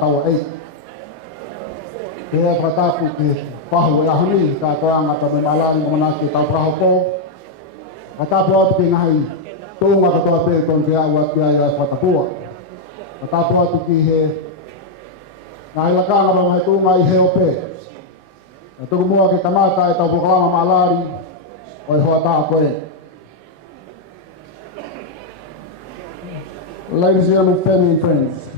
tawa ei. Kea pratapu ki pahu e ahuni, ka toanga ta me malani mona ki tau praho ko. Pratapu atu ki ngai tōnga ka toa pe ton te au atu ai ai whatapua. Pratapu atu ki he ngai lakanga ma mai tōnga i he o pe. E tuku mua ki tamata e tau proklama maalari o i hoa tā koe. Ladies and gentlemen, family and friends,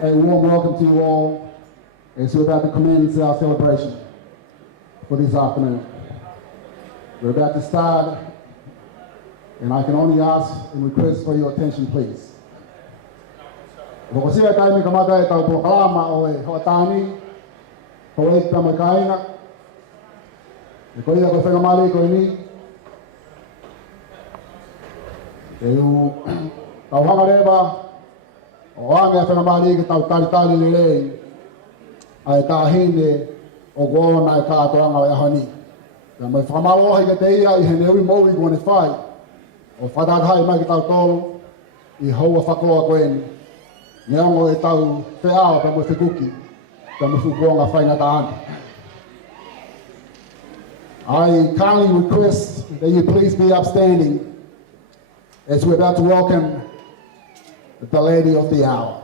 a warm welcome to you all as we're about to commence our celebration for this afternoon. We're about to start, and I can only ask and request for your attention, please. Vokosia taimi kamata e tau proklama o e hoatani, ho e tamo kainga, e koia ko whenga mali ko ini, e u tau hangareba, o anga whenga mali ki tau talitali le rei, ai tāhine o gōna e kātoanga o e ahani. Ka mai whamalohi ke te ia i he neui moui kone whai, o whatatai mai ki tau tolu, i haua whakoa koeni. Neongo e tau wheao pa mo whikuki, pa mo whikuonga whainga tāani. I kindly request that you please be upstanding as we're about to welcome the lady of the hour.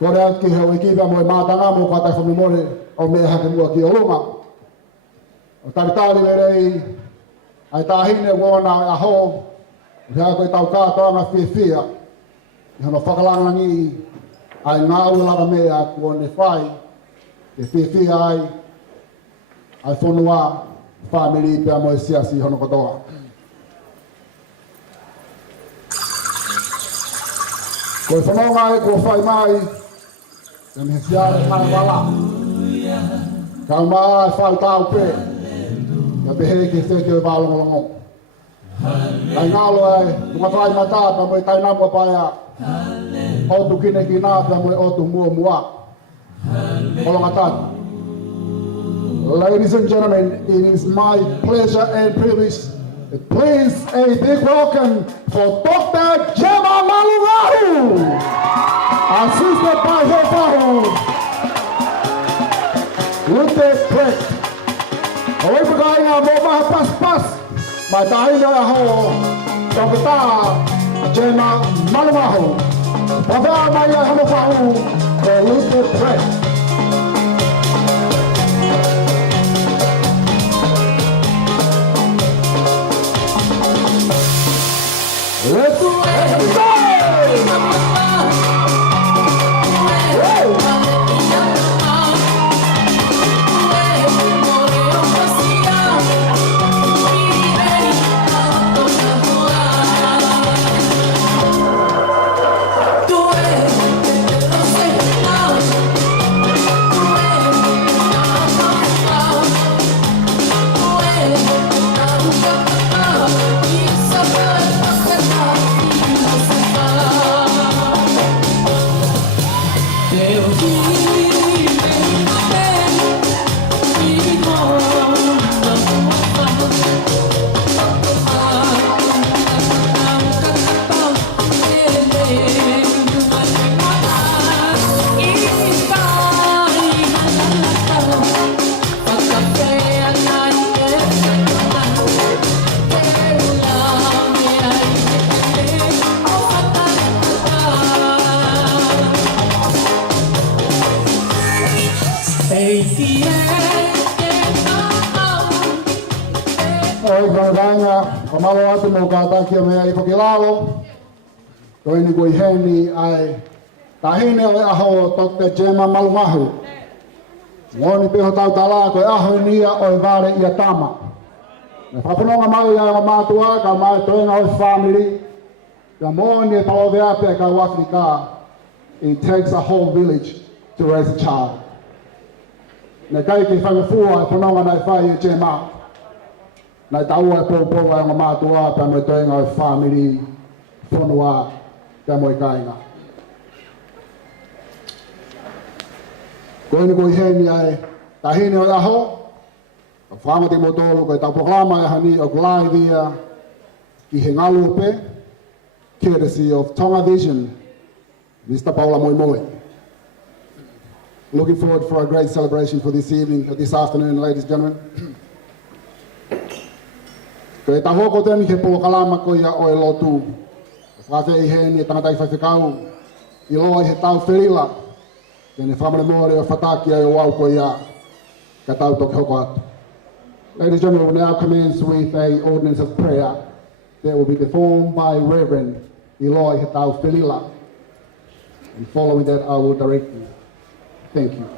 Kore au ki hau ikiwa mo e mātanga mo kata whamimore o mea hake mua ki o lunga. O taritari le rei, ai tāhine wona e aho, rea koe tau kātoanga whiawhia, i hono whakalangangi ai ngā ulara mea kua ne whai, e whiawhia ai whonua whamiri pia mo e siasi hono katoa. Koe whanonga e kua whai mai, e me siare mana wala. Kau maa e whai tāu pē, ia pehe ke wheke o wālongolongo. Kai ngālo ai, tunga whai mata, pa mo e tainamua paia, otu kine ki nā, pa mo e otu mua mua. Kolonga tātu. Ladies and gentlemen, it is my pleasure and privilege. Please, a big welcome for Dr. Gemma Malungahu, assisted by her father, with the plate. Away for going on, over pass, my Taina Ho, Dr. Gemma Malungahu, Papa Maya Hamafahu, with the plate. Let's go! Kamalo atu mo kātakia mea I whakilalo. Koini kui heni ai tahine o aho Dr. Gemma Malungahu. Ngoni peho tau tala koe aho nia o vare ia tama. Me whapunonga mai ia o mātua ka mai toenga o family. Ka mōni e tau veape ka Afrika. It takes a whole village to raise a child. Ne kai ki whangafua e punonga nai whai e Gemma. Nai taua e pōpō ai ngā mātua pia moi toenga o whamiri whanua pia moi kainga. Koini koi heni ai tahine o aho, o whamati mo tōlu koe tau poklama e hani o glai via ki he ngalupe, courtesy of Tonga Vision, Mr. Paula Moimoi. Looking forward for a great celebration for this evening, this afternoon, ladies and gentlemen. Kaya tahoko temi he po kalama ko ia o e lotu. Whawhai he ni tangatai whawhikau. I loa he tau whirila. Kene whamare mōre o whataki ai o wau ko ia. Ka tau toke hoko atu. Ladies and gentlemen, we'll now commence with a ordinance of prayer that will be performed by Reverend Eloi Hetau Felila. And following that, I will direct you. Thank you.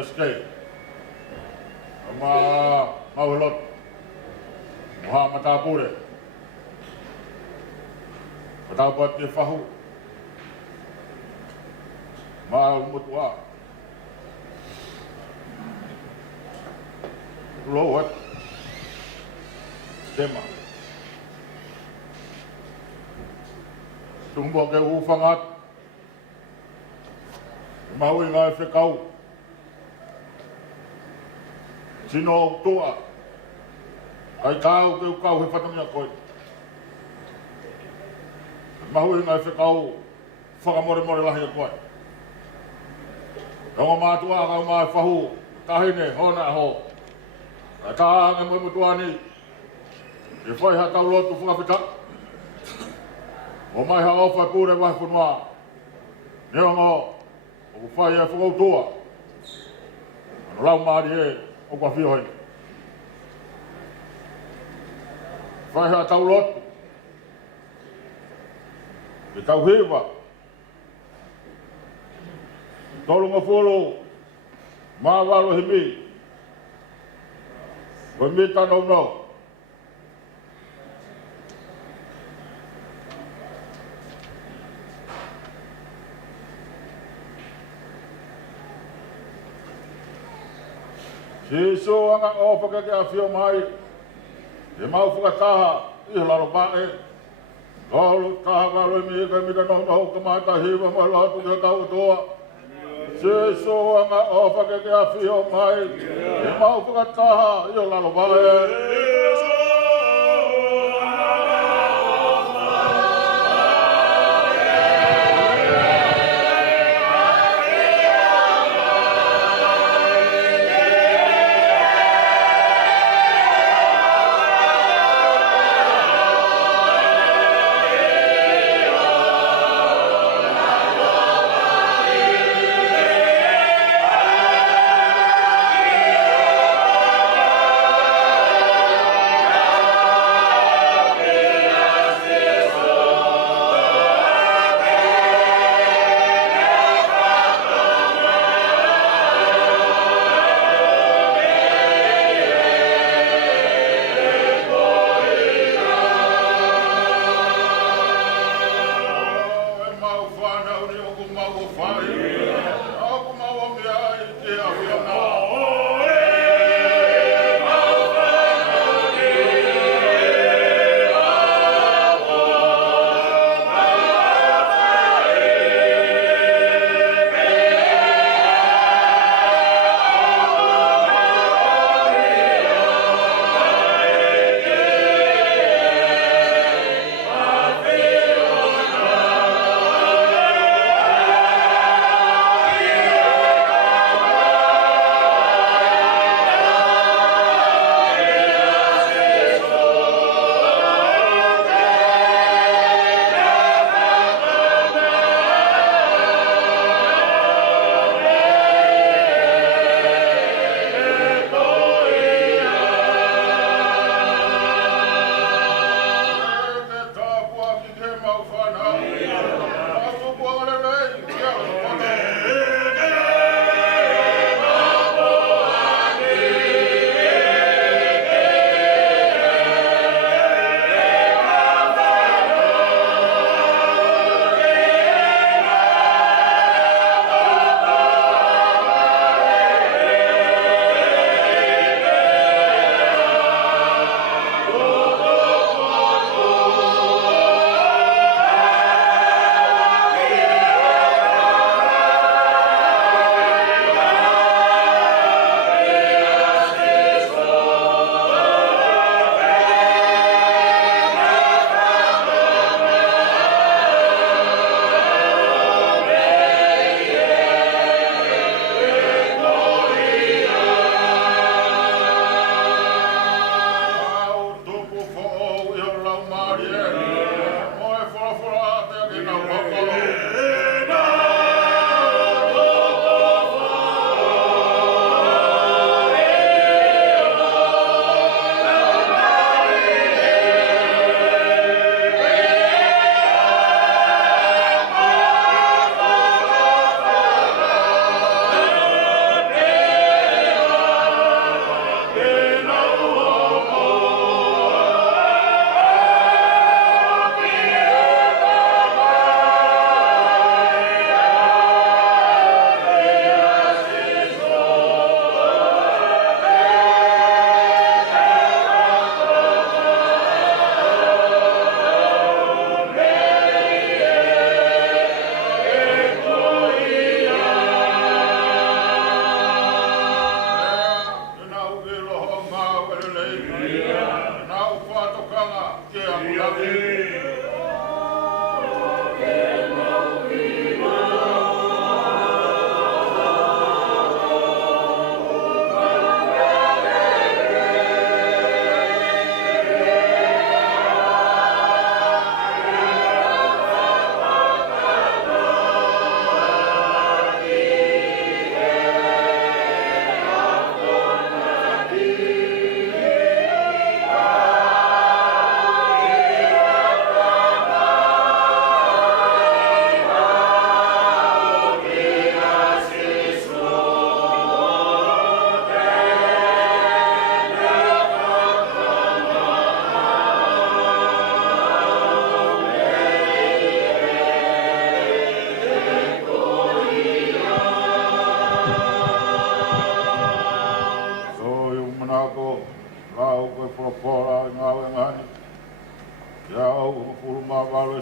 Stay. Maulot Muhammad Abure. Patapat ke fahu. Mutwa. Lowat. Gemma. Tumbo ke ufangat. Mau ingat sekau. Sino tua, ai kau ke kau he whatamia koe. Mahui ngai whekau whakamore lahi a koe. Rongo mātua kau mai whahu, tahine, hona ho. A tāanga moi mutua ni, e whai ha tau lotu whakapita. O mai ha awhai pūre wahi punua. Neongo, o whai e whakautua. Ano lau maari e, o kwa whio hoi. Whai ha tau lotu. E tau hewa. Tolunga wholo. Mā walo he mi. Koe mi tānau nau. Si so anga o whakake a whio mai, e mau whakataha i laro pae. Lalo taha walo mi e kai mita noho ka mata hiwa mai latu ke tau toa. Si so anga o whakake a whio mai, e mau whakataha i laro pae.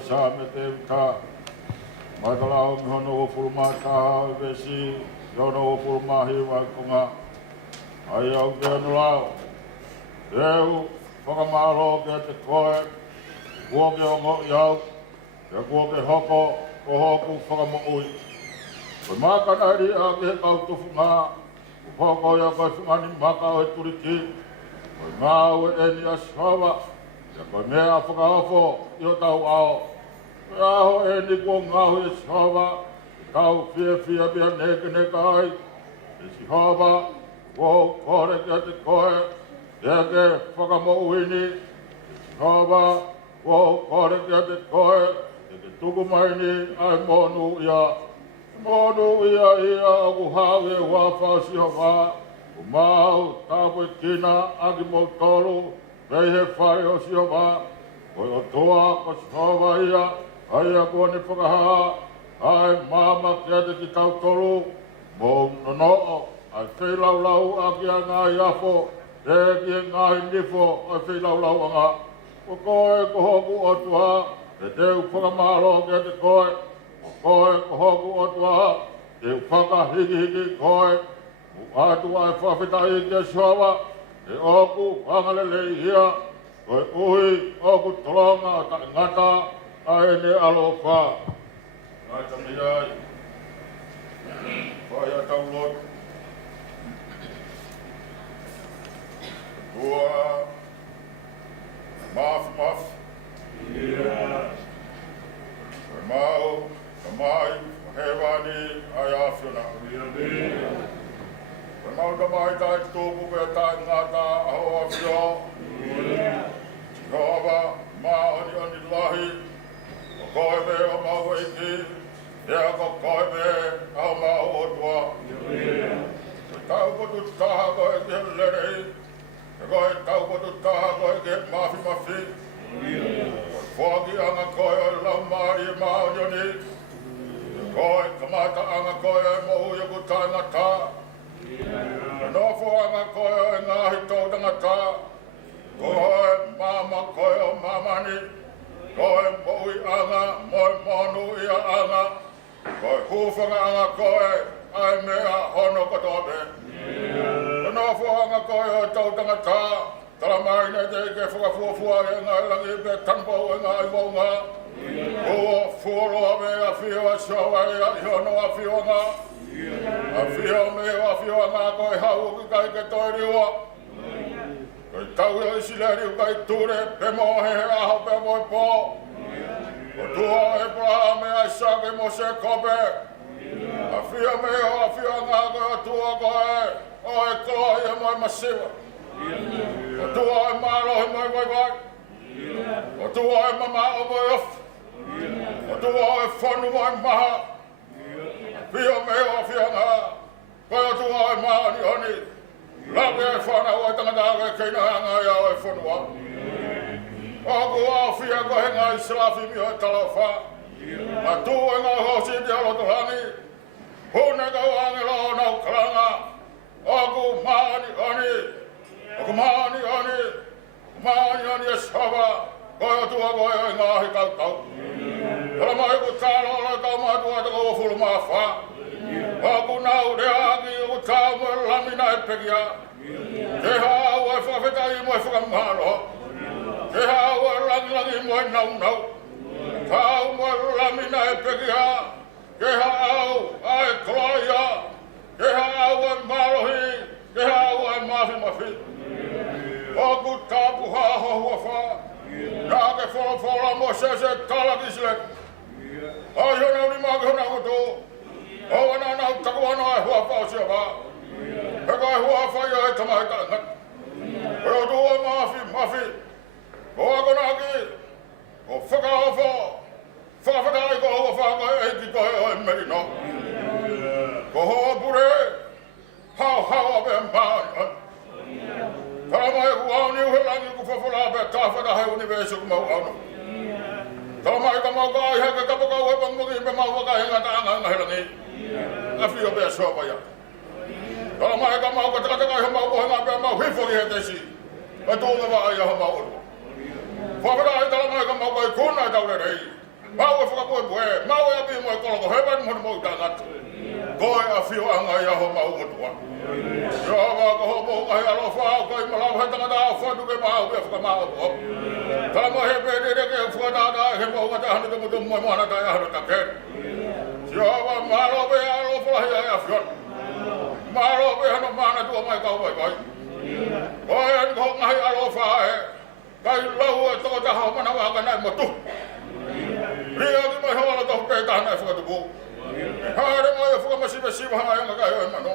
sa me te ka. Mai ka lau mi hono o furuma taha e vesi. Yono o furuma hiwa kunga. Ai au ke anu lau. Teu, whakamaro ke te koe. Kua ke ongo iau. Ke kua ke hoko, ko hoku whakamo ui. Koe mākana ri a ke he kau tufu ngā. Ko hoko ia koe whungani maka o e turiki. Koe ngā ue e ni ashawa. Ia koe mea whakaofo i o tau ao. Koe aho e ni kua ngāhu e shawa. Kau fia bia neka ai. E si hawa, kua kore kia te koe. Ia ke whakamo uini. E si hawa, kua kore kia te koe. Ia ke tuku mai ni ai monu ia. Monu ia o hau e wawha si hawa. O mau tāpoi kina aki mo tolu. Pei he whai o si hawa. Koe o toa ko si hawa ia. Ai a kua ni whakaha. Ai mama kia te ki tau tolu. Mo nono. Ai whei lau aki a ngā iafo. Te ki e ngāhi nifo. Ai whei lau anga. Ko koe ko hoku o tua. E teu whakamaro kia te koe. Koe ko hoku o tua, te whaka hiki koe, mu atu ai whawhitai kia shawa, e oku whangalele hia, koe uhi oku tolonga ta ngata, ai ne alofa. Ngai tami ai, whai a tau lot. Tua, maf, mau, mai, hewani, ai awhiona. Koe mau da mai tai tōku pe tai ngata aho awhio. Kava, ani lahi. O koe me o mau eiki. Ea ko koe me au mau o tua. Koe tau kotu taha koe ke lerei. Koe tau kotu taha koe ke mafi. Whaki anga koe o lau maari e maonioni. Koe kamata anga koe e mohu i ku taingata. Nofo anga koe o e ngahi tau tangata. Koe mama koe o mamani. Koe mohui anga moi monu ia anga. Koe hufanga anga koe ai mea hono katobe. Nofo anga koe o tau tangata. Tala mai nei te ke whakafuafua e ngai langi pe tanpau e ngai maunga. Ua fuoroa me a whio a shawa e a ihono a whionga. A whio me a whionga koe hau ki kai ke toi riua. Koe tau e sile riu kai ture pe mohe he aho pe moi po. Ko tua e praha me a sake mo se kope. A whio me a whionga koe a tua koe. O e klohi e moi masiwa. O tua e mālohi mai vai. O tua e mama o mai of. O tua e whanu mai maha. Whio me o whianga. Koe o tua e maani honi. Lawe e whanau e tangata e keina hanga ia o e whanua. O kua o whia ko he ngai slafi mi o e talawha. A tu e ngā hosi te aloto hangi. Hune kau angela o nau kalanga. O ku maani honi. O maani ani e shawa, koe o tua koe o ngāhi kau. Tala mai ku tālo ala kau mātua te kau fulu mawha. O ku nau reaki o ku tāu mo lamina e pekia. Te hau e whawhetai mo e whakamaro. Te hau e langi mo e nau. Tāu mo lamina e pekia. Te hau ai kloia. Te hau e marohi. Te hau e mafi. Oku tāpu haho huawha. Nā ke whora mo se tālaki sile. Ai hona uri mā ke hona koto. O wana nau taku ana e huawha o sia wā. He kai huawha ia e tamai tāngat. E o tua mafi. O ako nāki. O whakahawha. Whawhakai ko huawha kai eiki koe o e merino. Ko hoa pure. Hau ape maani. Tala mai ku auni uhe langi ku whawhala pe tāwhaka hei universe ku mau aunu. Tala mai ka mau ka ai heke kapaka ue pangmuki pe mau waka henga ta anga helangi. A whio pe a sopa ia. Tala mai ka mau ka taka he mau kohenga pe mau hifori he tesi. E tūnga wa ai aho mau uru. Whawhala ai tala mai ka mau ka i kuna e taure rei. Mau e whakapoe, mau e api mo e koloko hewan mo mo tangata. Koe a whio anga ia ho mau kotua. Ia wa ko ho mo ai alo whao kai malau he tangata a whanu ke mau e whakamau po. Tala mo he pēne reke e whakatata he mo ngata hanu te mutu mo moana tai ahanu take. Ia wa malo pe alo whalahi ai a whion. Malo pe hano mana tua mai kau vai vai. Koe an ko ngai alo whae. Kai lau e toko taha mana waka nai motu. Ria ki mai hoa tohu pētaha nai whakatupu. Haere mai e whakamasipe siwa hanga inga kai oi mano.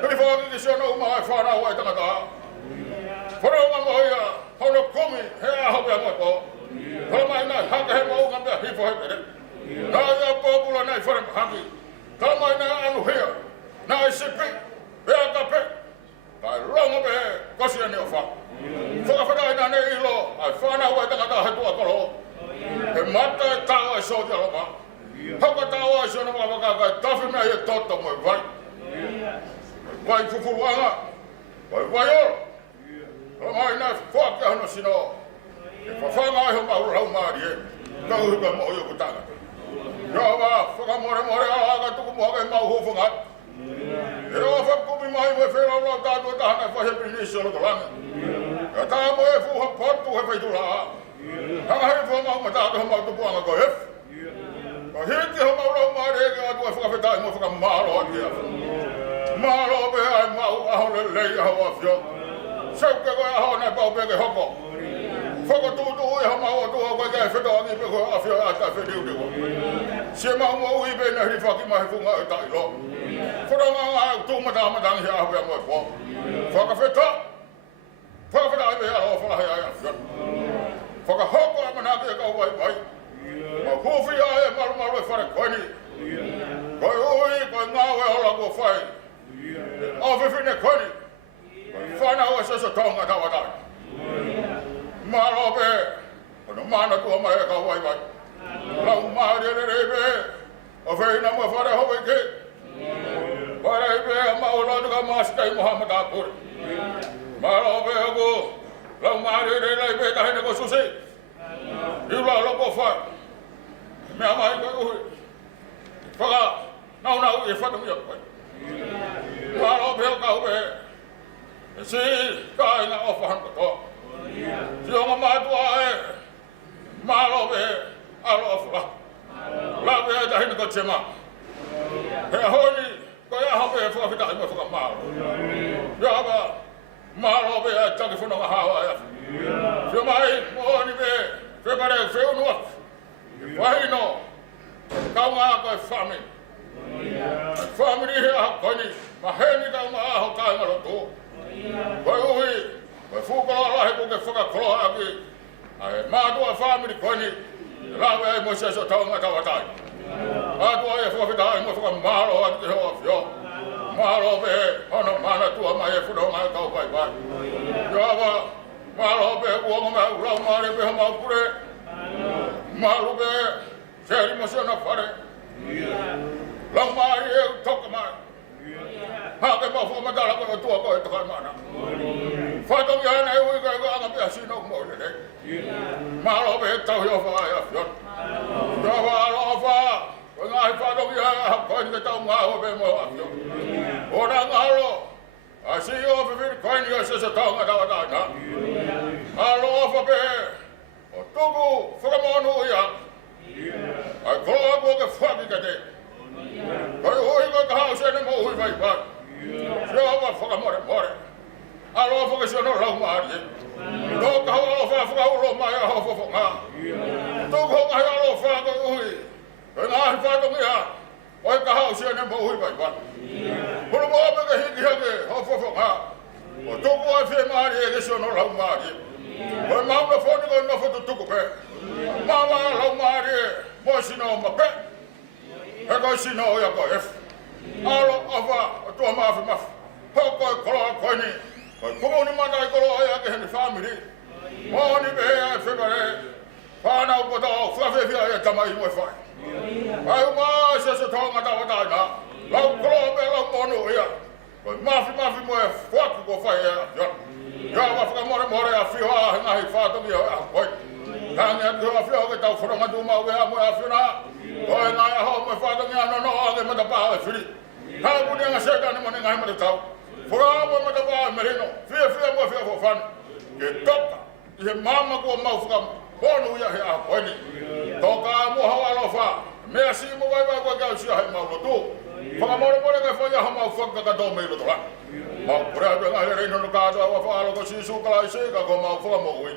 Kani whakaki ki siona uma ai whanau ai tangata. Whanau mo ia, hono komi, he aho pia moi po. Hala mai nai, haka he mau ngambea hifo he pere. Nai ia pōpula nai whare haki. Tala mai nai anu hea, nai sipi, pea ka pe. Kai rongo pe he, kosi ane o wha. Whakawhanai nane ilo, ai whanau ai tangata he tua kolo. He mata e tau ai sotia loma. Haka tau ai siona waka kai tawhi mea e toto mo e vai. Vai fufuruanga, vai vai oro. Hala mai nai whaki ahano sino. E whawhanga ai ho mauru rau maari e. Kau huka mo i o kutanga. Ia wa, whakamore more ala aga tuku moha kai mau hufungat. E roa whakumi mai mo e whera rau tātua tahana e whahepi nisi olo tolangi. Ia tā mo e fuha potu he whaitula a. Hanga hei wha mau matake ho mau tupuanga ko hef. Ka hiti ho mau rau maari e ka atua whakawhetai mo whakamaro ati a. Maro pe ai mau aho le lei aho a whio. Sauke koe aho nei pau peke hoko. Whaka tūtu ui ha mau atua koe kai whetau angi pe koe a whio a tai whediu diwa. Se mau mo ui pe na hiri whaki mahi funga e tai lo. Whananga ai tūmata amatangi he aho pia mo e po. Whaka whetau. Whaka whetau i pe alo whalahi ai a whio. Whaka hoko amanaki e kau vai vai. Ma huwhi ai e maru maru e whare koini. Koe ui, koe ngau e hola kua whai. Awhiwhine koini. Koe whanau e seso tonga tawatai. Maro pe, kono mana tua mai e kau vai vai. Lau maari e rei pe, o whina mua whare hoi ke. Whare pe a maulatu ka maskai Muhammad Apuri. Maro pe aku, lau maari e rei pe tahine ko susi. Iula loko whai. Mea mai koe ui. Whaka, nau i whatu mia koe. Maro pe o kau pe. E si, ka inga o whahan katoa. Si o ngā mātua e. Maro pe, alo o whaka. La pe e tahina ko Gemma. He honi, koe aho pe e whakawhita i mo whaka maro. Ia ba, maro pe e taki whanonga hawa e awhi. Si o mai, mo honi pe, whepare wheunu atu. Wahino, kau ngā koe whami. Whami he aha koini, ma heni kau ngā aho kai ngaro tō. Koe uhi, koe whukala lahi ko ke whakakoloa aki. Ai mātua whami koini, lawe ai mo seso tau ngā tawatai. Mātua e whakawhita ai mo whakamaro ati te hoa whio. Maro pe, hono mana tua mai e whuno mai kau pai pai. Iawa, maro pe, uongo mai urau maare pe hamau kure. Malu pe, seri mo siona whare. Lau maari e toka mai. Hake mafu matala koe tua koe tokai mana. Whatongi hana e ui koe anga pia sino mo ne. Malo pe tau hio wha ai a whion. Tua wha alo a wha. Koe ngahi whatongi hana koe ni ke tau ngaho pe mo a whion. Ora ngalo. A si o whiwiri koe ni e sesa tau ngā tawa taina. Alo a wha pe. O tuku whakamonu ia. Ai koa koe ke whaki ka te. Koe hui koe ka hao sene mo hui vai vai. Sia wa whakamore more. Alo whakasiona rau maari e. Tō ka hau alo whakaulo mai a hau whawhonga. Tuku honga he alo whaka hui. Koe ngāhi whatongi ha. Koe ka hao sene mo hui vai vai. Puru mo me ka hiki hake hau whawhonga. O tuku ai whi maari e kesiona rau maari e. Koe mauna whoni koe nofo tu tuku pe. Mawa lau maari e. Mo sino ma pe. He koe sino ia koe efu. Alo awa o tua mafi mafi. Ho koe koloa koini. Koe kumuni mata i koloa ia ke heni whamiri. Moni me ai whekare. Whanau kota o whawhewhia ia tamai moe whai. Ai maa se se tonga tawa taina. Lau koloa me lau monu ia. Koe mafi mafi moe whaku ko whai ia. Ia wa whakamore more a whihoa he ngahi whatongi a koi. Tanya tu afio ke tau whoranga tu mau ea mo afio na. Oe ngai aho mo whata ngā no no age mata pā e whiri. Hau puni anga seka ni mone ngai mata tau. Whora mo mata pā e merino. Fia mo fia fo whanu. Ke toka. I he mama kua mau whakam. Honu ia he a koeni. Toka mo hawa alo wha. Mea si mo vai kua kau sia hei mau lotu. Whakamore kai whaia ha mau whakakato mei lotu ha. Mau pura tu ngai reino no kātua wa whaalo ko si sukala i seka ko mau whakamo ui.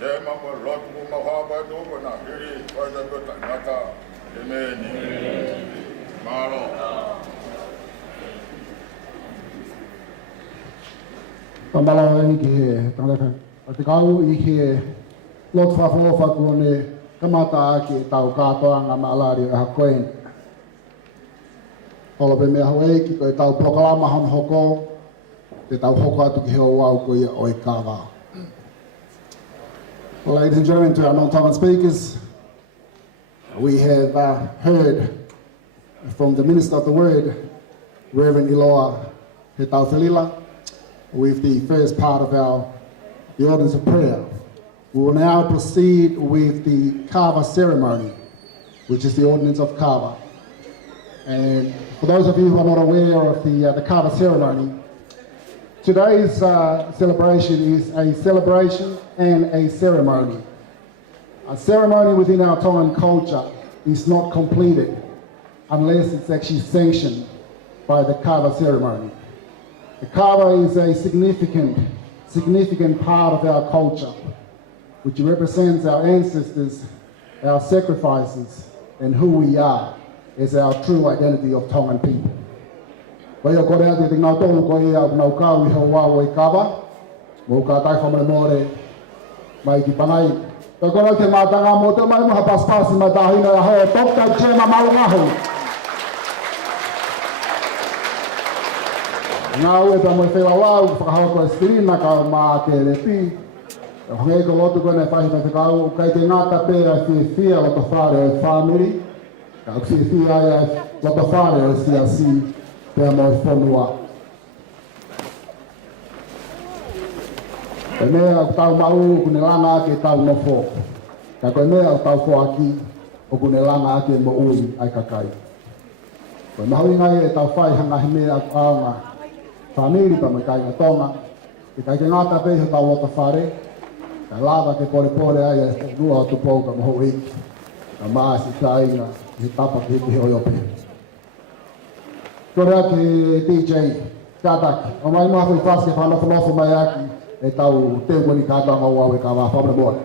Gemma mo Latu mo Kava do na hiri vai da bota nata. Amen. Malo. Tamala ni ke tangaka. Ati kau I ke lot fa ko ne kamata ke tau ka to anga malari ha koen. Olo pe me hawe ki ko tau proklama han hoko te tau hoko atu ki ho wa ko I oi Kava. Ladies and gentlemen, to our non-Tongan speakers, we have heard from the Minister of the Word, Reverend Iloa Hetaufelila, with the first part of the ordinance of prayer. We will now proceed with the Kava ceremony, which is the ordinance of Kava. And for those of you who are not aware of the Kava ceremony, today's celebration is a celebration and a ceremony. A ceremony within our Tongan culture is not completed unless it's actually sanctioned by the Kava ceremony. The Kava is a significant part of our culture, which represents our ancestors, our sacrifices, and who we are as our true identity of Tongan people. Kaya ko rea te ngā tōnu ko ea nau kāu I hau wāo I Kava, mō kā tai whamare mōre mai ki panai. Kaya ko rea te mātanga mō te mai muha paspasi mai tāhina a hoa Dr. Gemma Malungahu. Ngā ue pia moi whela wau, whakahawa ko Spirina ka mā ke repi. Hongei ko lotu ko nei whahi tai te kau, kai te ngāta pēra whiwhia loto whare o whamiri. Ka whiwhia ai loto whare o CRC. Pea moi whanua. E mea au tau mau kune langa ake tau nofo. Ka koe mea au tau whoaki o kune langa ake mo ui ai kakai. Koe mahui ngai e tau whai hanga he mea au aonga. Whaniri pa mai kai ngatonga. Ke kai ke ngāta pei ho tau lota whare. Ka lava ke pore ai e rua o tupou ka moho iki. Ka maa si tainga he tapa ki hipi hoi ope. Korea ke DJ Kataki. O mai mahu I whaske whanofo mai aki e tau teu koni kātua mau au e Kava whamre mōre.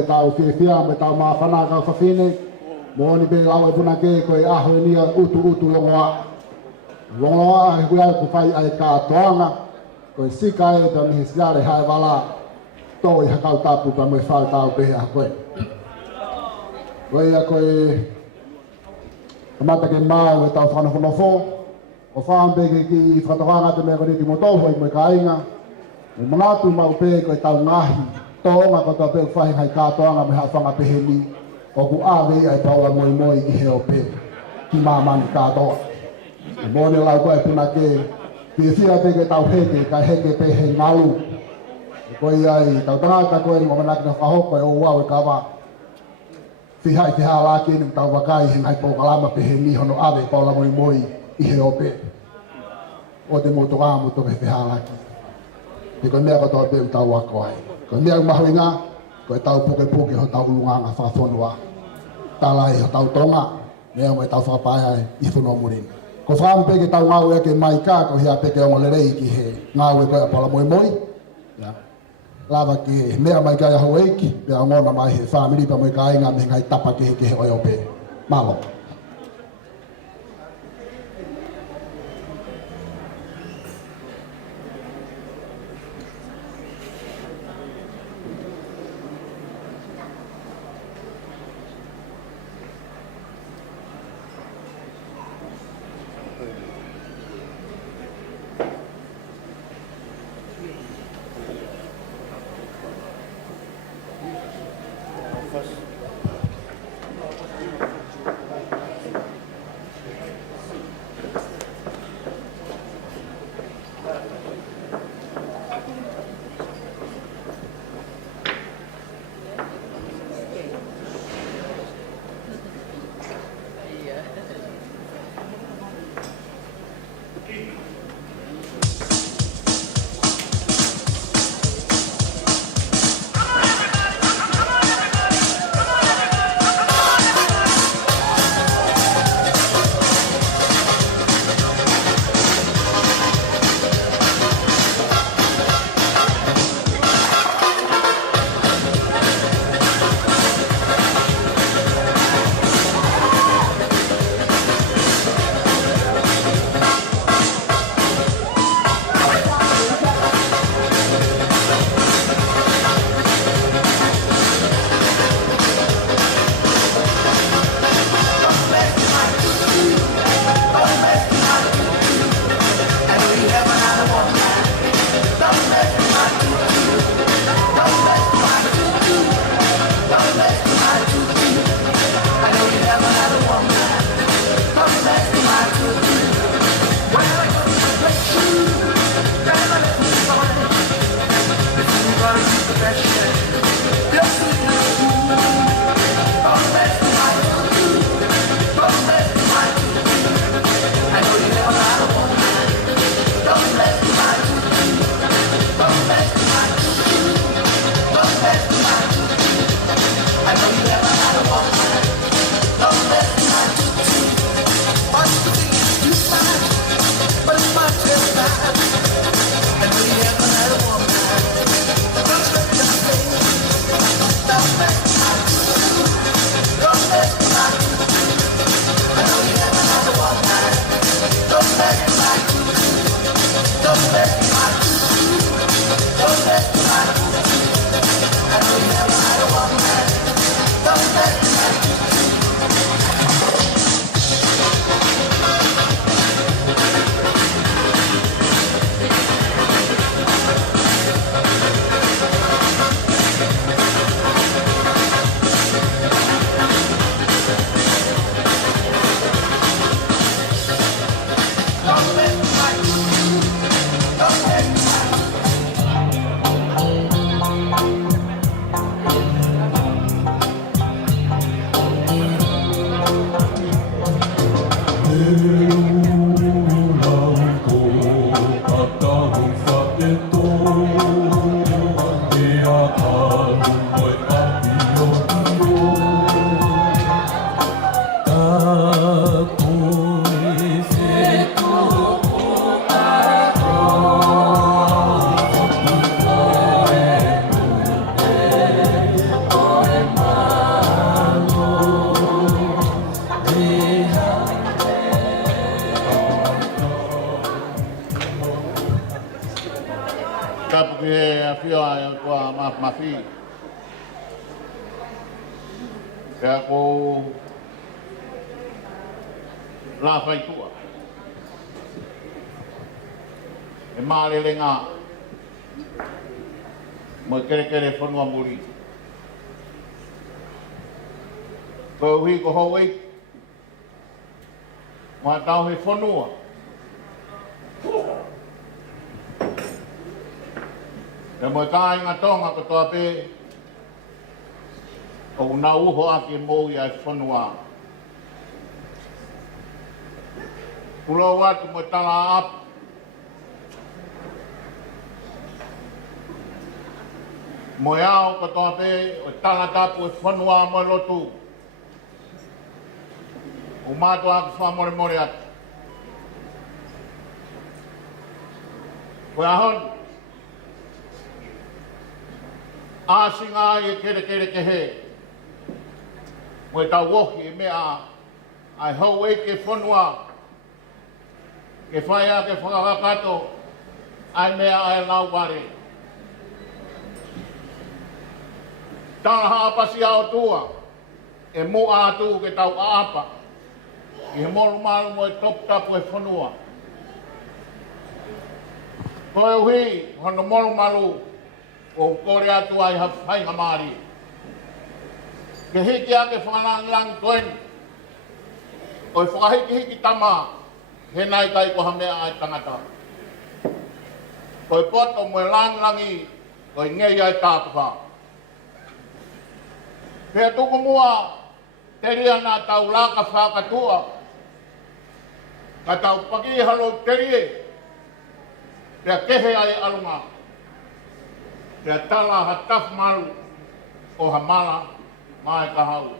e tau whiawhia me tau maa whanā kau whawhine. Mōni pe lau e puna ke koe aho e nia utu longoa. Longoa he kui ai ku whai ai kātoanga. Koe sika e ta mihi siare hae wala. Tō i hakau tapu pa mui whau tau pehe a koe. Koe ia koe kamata ke mau e tau whanawhanawho. O whaambeke ki i whatawanga te mea kore ki motoho i mui kainga. O manatu mau pe koe tau ngahi. Tōnga ko tau pe whahi hai kātoanga me hawhanga pehe ni. O ku awe ai Paula Moimoi i heo pe. Ki māmani kātoa. Mōne lau koe puna ke. Ki whia pe ke tau heke, kai heke pe he ngalu. Koe ai tau tangata koe ni mamanaki na whahoko e o wau e Kava. Whihai te haa laki ni tau wakai he ngai pōkalama pehe ni hono awe Paula Moimoi i heo pe. O te moto āmu toke whihaa laki. Te koe mea katoa pe u tau wako ai. Koe mea umahui ngā, koe tau puke ho tau ulunganga whawhonua. Talai ho tau tonga, mea mo e tau whapae ai i whunua murin. Ko whaamu peke tau ngau eke mai kā, ko hea peke ongo lerei ki he ngau e koe a Paula Moimoi. Lava ki mea mai kai aho eiki, pea ngona mai he whaamiri pa moi ka inga me ngai tapa ki he oi ope. Malo. mafi. Kaya ko la fai tua. E malele ngā mo kere whanua muri. Ko hui ko hoi ma tau he whanua. E mo kāi ngā tonga ko toa pē o nā uho ake mōi ai whanua. Kuro watu mo tala apu. Mo iau ko toa pē o tala tapu e whanua mo lotu. O mātua aku whamore more atu. Koe ahon, āsi ngā i kere ke he. Mo e tau wohi e mea ai hau e ke whanua. Ke whai a ke whakakato, ai mea ai lau ware. Tala haapasi ao tua, e mo atu ke tau aapa. I he moru maru mo e top tapu e whanua. Koe uhi, hono moru maru, o kore atu ai hawhainga maari. Ke hiki ake whanang koeni, o e whakahiki tama, he nai kai ko hamea ai tangata. Koe poto mo e langi, koe ngei ai tāpuka. Pea tuku mua, te ria nā tau laka whakatua, ka tau paki halo te rie, pea kehe ai alunga, pea tala ha taf maru o ha mala mai ka hau.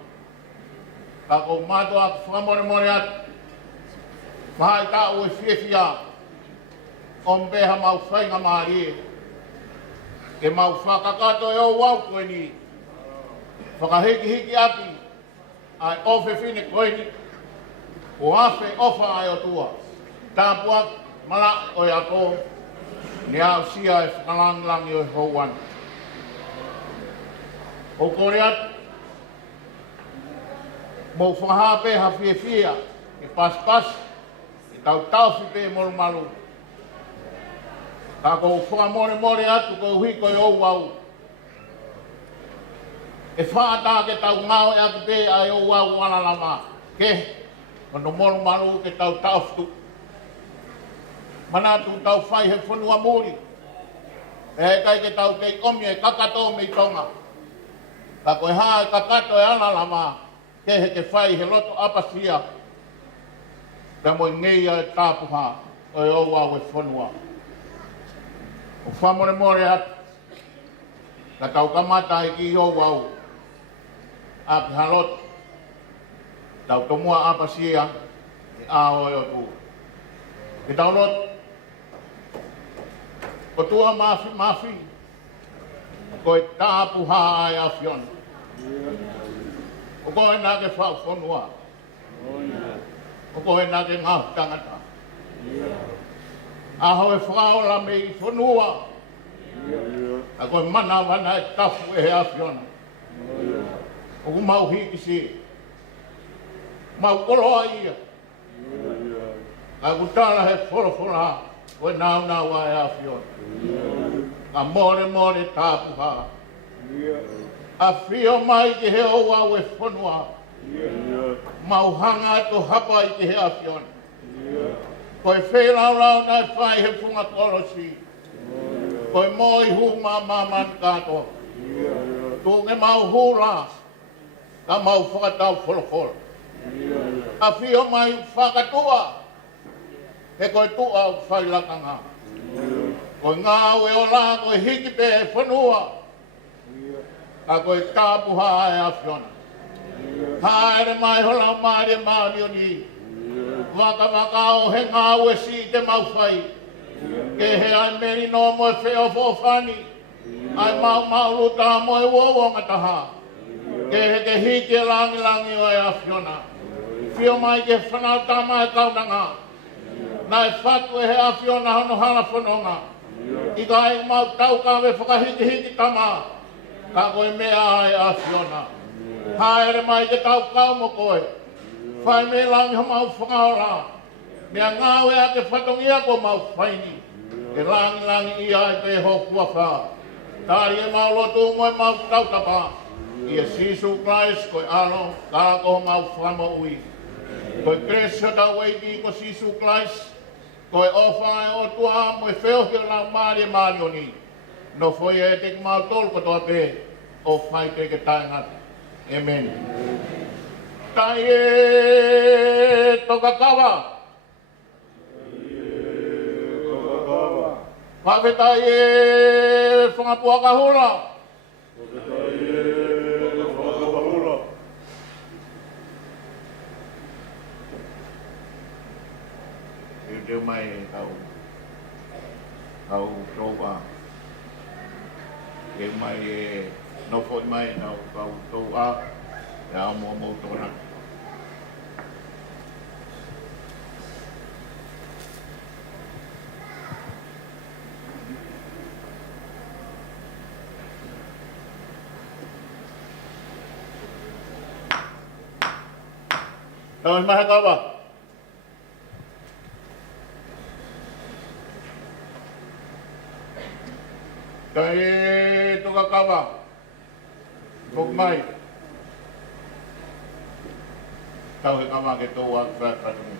Ka kou mātua ki whamore atu, mahai tā ue whiewhia, on beha mau whainga maari e mau whakakato e o wau koe ni. Whakahiki aki, ai ofe whine koeni, o afe ofa ai o tua. Tāpua mala o i ako, ni au sia e whakalangi o i houan. O kore atu, mo whahape ha whiewhia, e pas, e tau whipe e moru malu. Ka kou whakamore atu kou hiko i ou au. E whaata ke tau ngao e atu te ai o wau wana lama. Ke, kono moru maru ke tau tauwhitu. Manatu tau whai he whanua muri. E he kai ke tau kei omi e kakato mei tonga. Ka koe haa e kakato e ana lama. Ke he ke whai he loto apasia. Ka moi ngei ai tāpuha o e o wau e whanua. O whamore atu. Ka tau kamata e ki o wau. Api halot, tau tomua apa sia, e ao e o tu. E tau lot, ko tua mafi, ko e tāpu haa e awhion. O koe nā ke whau whanua. O koe nā ke ngāhu tangata. Aho e whao la me i whanua. A koe mana wana e tafu e he awhion. O ku mau hiki si, mau koloa ia. A ku tala he whora, koe nau a e awhion. A more tāpuha. A whio mai ki he oa e whanua. Mau hanga to hapa i ki he awhion. Koe whērau nai whai he whunga kolosi. Koe moi hu man kato. Tūnge mau hura. Ka mau whakatau wholowholo. A whio mai whakatua. He koe tua whailakanga. Koe ngāu e o la koe hiki pe e whanua. A koe tāpuha e awhiona. Haere mai hola maari e maari o ni. Waka o he ngāu e si te mau whai. Ke he ai meri no mo e wheo whofani. Ai mau luta mo e wōwonga taha. Ke he ke hiki e langi o e awhiona. Whio mai ke whanau tama e kaunanga. Nai whatu e he awhiona hono hala whanonga. I ka e mau tau ka we whakahiki tama. Ka koe mea ai a fiona. Haere mai te kau mo koe. Whai me langi ho mau whakaora. Mea ngāwe a te whatongia ko mau whaini. E langi ia e te hokua wha. Tari e mau lotu mo e mau tautapa. Ia Sisu Christ koe alo, ka ko mau whamo ui. Koe kresio tau eiti ko Sisu Christ. Koe ofa e o tua mo e wheohio lau maari e maari o ni. No foi e te mau tolu kotoa pe. O whai te ke taingata. Amen. Tai e toka Kava. Whawhetai e whangapua hula. E te mai e tau toa. E mai e no foi mai tau toa. E a mo tona. Tawai maha Kaaba. Kai toka Kaaba. Moimoi. Tau he Kaaba ke tau a whakatumi.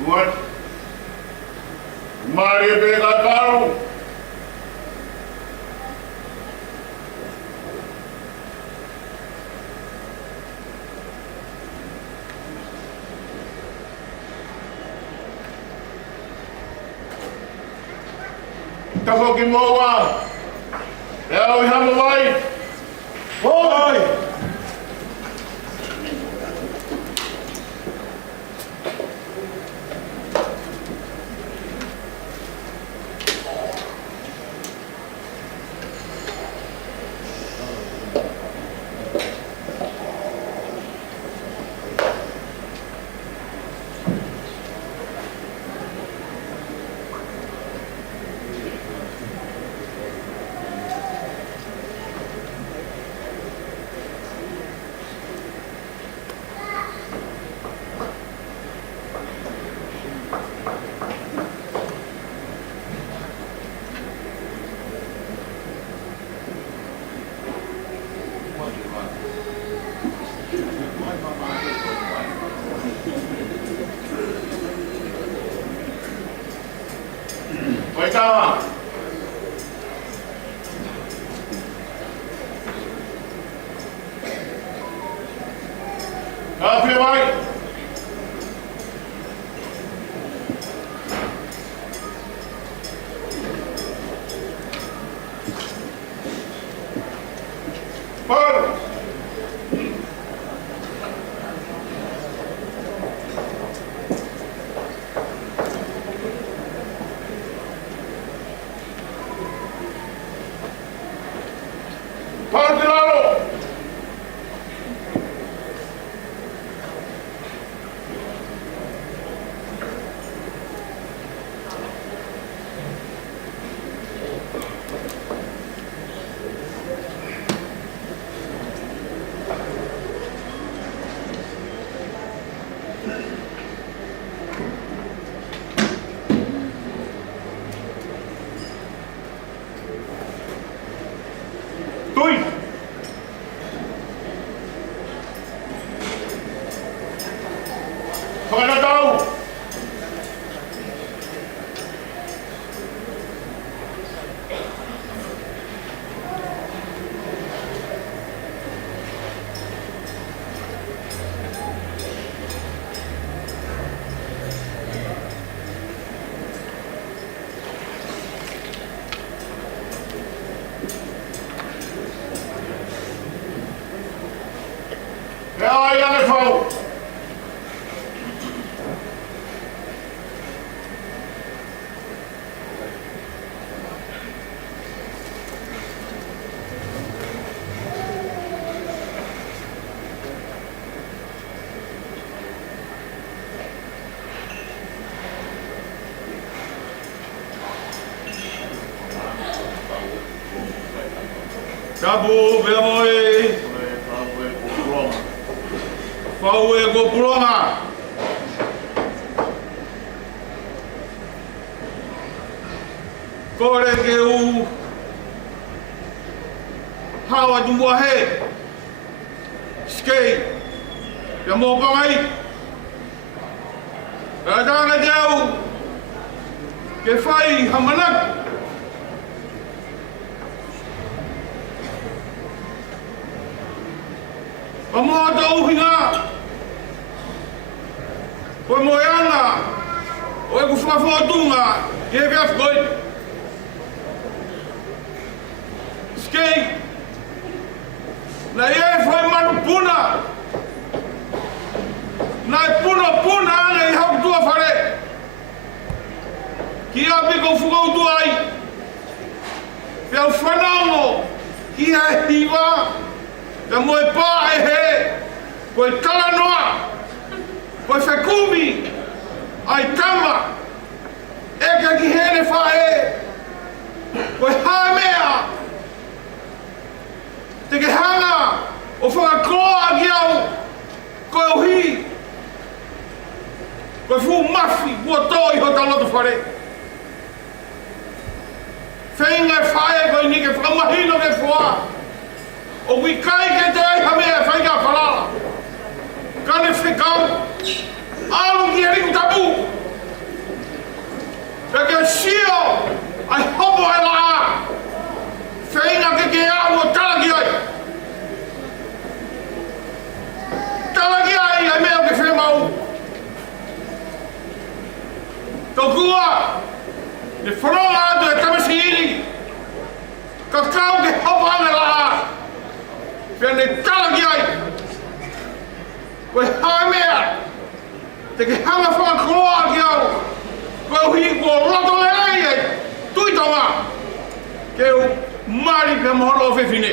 Buat mari bela tahu. Kako kimowa. Ya, we have a wife. Boy. Vai Kava. Kava vai. Paula. Tui. Whakatau. Tabu, Moimoi. Paula go Paula. Kore ke u hawa dumbo he. Skei. Ya mo pangai. Ada jauh. Ke fai hamanak. Amo tau hinga. Oi moianga. Oi ku fafotunga. Ke via foi. Skei. Na ye foi manu puna. Na puna ngai hau tua fare. Ki a bigo fugo tu ai. Pelo fanango. Ki a hiva. Ya moe pa e he, koe kala noa, koe whekumi, ai kama, eka ki hene whae, koe haemea, te ke hanga o whakakoa ki au, koe uhi, koe fu mafi, kua toi ho taloto whare. Whenga whae koe ni ke whakamahino ke whaa, o wi kai ke te ai hamea whainga whalala. Kane whekau, alu ki heriku tapu. Peke sio, ai hopo ai laa. Whainga ke au o talaki ai. Talaki ai ai mea ke whemau. Tokua, ne whanonga atu e tamasi iri. Ka kau ke hopo ai laa. Pene talaki ai. Koe haemea. Te ke hanga whakakoa ki au. Koe uhi kua roto le ai ai. Tuitonga. Keu mari pe mohoro o whewhine.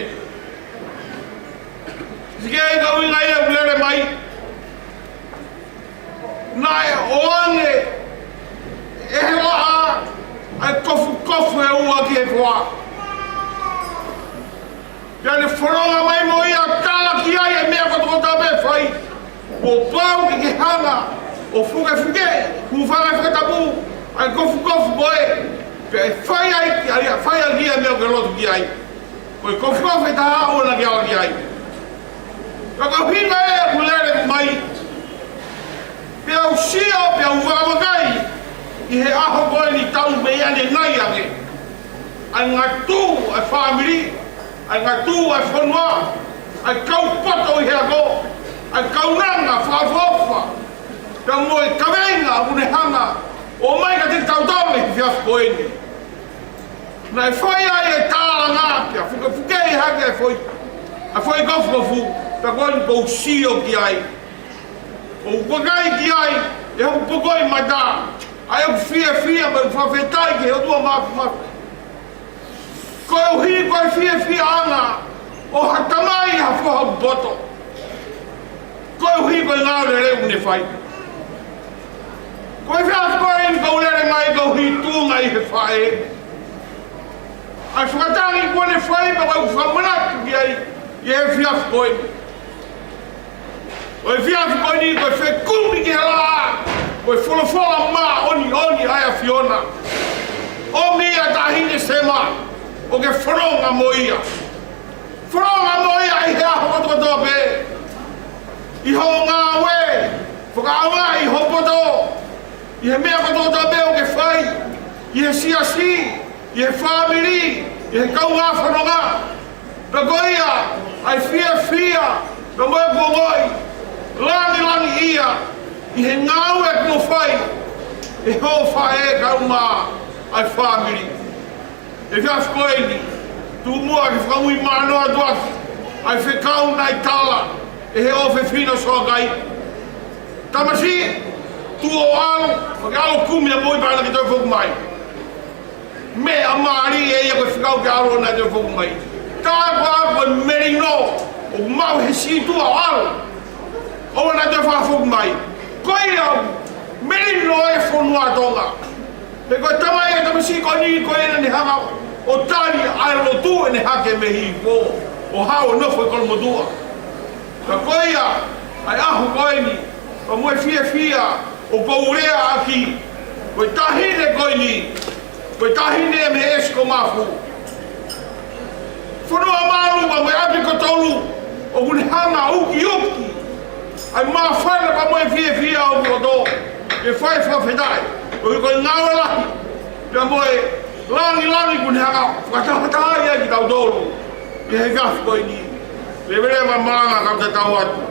Sike e ka winga ia ulere mai. Nai oange. E he waha. Ai kofu e ua ki e wha. Pene whanonga mai mo ia talaki ai e mea katokota pe whai. O pau ke hanga. O fuke. Ku whanga whakatapu. Ai kofu boe. Pe whai ai. Whai ai kia mea ke lotu ki ai. Koe kofu e taha o na ki ala ki ai. Kaka hinga e kulere mai. Pe au sia, pe au whakamakai. I he aho koe ni tau. tau me ane nai ane. Ai ngatu ai family, ai ngatu ai whanua, ai kau pato i hea go, ai kau nanga whaafofa. Ka moe kawenga une hanga, o mai ka te tautau e whiaf koeni. Nai whai ai e tāla ngāpia, whukei hake ai whoi, ai whoi gofu, ka koeni pou sio ki ai. O wakai ki ai, e hau pokoi mai tā, ai au fia mai whawhetai ki heo tua mafu. Koe uhi koe fia anga, o hatamai ha whahau boto. Koe uhi koe ngāure reu ne whai. Koe whiaf koe in kau lere mai kau hi tūnga i he whae. Ai whakatangi koe ne whai pa kau whamanatu ki ai, i he whiaf koe. Koe whiaf koe ni koe whekumi ki he la, koe wholofola mā oni ai a Fiona. O mia tahine sema, o ke whanonga moia. Whanonga moia i hea hokotokotoa pe. I hau ngā we, whakaunga i hokotoa. I he mea kotokotoa pe o ke whai. I he siasi, i he family, i he kaunga whanonga. Ka koia, ai fia, ka moe kongoi. Langi ia, i he ngāu e kua whai. E ho whae kaunga ai family. E whiaf koe ni, tu mua ki whakamui mānoa duaki, ai whekau nai tala, e he o whiwhino soa kai. Tamasi, tu o alo, whake alo kumi a moi pāna ki tau whuku mai. Me a maari e ia koe whekau ki alo nai tau whuku mai. Tāi koe koe meri no, o mau he situ a alo, o nai tau whuku mai. Koe au, meri no e whonua tonga. Te koe tamai e tamasi koe ni koe ena ni hanga o tari ai rotu e ne hake me hi ko o hao nofo e kolomotua. Ka koe ia, ai ahu koe ni, o moe fia o kourea aki, koe tahine koe ni, koe tahine e me esko mafu. Whanua maru wa moe api kotolu o kune hanga uki, ai maa whaile pa moe fia o koto, e whai whawhetai. O i koe ngāua lahi, pia moe langi kune hanga whakatahatai ai ki tau tōru. I he gafu koe ni, le vere ma maranga kau te tau atu.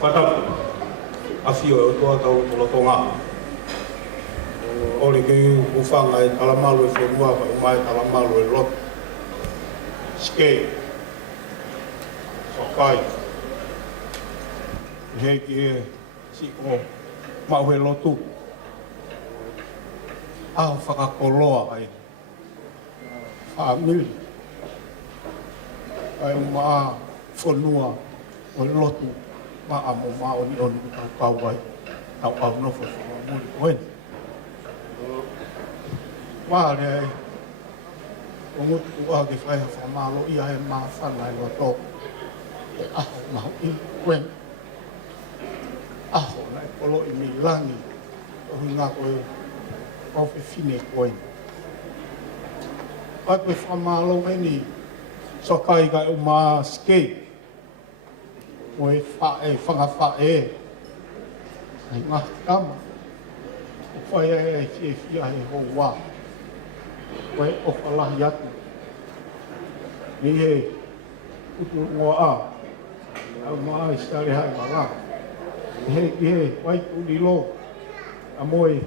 Whatapu, a whio e o toa tau tolotonga. Ori ki uwhanga e talamalu e whenua, pa umai talamalu e lot. Ske, whakai. He ki e si o mau he lotu. Aho whakakoloa ai. Whamili. Ai maa whenua o lotu. Ma amo ma oni ka kawai tau au no fo muli wen wa le o mo tu a ke fai fa malo ia e ma fa na lo to ma i wen na polo i milangi o nga ko fe fine wen pa pe fa malo ni so kai ga ma skate o e whanga whae. Ai ngā kama. O whae e fia he ho wā. O e o whalahi atu. Ni e utu ngoa a. Au maa i stare hai wala. I he wai uni lo. A moe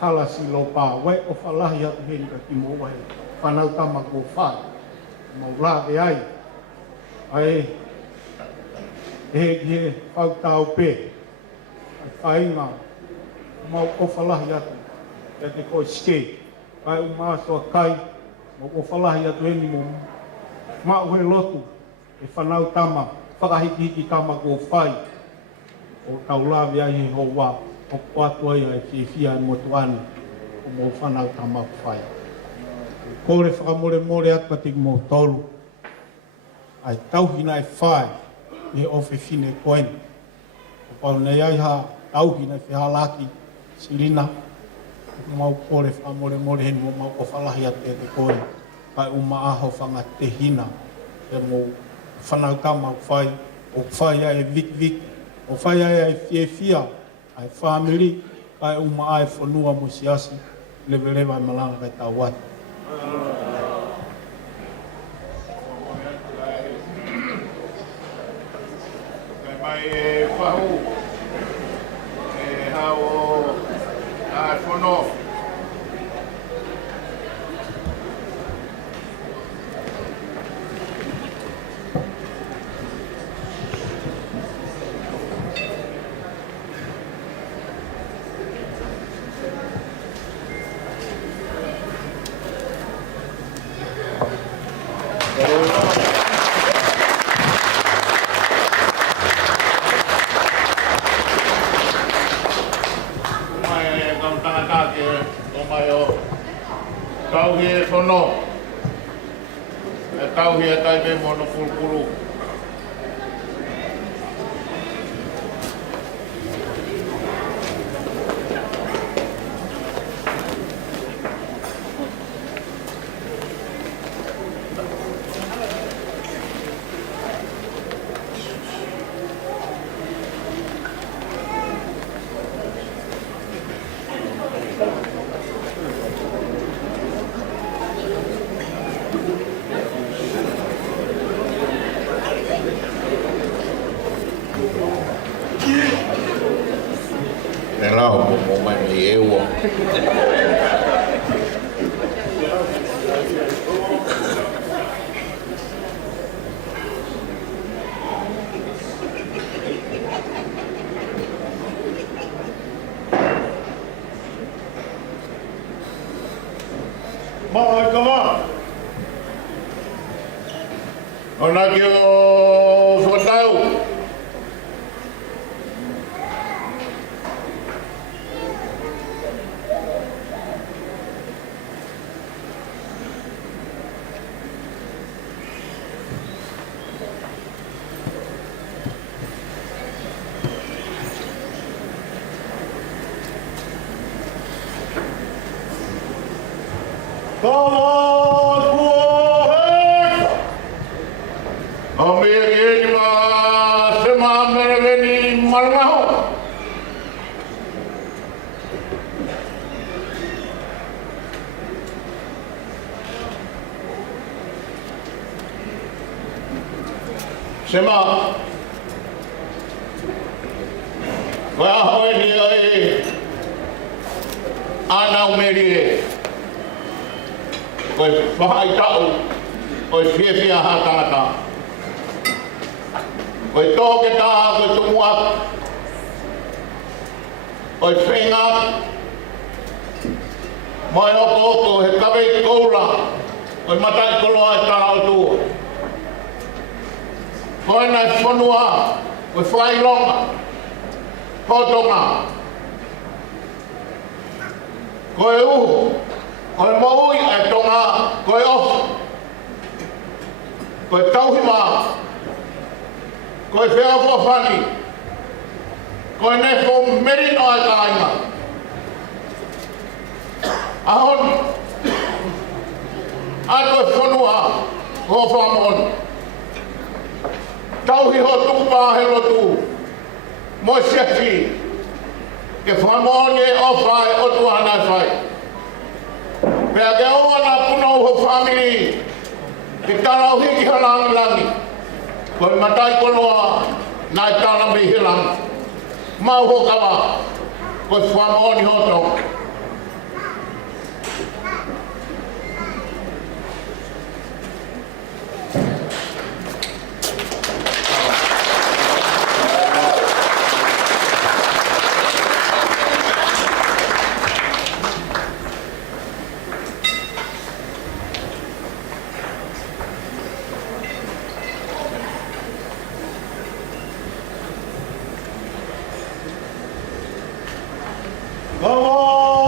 halasi lo pā. Wai o whalahi atu he nika ki mo wai. Whanau tama ko whae. Mau rā e ai. Ai he whau tau pē, ai whainga, mau o whalahi atu, e te koe ske, kai o māsoa kai, mau o whalahi atu heni mo, mau he lotu, e whanau tama, whakahiki tama ko whai, o tau lawi ai he ho wā, o kuatua ia e whiwhia e motuani, o mo whanau tama ko whai. Kore whakamore atu ati mo tolu, ai tauhina e whae, ni o whiwhine koen. O pau nei ai ha tauhina e whihalaki, silina, mau kore whamore more heni mo mau o whalahi a te koen. Kai uma aho whanga te hina, e mo whanaukama o whai, o whai ai vik vik, o whai ai fie fia, ai family, kai uma ai whanua mo siasi, lewe lewa ai malanga kai tau watu. Mai whahu, hao whono. Tauhi whono, tauhi e taipe mono fulkuru. Ela o Moimoi eu. Mai Kava. Ona que o fotau. Malungahu. Gemma. Wah hoi ni ai. Ana umeri. Koi whai tau. Koi whiawhia ha tangata. Koi tōke taha, koi tumua. Koi whenga. Mai oko he kawei koura. Koi matai koloa e tara o tua. Koi nai whanua. Koi whailonga. Potonga. Koi uhu. Koi maui e tonga. Koi ofu. Koi tauhima. Koi whea whawhani. Koi nefo merino ai kāinga. Ahon. Ai koi whanua. Ho whamon. Tauhi ho tūpā he lotu. Mo sefi. Ke whamon e ofai o tuana whai. Pea ke oa na puno ho family. Ke tarau hiki halangi langi. Koi matai koloa nai tāna mi hilang. Mau ho Kava. Koi whamoni ho tau. Kava!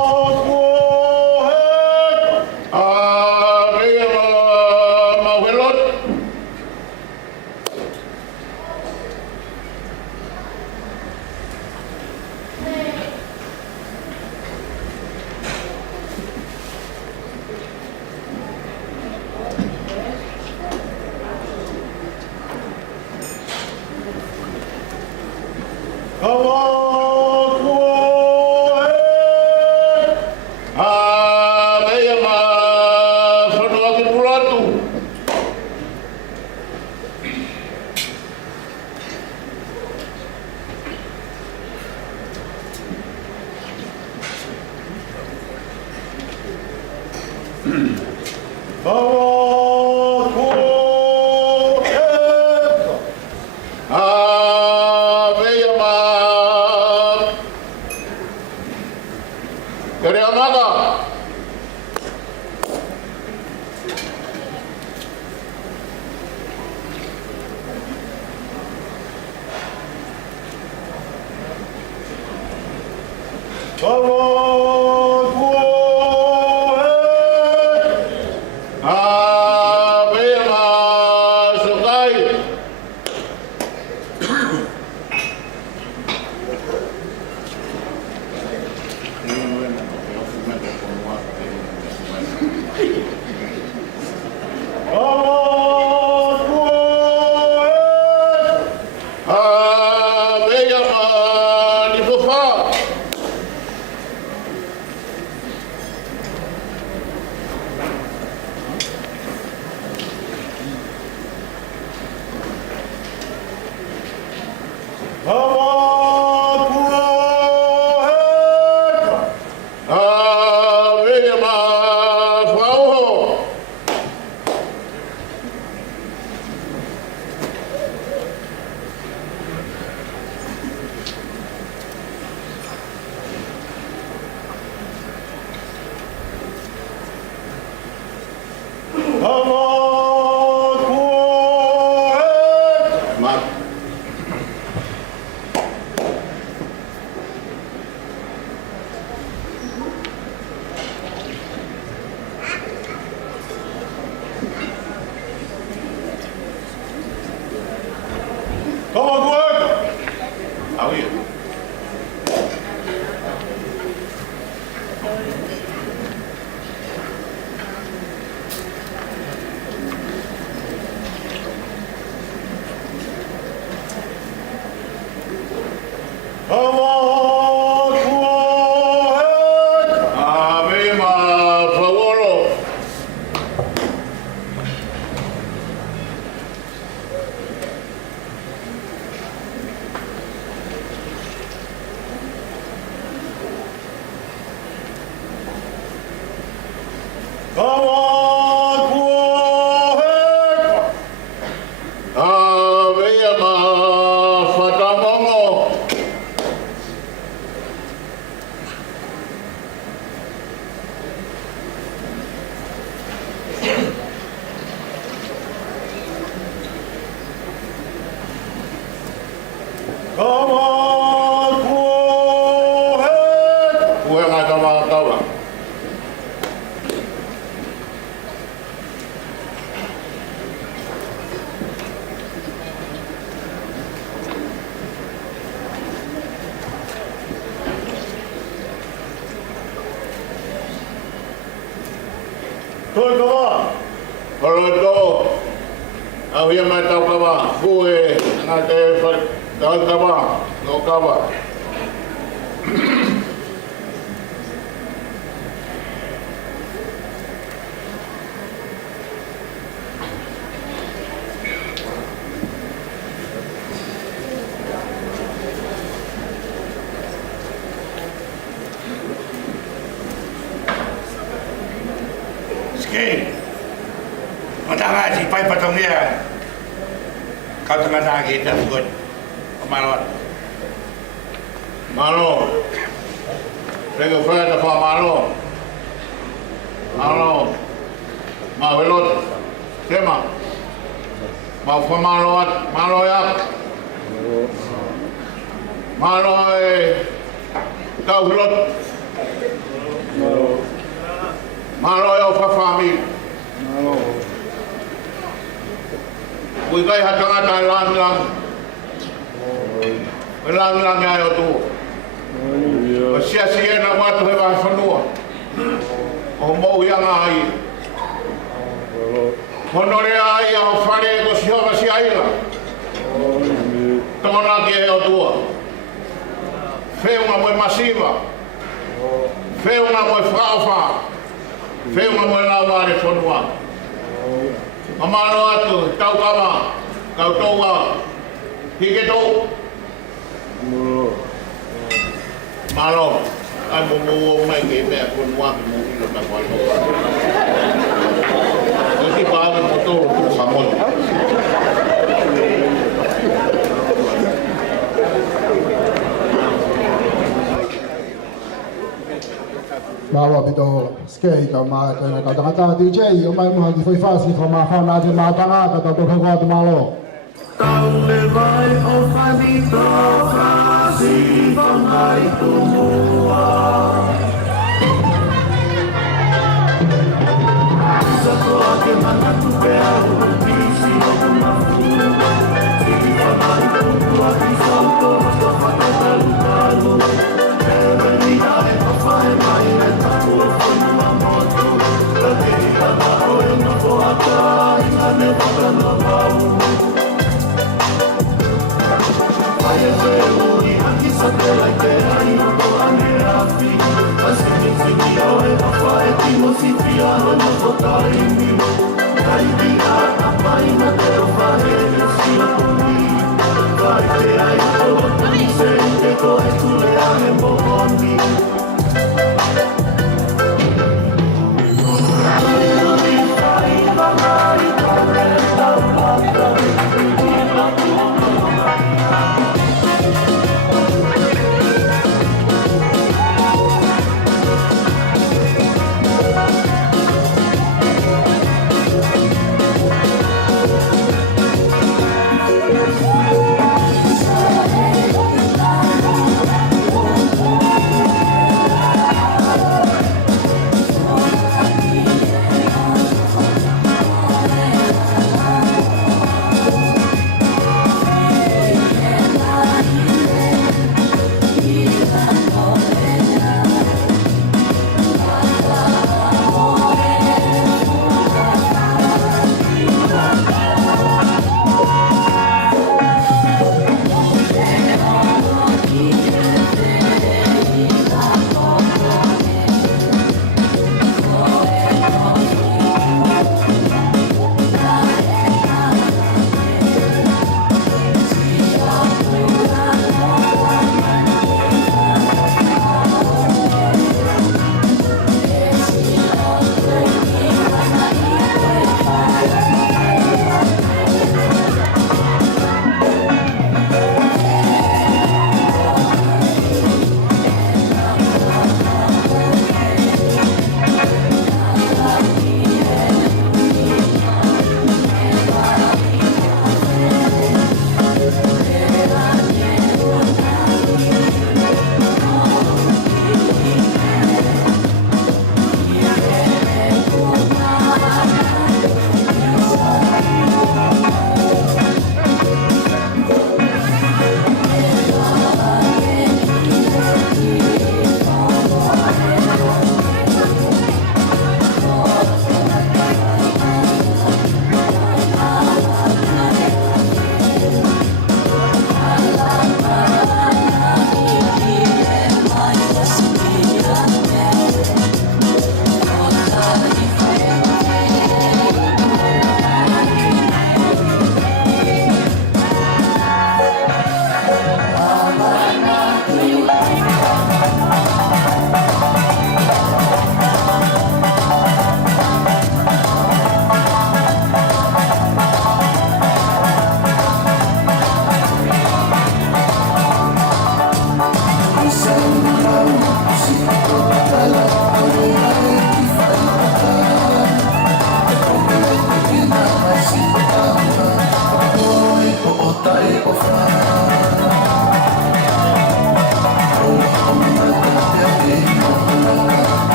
Thôi Kava, kalau tu, aku yang mata Kava, gue ngate Kava, no Kava. Okey. Mata ngaji pai patong dia. Kau tengah sakit dah good. Kemalon. Malo, mereka faham apa malo, malo, belot, Gemma, faham malo ya, malo kau belot. Malo ya fahami. Bukai hatang lang ya tu. Sia-sia nak buat tu hebat semua. Mau yang ai. Honore ai yang fare ko siapa si ai lah. Tona ke tu. Feu uma moi masiva. Feu uma moi frafa. Feu uma moi lawa de fonua. Amano atu tau kama. Kau toa. Hiketo. Malo, ai mo mai ke me ko wa mo lo ta ko. skei ka ma ka tangata DJ o mai mo ki foi fasi fa ma fa na te ma tanga ka to ko ko te malo. Taule vai o fanito frasi vangai tumua. Sako ake mana tu pea o pisi o kumafu. Siki vangai tumua ki santo sto fata talukalu. Ewe nina e pawhae mai e tapu o whanua motu. Ka tiri tama o e noto ata inga ne whakana wau. Vai e ui aki sa te lai te ai no to ane afi. Pasini sini o e pawhae timo si pia o no to taimi. Kai pia a pai na te o whae e sila kumi. Vai te ai o lo tumi se te ko e tule ane mohoni.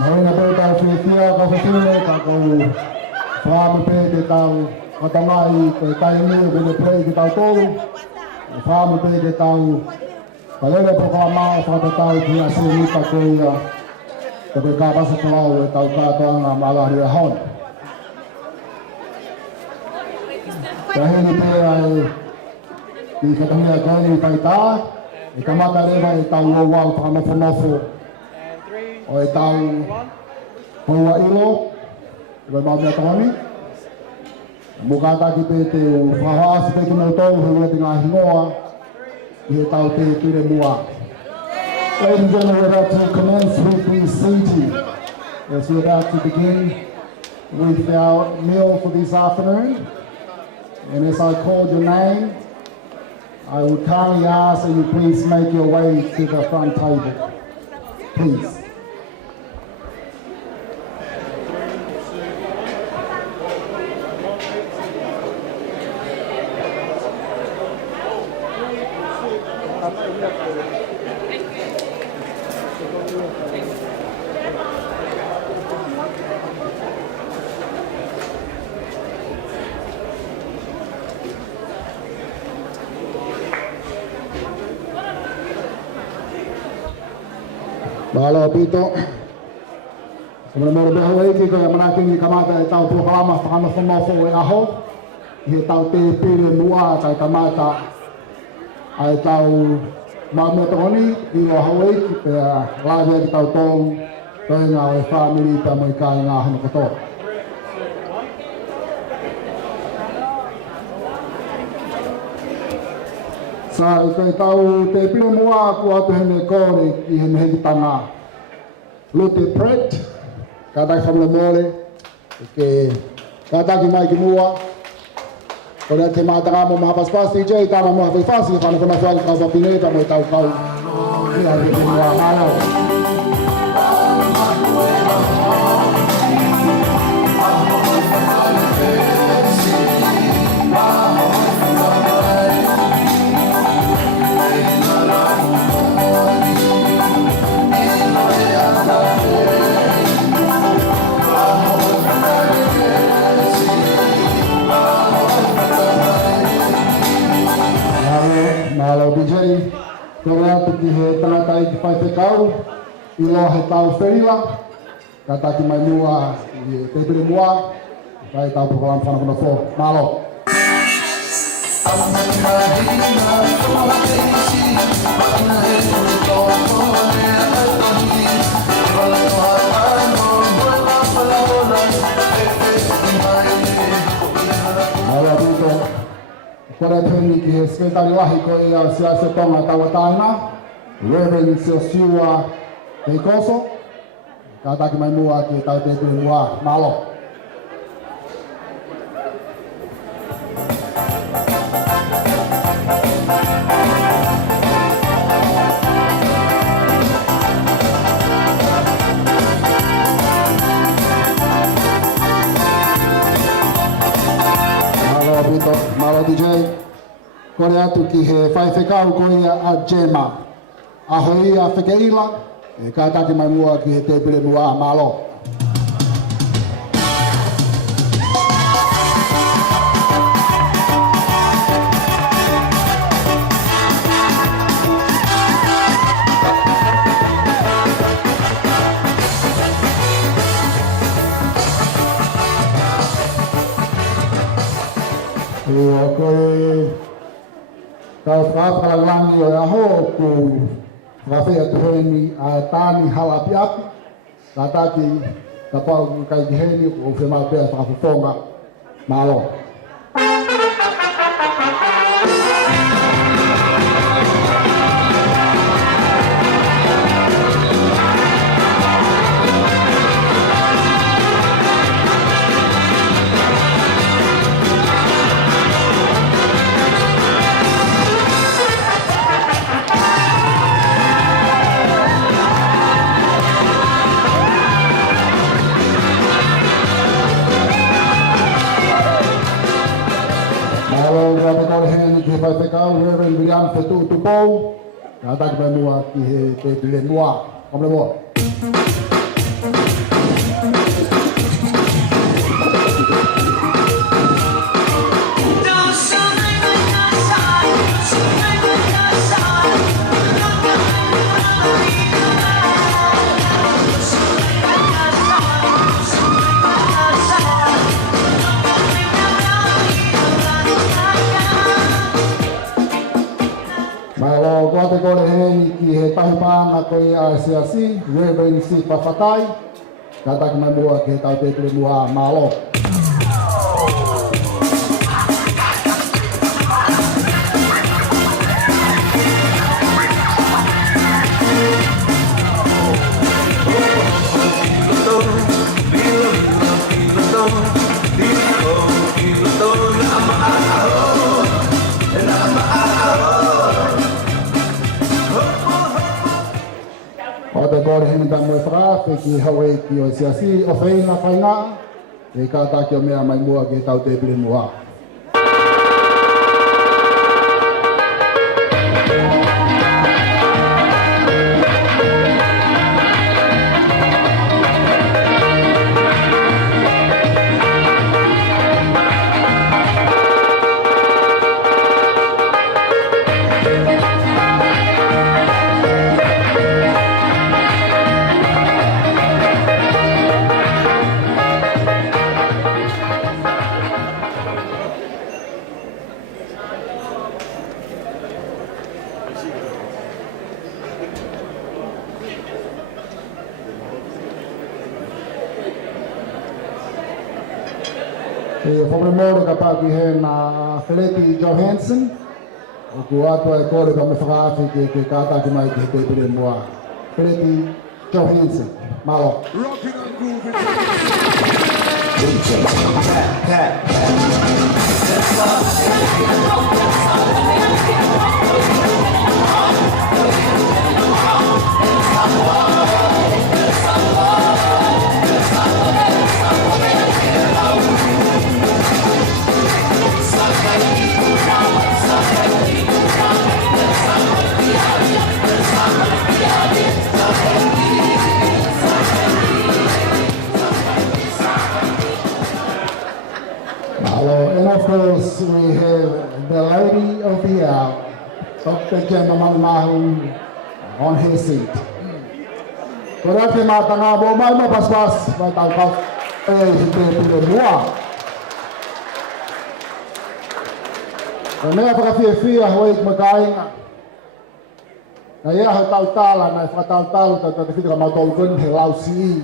Maringa pe tau whiwhia ka whiwhine ka kou whāmu pe te tau katangai te taimi o kene play ki tau tōu. Whāmu pe te tau kalere poka maa whakatatau ki a se nika koia te pe kāpasa palau e tau kātoanga malari a hon. Ka hini pe ai i katangia koni kai tā e kamata rewa e tau o wau whakamofo o e tau Paula ilo, e vai maumea tahoni. Mukata ki pe te whahaasi pe ki mo tau hua te ngā hingoa i e tau te kire mua. Ladies and gentlemen, we're about to commence with the seating. As we're about to begin with our meal for this afternoon. And as I called your name, I would kindly ask that you please make your way to the front table. Please. Mahalo Pito. Semua moro beho iki ko manaki ni kamata e tau pokalama whakamawhamawho e aho. I he tau te pire mua tai kamata ai tau maumea tahoni i o hawai ki pe lawe ki tau tōu toi ngā o e whamiri pa mo i kai ngā hana katoa. Sa i kai tau te pire mua ku atu hene kore i he mehe ki tanga. Lute pret, kātai whamle mōre, ke kātaki mai ki mua. Kore te mātanga mo maha paspas DJ, tāma moha whiwhasi, whana whana whana kau wapineta mo i tau kau. Ia ki te mua mālau. Malo DJ, kore atu ki he tangata i ki whai whekau, i loa he tau wherila, ka taki mai mua i te pere mua, kai tau pukalam whanakona who. Malo. Malo Pito. Kore tēni ki he sekretari wahi ko e a Siasa Tonga Tawataina, Reverend Siosiua Teikoso, ka taki mai mua ki e tau te kuri mua, malo. Malo DJ, kore atu ki he whai whekau ko ia a Gemma. Aho ia whekeila, e ka taki mai mua ki he te pere mua malo. Ua koe tau whāwhalalangi o aho ku whawhea tuheni a tāni halapi api. Tā tāki ka pau kai ki heni o whemau pēr whakawhawhonga malo. Whai whekau, Reverend William Whetu Tupou, ka taki mai mua ki he te pile mua. Kamle mua. tahupanga koe a siasi, Reverend si Pafatai, kata kemai mua ke tau te pule mua malo. O te kore hini ta moe whaka, ki hawe ki o siasi, o whainga whainga, e kata ki o mea mai mua ke tau te pile mua. E whamre ka pāki he na Feleti Johansson, o ku atua e kore ka me whakaafi ke kātaki mai ki he te pire mua. Feleti Johansson, malo. Rocking and grooving. And of course, we have the lady of the hour, Dr. Gemma Malungahu, on his seat. Kora te mātanga mō mai ma paspas, mai tau kau e te pule mua. E mea whakawhiawhia hoi ki makainga. Na ia hau tau tāla, na whakatau tālu tau te whitika mātou kun he lau si.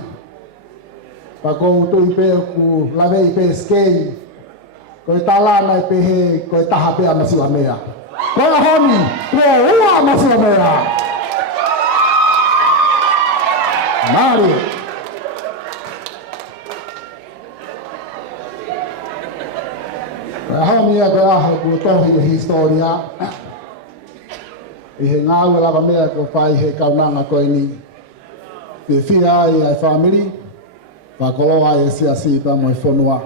Pa kou tui pēo ku lawei pē skei. Koe tāla nei pehe, koe taha pēa masila mea. Koe honi, koe ua masila mea. Māri. Koe honi a koe aho kua tohi e historia. I he ngāua lava mea koe whai he kaunanga koe ni. Te whia ai ai whamiri, whakoloa ai e siasi pa mo e whonua.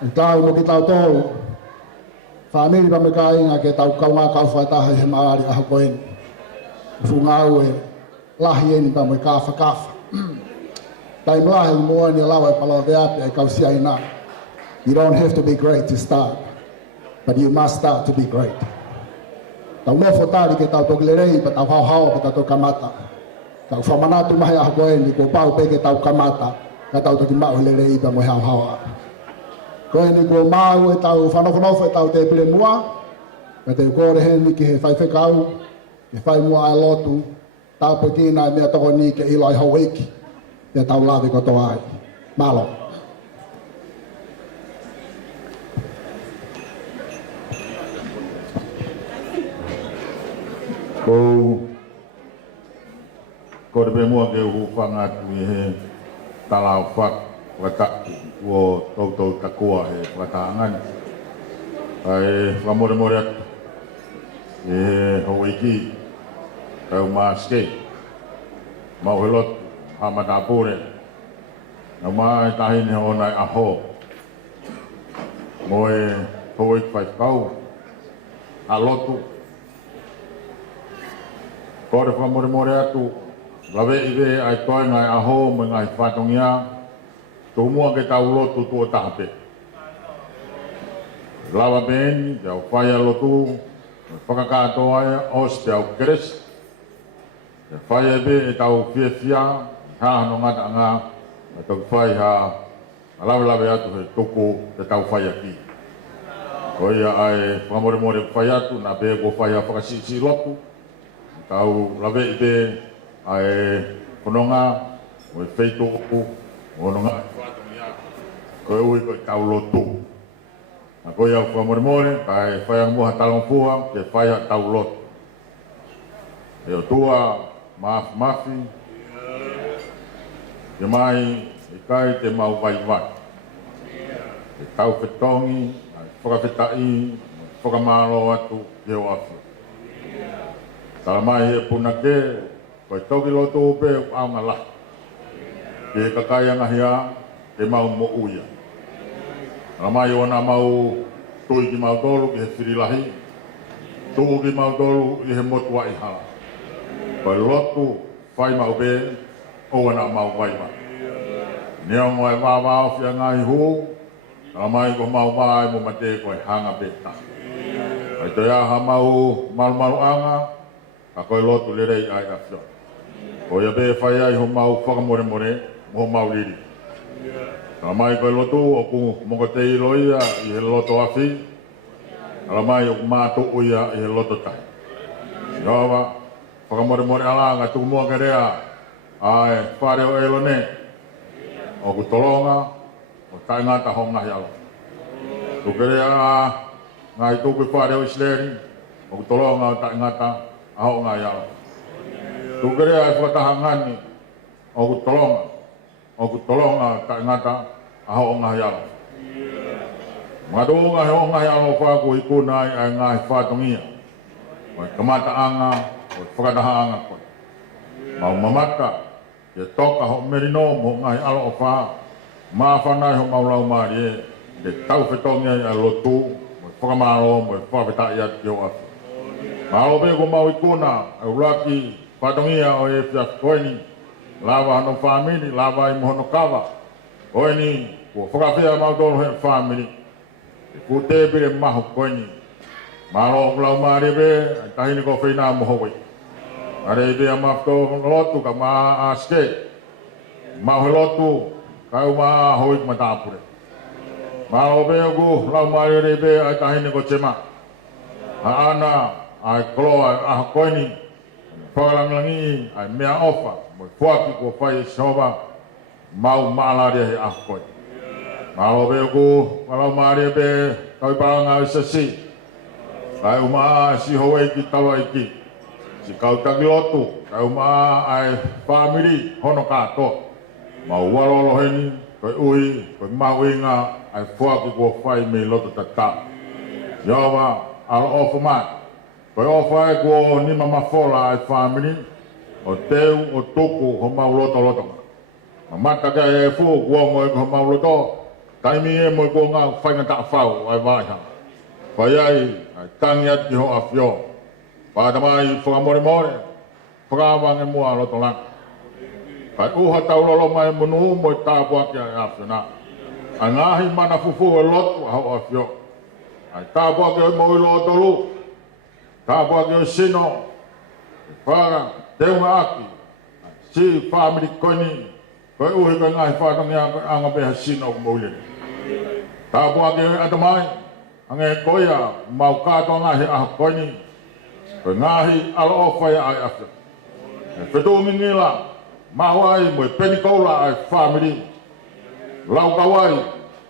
E tau mo ki tau tōu, whamiri pa me ka inga ke tau kaunga kau whaitaha he maari aho koeni. Fu ngau e lahi eni pa mo e kafa kafa. Tai mlahe mua ni lawa e palawa te api e kau sia ina. You don't have to be great to start, but you must start to be great. Tau nofo tari ke tau toki lerei pa tau hau hau pa tau kamata. Tau whamanatu mahi aho koeni ko pau pe ke tau kamata, ka tau toki mau lerei pa mo hau hau. Koe ni kua māu e tau whanofonofo e tau te pile mua, me te kore heni ki he whaiwhekau, e whai mua ai lotu, tau pe kina e mea toko ni ke ilo ai hau eki, e tau lawe koto ai. Malo. Ko te pe mua ke uhu whangatu i he talau whak wataku o tautou takua he wataangani. Ai whamore atu e Hawaii kau maske. Mau he lotu hamata pūre. Na mai tahine o nai aho. Mo e Hawaii whaikau. A lotu. Ko te whamore atu. Lawe iwe ai toi ngai aho me ngai whatongia. Tō mua ke tau lotu tō tahape. Lawa bēni, te au whaia lotu, whakakātoa e os te au keres. Te whaia be e tau whiawhia, hāhano ngata ngā, e tau whai ha lawe atu he toko te tau whaia ki. O ia ai whamore whai atu, nā be ko whaia whakasisi lotu, tau lawe i te ai whanonga o e wheito o whanonga i whātangia koe ui koe tau lotu. A koe au whamoremore kai whaiang muha talongpua ke whaia tau lotu. E o tua mafi ke mai i kai te mau vai vai. E tau whetongi, whakawhetai, whakamaro atu ke o afu. Tala mai e puna ke, koe toki loto upe au ngā lahi. Ke kakai angahia, ke mau mo uia. Tala mai o nā mau tui ki mau tolu ki he whirilahi, tuu ki mau tolu i he motua i hala. Koe lotu, whai mau pe, o ana mau waiwa. Neongo e wāwāo whia ngai huu, tala mai ko mau wāi mo mate koe hanga peta. Ai te aha mau malu anga, a koe lotu le rei ai a whio. Ko ia be whai ai ho mau whakamore mo mau liri. Tala mai koe lotu o ku moko te iloia i he loto awhi, tala mai o ku mātu uia i he loto tai. Iawa, whakamore ala ngā tuku mua ke rea, ai whare o elo ne, o ku tolonga, o tai ngata ho ngahi alo. Tukerea ngai tuku whare o isleri, o ku tolonga o tai ngata a ho ngahi alo. Tukerea e whakatahangani, o ku tolonga o tai ngata a ho ngahi alo. Madunga he o ngahi alo whaku i kunai ai ngahi whatongia. O kamata anga, o whakatahanga koe. Mau mamata, e toka ho merino mo ngahi alo o wha, mawhanai ho maulau maari e, ke tau whetongia i a lotu, mo whakamaro, mo whawhetai ati o atu. Malo be ko mau i kuna, e uraki, whatongia o e pia koeni, lava hano whamiri, lava i mohono Kava, koeni, ko whakawhia mau tolu he whamiri, ku te pire mahu koeni, malo o lau maari be, ai tahini ko whaina mohoi. Are idea mafto lotu ka ma aske. Ma lotu ka uma hoik matapure. Ma obe go lau mari rebe ai tahini ko Gemma. Ana ai klo ai koini. Palangi ai mea ofa mo fuaki ko fai soba mau mala de a koi. Ma obe go lau mari be ka palanga sesi. Ai uma si hoai ki tawa iki. Si kau tangi lotu, kau maa ai family hono kato. Mau walolo heni, koe ui, koe mau inga, ai fuaki kua whai me loto tata. Yawa, alo ofa mai. Koe ofa ai kua nima mafola ai family, o teu, o tuku, ho mau loto. Mamata kia e fu, kua moe ho mau loto, taimi e moe kua ngā whainga ta whau ai vaiha. Whai ai tangi ati ho a whio. Pada mai whakamore, whakawange mua loto lang. Kai uha tau lolo mai munu mo i tāpua kia e awhina. Ai ngahi mana fufu e lotu a hau a whio. Ai tāpua kia mo i loto lu. Tāpua kia sino. Whaka, teunga aki. Si whamiri koini. Kai uhi kai ngahi whatangi anga beha sino mo i lini. Tāpua kia atamai. Ange koia mau kato ngahi aha koini. Koe ngahi alo o whai ai awhia. E whetungi ngila, mawai mo e penikoula ai whamiri. Lau kawai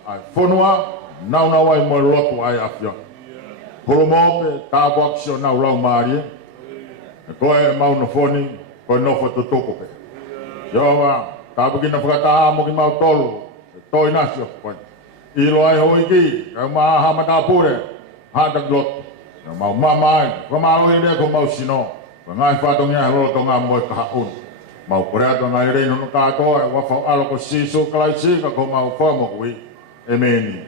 ai whonua, naunawai mo e lotu ai awhia. Holo mope, tāpua kisio nau lau maari. E koe mau no whoni, koe nofo tutuko pe. Yawa, tāpukina whakataa mo ki mau tolu, e toi nasio koe. Ilo ai hoi ki, e maa hamata pure, hatak lotu. Mau mamai, ko mau ide ko mau sino. Ko ngai whatongia he loto ngā moe ka haun. Mau korea to ngai reino no kātoa, e wafau alo ko sisu kalaisi ka ko mau whamo hui. E meni.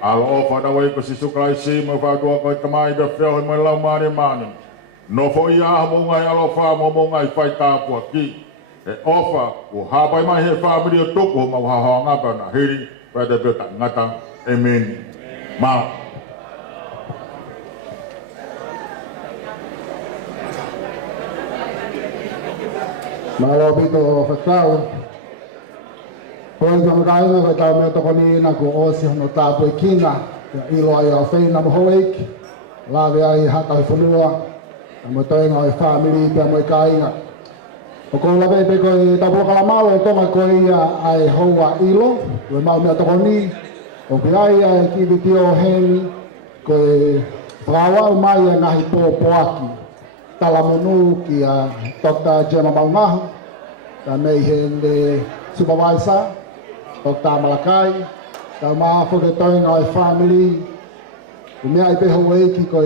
Alo o whatawai ko sisu kalaisi, mo whautua ko i tamai be whio he moe lau maare mani. No fo i aha mo ngai alo whamo mo ngai whai tāpua ki. E ofa, ko hapai mai he whamiri o tuku ho mau hahoa ngapa na hiri, whaida beta ngata. E meni. Mau. Malo pito whakau. Hoi ka makainga ka tau mea toko ni ina ko osi hono tāpoi kinga. Ilo ai au whaina mo hoik. Lawe ai hata i whanua. mo toi ngoi family pe mo kainga o ko la pe ko ta po kala malo to ma ko ia ai hoa ilo le mau me to ni o pe ai ki vitio hen ko Paula mai nga hi po aki talamonu ki a Dr. Gemma Malungahu ta mei hen le supervisor Dr. Malakai ta ma fo ke toi ngoi family me ai pe hoi ki ko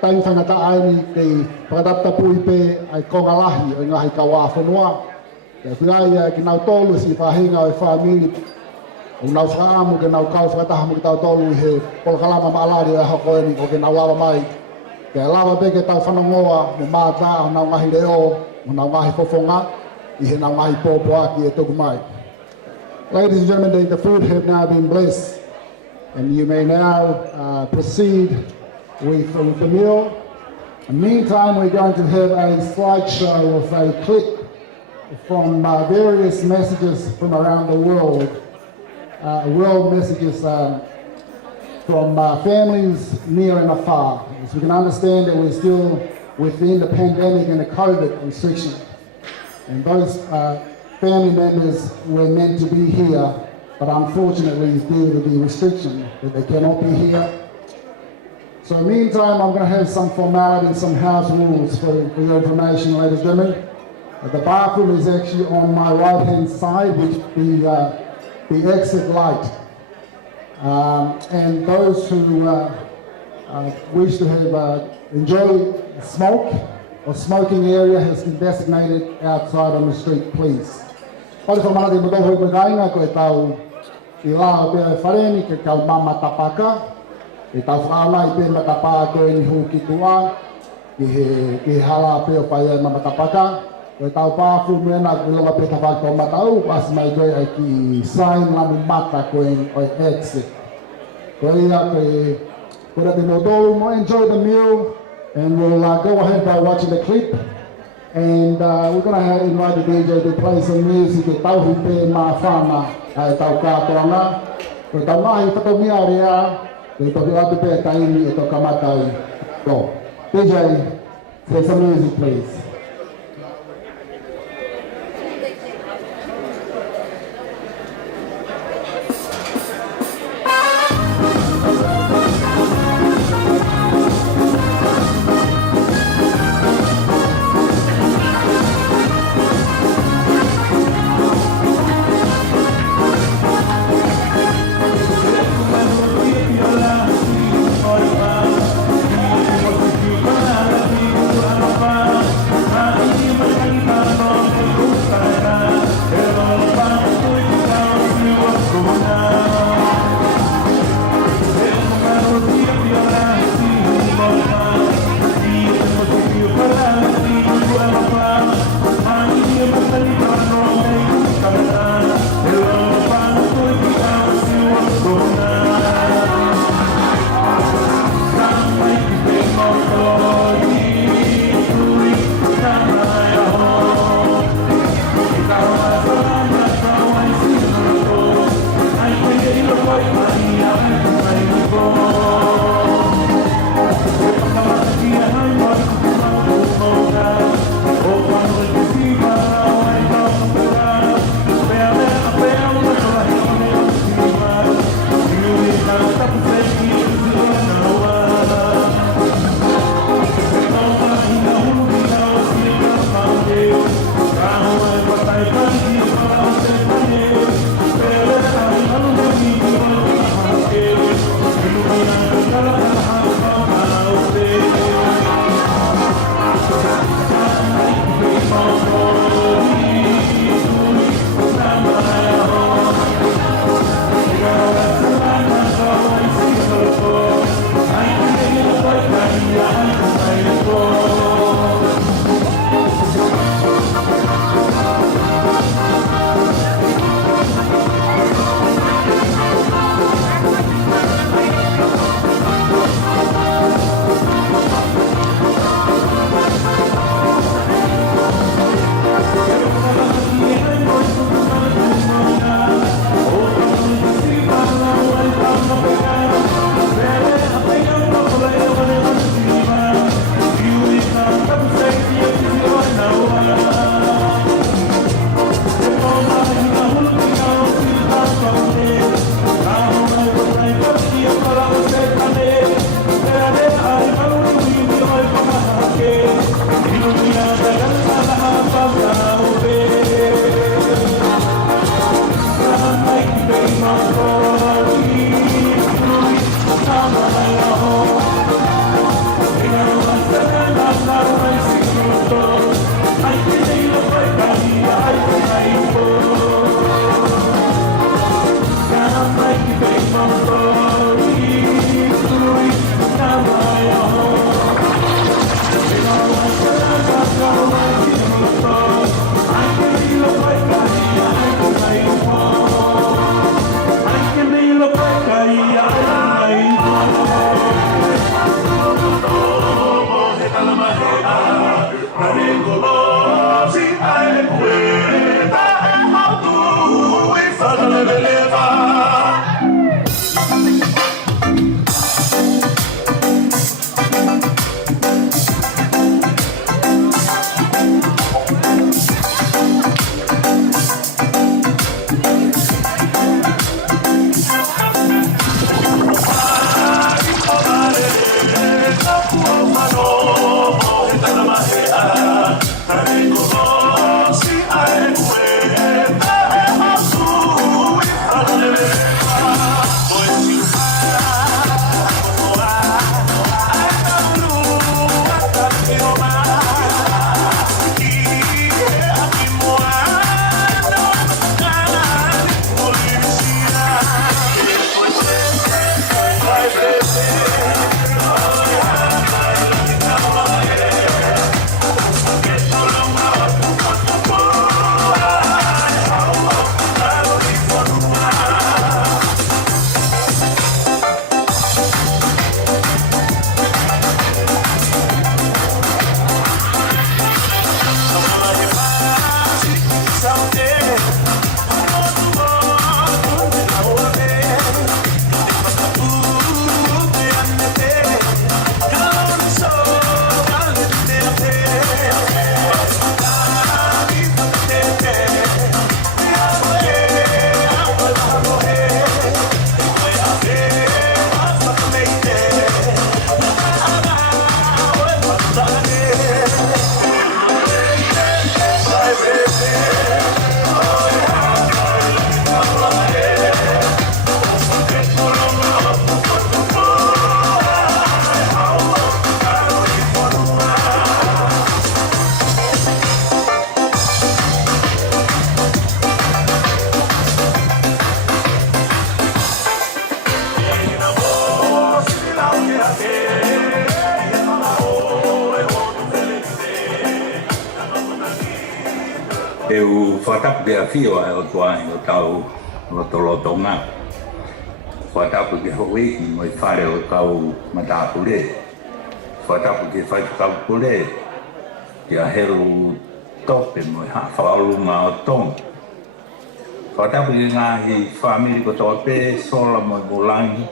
tai whangata ai ni kei whakatata pui pe ai konga lahi o ngahi kawa whanua. Te whiai ki nau tolu si whahinga o whamili o nau whaamu ke nau kau whakataha mu ki tau tolu i he polokalama maalari o e hoko eni o ke nau lava mai. Ke lava pe ke tau whanongoa mo mātā o nau ngahi reo mo nau ngahi fofonga i he nau ngahi pōpoaki e tuku mai. Ladies and gentlemen, the food have now been blessed and you may now proceed with the meal. In the meantime, we're going to have a slideshow of a clip from various messages from around the world. World messages from families near and afar. As we can understand that we're still within the pandemic and the COVID restriction. And those family members were meant to be here, but unfortunately due to the restriction that they cannot be here. So in the meantime, I'm going to have some formalities, some house rules for your information, ladies and gentlemen. The bathroom is actually on my right-hand side, which the exit light. And those who wish to have enjoy smoke or smoking area has been designated outside on the street, please. Pare wha mana te moto hoi koe kainga koe tau I lao pe whareni ke kau mama tapaka. E tau whaamai pe matapaka koe ni hu ki tua. Ki hala pe o pai ai mama tapaka. Koe tau pāwhu mena koe longa pe tapaka tau matau. As mai koe ai ki sign lamu mata koe oi exit. Koe ia koe te moto mo enjoy the meal. And we'll go ahead by watching the clip. And we're going to invite the DJ to play some music e tauhi pe mā whāma ai tau kātoanga. Koe tau mahi whatomia rea, koe tohi atu pe taimi e tō kamatai. So, DJ, play some music please. Bye. whatapu ke a whio ai o tua i o tau loto ngā. Whatapu ke hoi i moi whare o kau matapure. Whatapu ke whaitukau pure. Ke a heru tope moi ha whaolunga o tong. Whatapu ke ngāhi whamiri ko tope sola moi mulangi.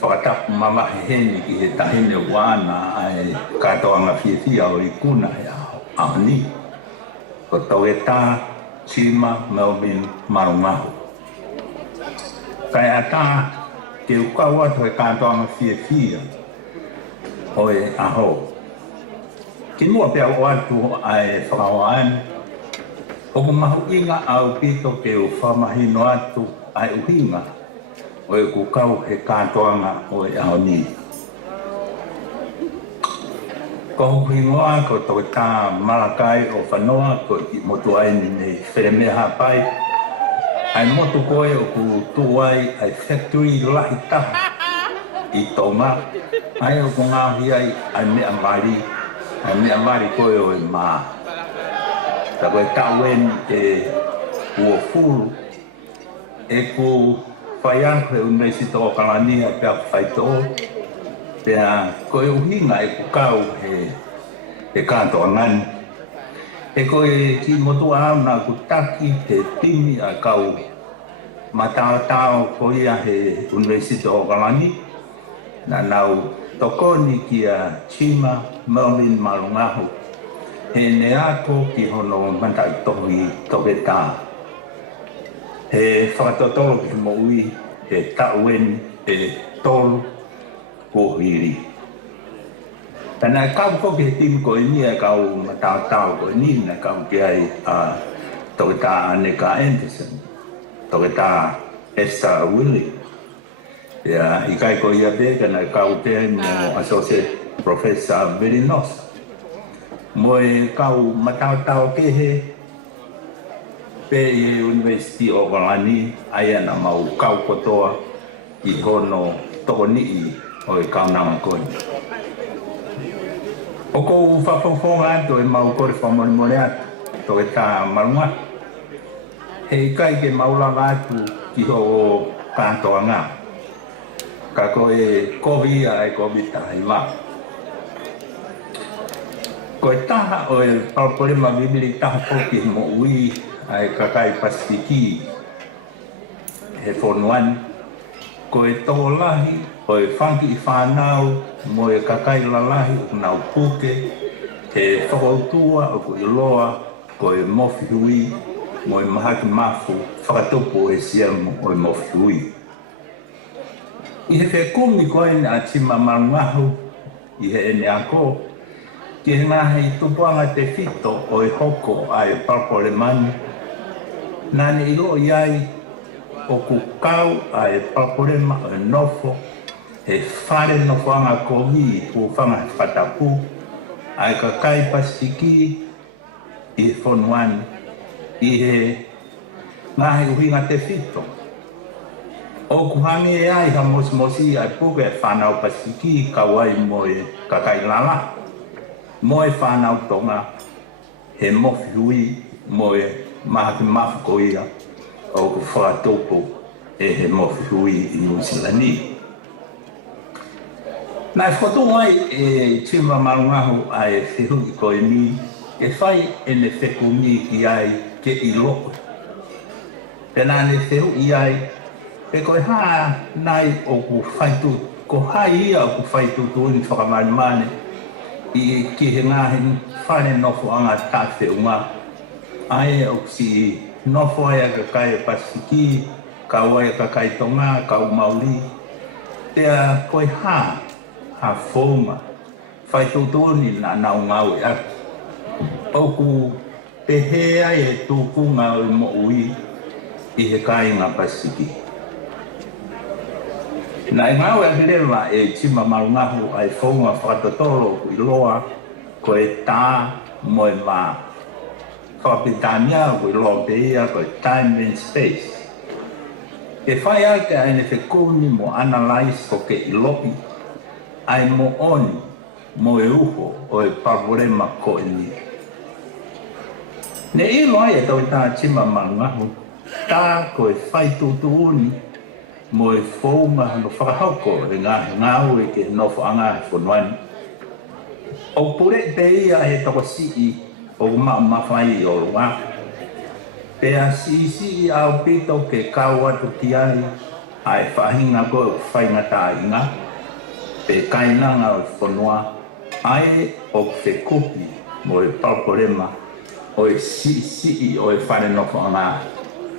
Whakatapu mamahi heni ki he tahine wana ai katoanga whiawhia o i kuna he ahoni. Ko toge tā, Tima, Melvena, Malungahu. Kai a tā, ke ukau atu he katoanga whiawhia o e aho. Ki mua pia o atu ai whakaoan. O ku mahu inga au pito ke u whamahino atu ai uhinga. O e kukau he katoanga o e ahoni. Ko huingoa ko tō tā Malakai o whanoa ko i motu ai nei wheremea hapai. Ai motu koe o ku tuai ai factory lahi taha i Tonga. Ai o ku ngāhi ai mea mari. Ai mea mari koe o e maa. Ta koe tauen e ua furu. E ku whaianko e University o Kalania pia whaitoo. Pea koe uhinga e kukau he kātoa ngani. E koe ki motua au nā kutaki he timi a kau matātao koia he University o Kalani. Nā nau tokoni ki a Tima, Melvena, Malungahu. He neako ki hono mantai tohi toke tā. He whakatotoro ki mo ui, he tauen e tolu ko hiri. Tana kau ko ke tim ko ni e kau matau ko ni na kau ke ai toke tā Aneka Anderson. Toke tā Esther Willie. Ya ikai ko ia be kana kau te mo associate professor Berinosa. Mo e kau matau ke he pe e University o Kalani ai ana mau kau kotoa i hono tokoni o e kaunanga koe. O kou whapofonga atu e mau kore whamorimore atu, to e tā marunga. He ikai ke maulanga atu ki ho kātoa ngā. Ka koe kovia e kovita i mā. Koe taha o e palporema bibili taha poki mo ui ai kakai pasiki he whonuani. Koe toho lahi o e whanki i whanau mo e kakai lalahi o nau puke he whakautua o ko i loa ko e mofi hui mo e mahaki mafu whakatopo e siamu o e mofi hui. I he whekumi koe ni a Tima Malungahu i he ene ako ki he ngahe i tupuanga te whito o e hoko a e palpole mani. Nani i loo iai o ku kau a e paporema o e nofo, e whare nofoanga kohi o whanga whatapu, a e kakai pasiki i he whonuani, i he ngahe uhinga te whito. O ku hangi e ai ha mosimosi a e puke e whanau pasiki kawai mo e kakai lala, mo e whanau tonga, he mofi hui mo e mahaki mafu koia, o ku whakatopo e he mofi hui i New Zealandi. Nai whatongai e Tima Malungahu a e whihu i koe ni, e whai e ne whekumi ki ai ke i loko. Pena ne whihu i ai, e koe haa nai o ku whaitu, ko hai ia o ku whaitu tuuni whakamarimane i ki he ngahin whane nofo anga tā whiunga. Ai o si nofo ai a kakai e pasiki, kau ai a kakai tonga, kau mauri. Tea koe ha whonga, whai tūtūni na nau ngau e aku. O ku te he ai e tūkunga o mo ui i he kāinga pasiki. Na e ngau e hilewa e Tima Malungahu ai whonga whakatotoro i loa koe tā moe maa. Whakapitania koe loa pe ia koe time and space. E whai ai ka ene whekuni mo analyze ko ke i lopi, ai mo oni mo e uho o e pavorema ko e ni. Ne ilo ai e tau tā tima Malungahu, tā koe whai tūtūuni, mo e whaunga no whakahauko e ngāu e ke nofo anga e whanuani. O pure pe ia he toko sii o mawhai o runga. Pea si au pito ke kau atu ki ai, ai whahinga koe whainga tā inga, pe kainanga o whanua, ai o te kupi mo e palporema, o e si o e whare nofo anga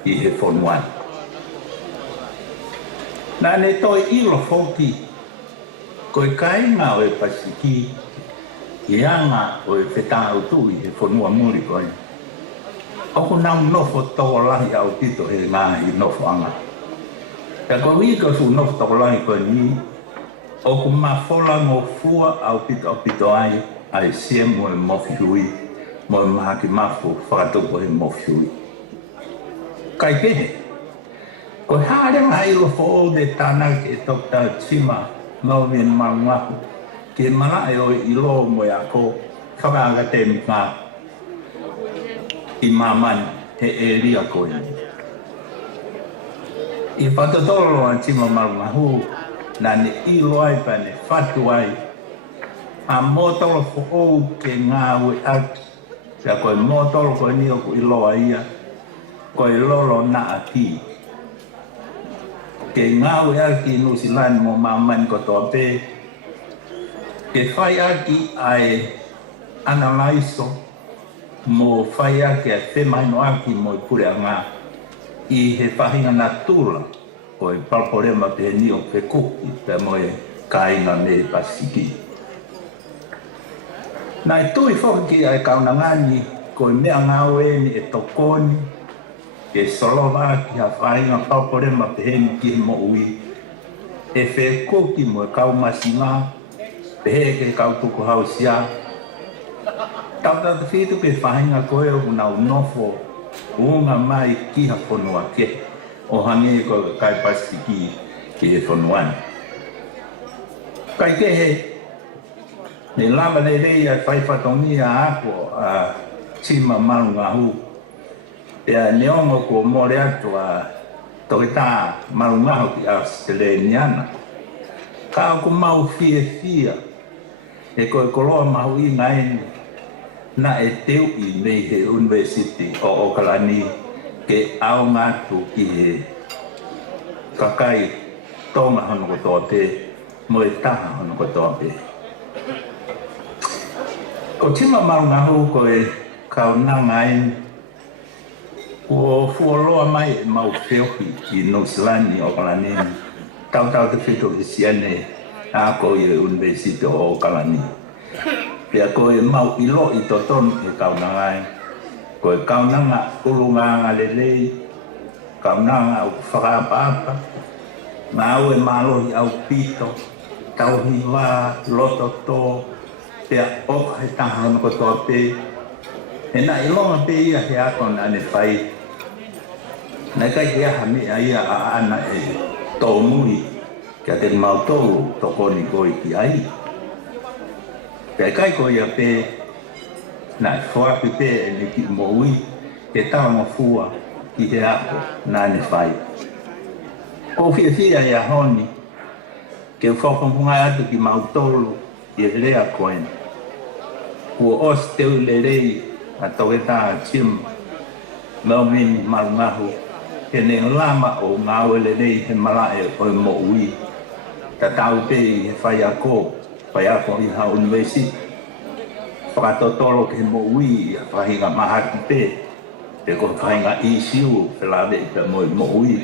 i he whanuani. Nā ne toi ilo whauki, koe kainga o e pasiki, i anga o e whetā utu i he whanua muri koe. Oku nau nofo toko lahi au tito he ngā i nofo anga. Ka koe wiko su nofo toko lahi koe ni, oku mawhola ngō fua au pito ai, ai sia mo e mawhiui, mo e mahaki mafu whakatoko he mawhiui. Kai pehe, ko harenga ilo fo de tana ke tokta tima Melvena Malungahu ke mana e o ilo mo ya ko whakaanga te mika i mamani he e ria ko i. I whatotoro a tima Malungahu na ne ilo ai pa ne whatu ai a motoro fo o ke ngā ue aki sa koe motoro koe ni o ku ilo ia koe lolo na aki. Ke ngau e aki nusilani mo mamani kotoa pe. Ke whai aki ai analaiso mo whai aki a whemaino aki mo i pure anga i he whahinga natura o i palporema pe ni o pe kuki pe mo e kainga me pasiki. Nā i tui whoki ai kaunangani ko i mea ngau e ni e tokoni e solova ki ha whainga pauporema peheni ki mo ui. E whe koki mo e kau masinga, pehe ke kau tuku hausia. Tauta te whitu ke whainga koe o nau nofo, unga mai ki ha whanua ke, o hangi ko kai pasi ki he whanuani. Kai ke he, ne lama ne rei a whaiwhatongi a ako a tima Malungahu, Pea neongo ko more atu a toke tā Malungahu ki Australiana. Ka aku mau fia, e koe koloa mahu i ngaini, na e teu i mei he University o Okalani ke au ngātu ki he kakai tonga hono kotoa pe, mo e taha hono kotoa pe. Ko tima Malungahu koe kaunangaini, Ko fuoloa mai e mau whiohi i Nusilani o Kalani. Tau te whito i siane a ko i University o Kalani. Pea ko e mau ilo i totonu e kaunangai. Ko e kaunanga urunganga lelei, kaunanga o whakaapapa, ngā au e malohi au pito, tauhiwa, lototo, pea oka he taha no kotoa pe. E nā ilonga pe ia he ako na ne whai. Nā kai he aha mea ia a ana e tō mui kia te mautou tokoni koi ki ai. Pea kai ko ia pe nā whapi pe e ne ki mo ui ke taonga fua ki he ako nā ne whai. Ko whia ia honi ke whakamungai atu ki mautolu i e rea koen. Kua os teu le rei a toke tā tim Melvena Malungahu ke ne lama o ngāu ele nei he malae o mo ui ta tau pe i he whai ako i ha University whakatotoro ke mo ui i a whahinga mahaki pe ko whahinga i siu whelave i pe mo ui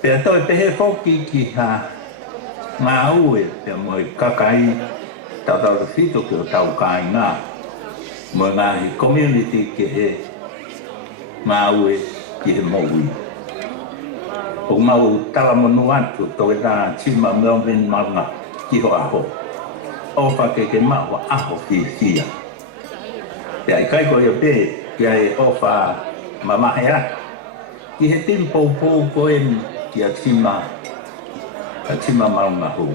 pe a toi pe he whoki ki ha ngāu e pe mo i kakai tau te whito ke o tau kai ngā mo ngā hi community ke he ngā ue ki he moui. O mau talamonu atu toke tā tima Melvena Malungahu ki ho aho. Ofa ke maua aho ki fia. Te ai kai ko ia pe ki ai ofa mamahe atu. Ki he timpo koen ki a tima Malungahu.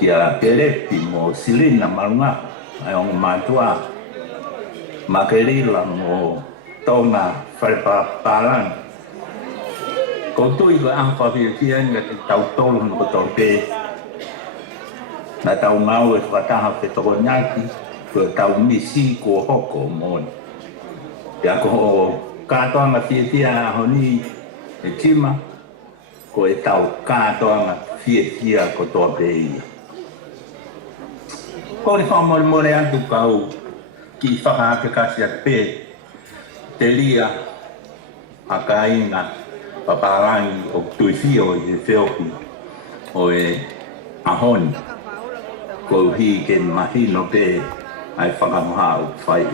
Ki a perepi mo Silina Malungahu. Ai ongo mātua. makerila mo tonga wharepapalang. Ko tui ko ang pawirikian nga tau tolu mo ko pe na tau ngau e whataha pe toko nyaki ko tau misi ko hoko mo. Ya ko katoa nga whiawhia honi e tima ko e tau katoa nga whiawhia ko toa pe ia. Ko ni whamore atu kau ki whakaake kasi at pe te lia a ka inga paparangi o tuifio i te whioki o e ahoni ko hi ke mahino pe ai whakamoha o whai.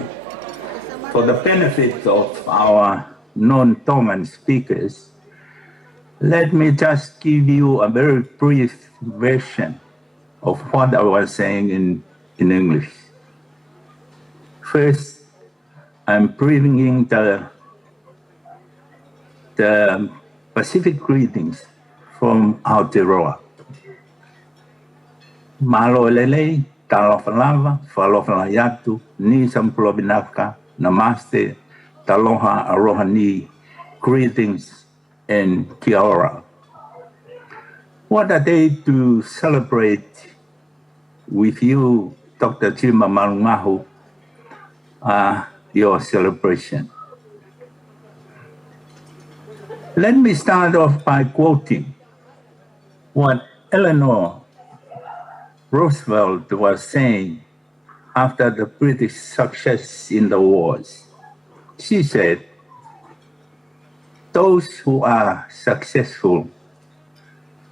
For the benefit of our non-Tongan speakers, let me just give you a very brief version of what I was saying in English. First, I'm bringing the Pacific greetings from Aotearoa. Malo lele, talofalava, falofala yatu, ni sampulobinaka, namaste, taloha aroha ni, greetings, and kia ora. What a day to celebrate with you, Dr. Gemma Malungahu, your celebration. Let me start off by quoting what Eleanor Roosevelt was saying after the British success in the wars. She said, "Those who are successful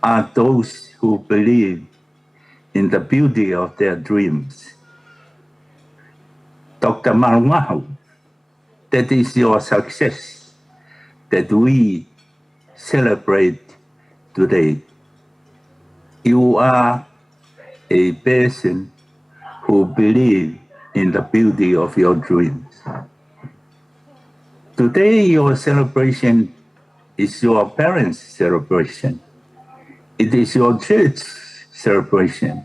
are those who believe in the beauty of their dreams." Dr. Malungahu, that is your success that we celebrate today. You are a person who believes in the beauty of your dreams. Today, your celebration is your parents' celebration. It is your church celebration,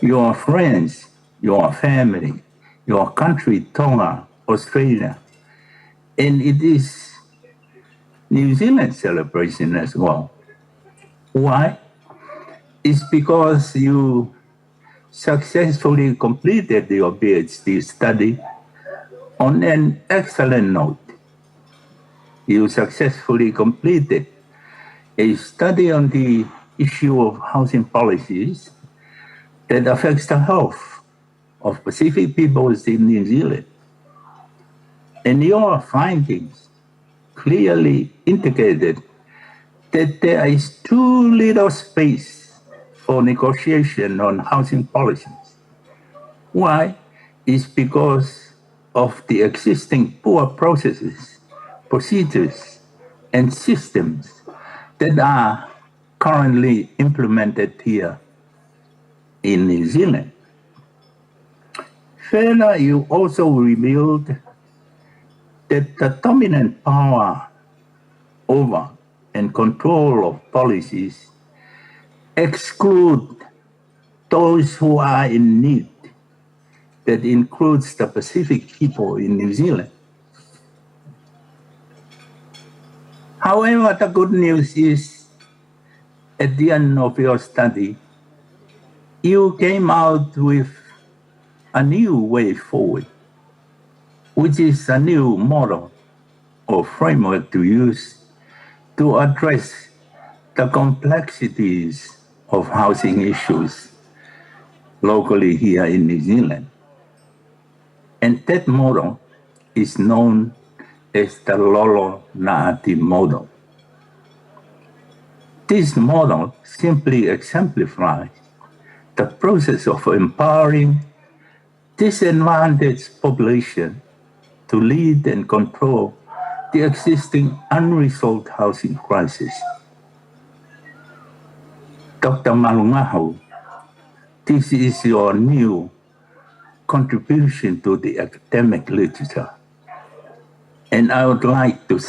your friends, your family, your country, Tonga, Australia. And it is New Zealand celebration as well. Why? It's because you successfully completed your PhD study on an excellent note. You successfully completed a study on the issue of housing policies that affects the health of Pacific peoples in New Zealand. And your findings clearly indicated that there is too little space for negotiation on housing policies. Why? It's because of the existing poor processes, procedures, and systems that are currently implemented here in New Zealand. Further, you also revealed that the dominant power over and control of policies exclude those who are in need. That includes the Pacific people in New Zealand. However, the good news is, at the end of your study, you came out with a new way forward, which is a new model or framework to use to address the complexities of housing issues locally here in New Zealand. And that model is known as the Lolo Naati model. This model simply exemplifies the process of empowering disadvantaged population to lead and control the existing unresolved housing crisis. Dr. Malungahu, this is your new contribution to the academic literature. And I would like to,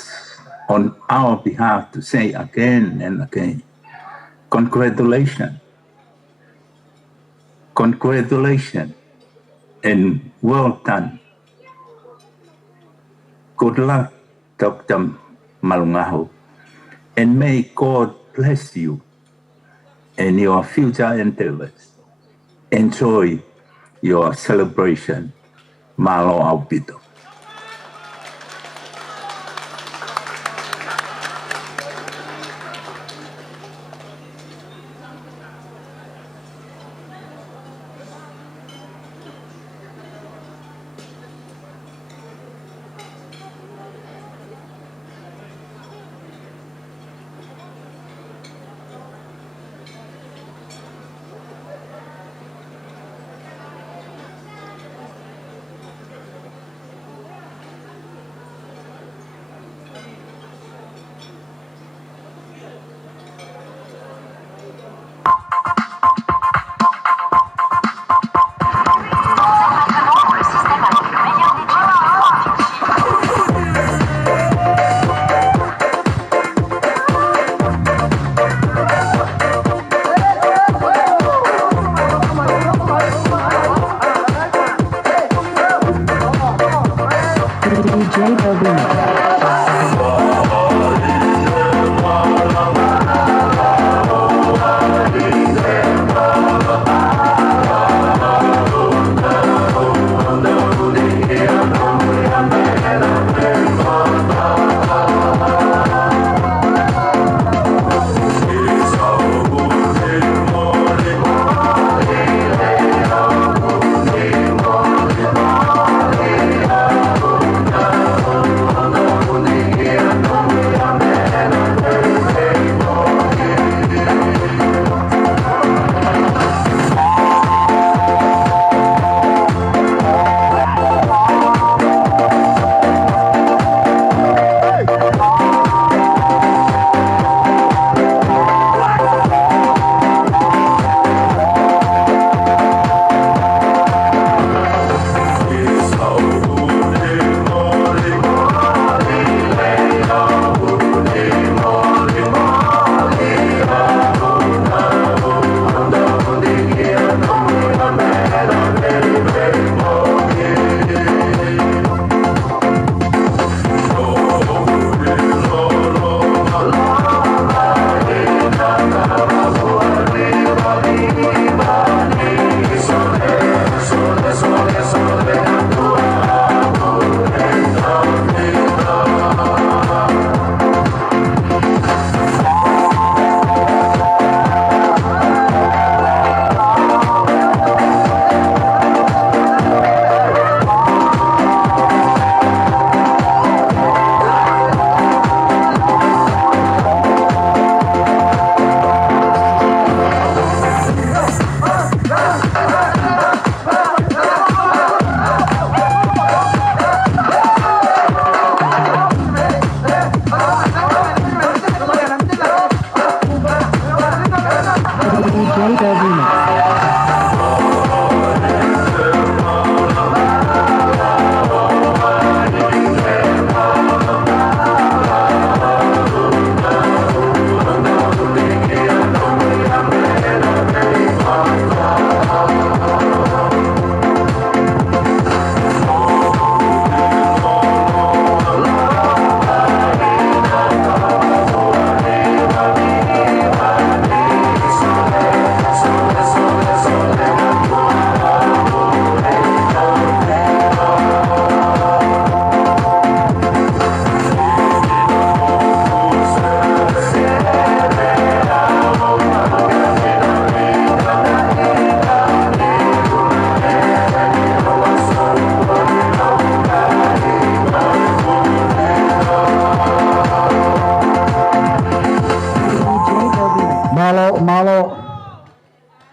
on our behalf, to say again and again, congratulations. Congratulations and well done. Good luck, Dr. Malungahu, and may God bless you and your future endeavors. Enjoy your celebration. Malo Aupito.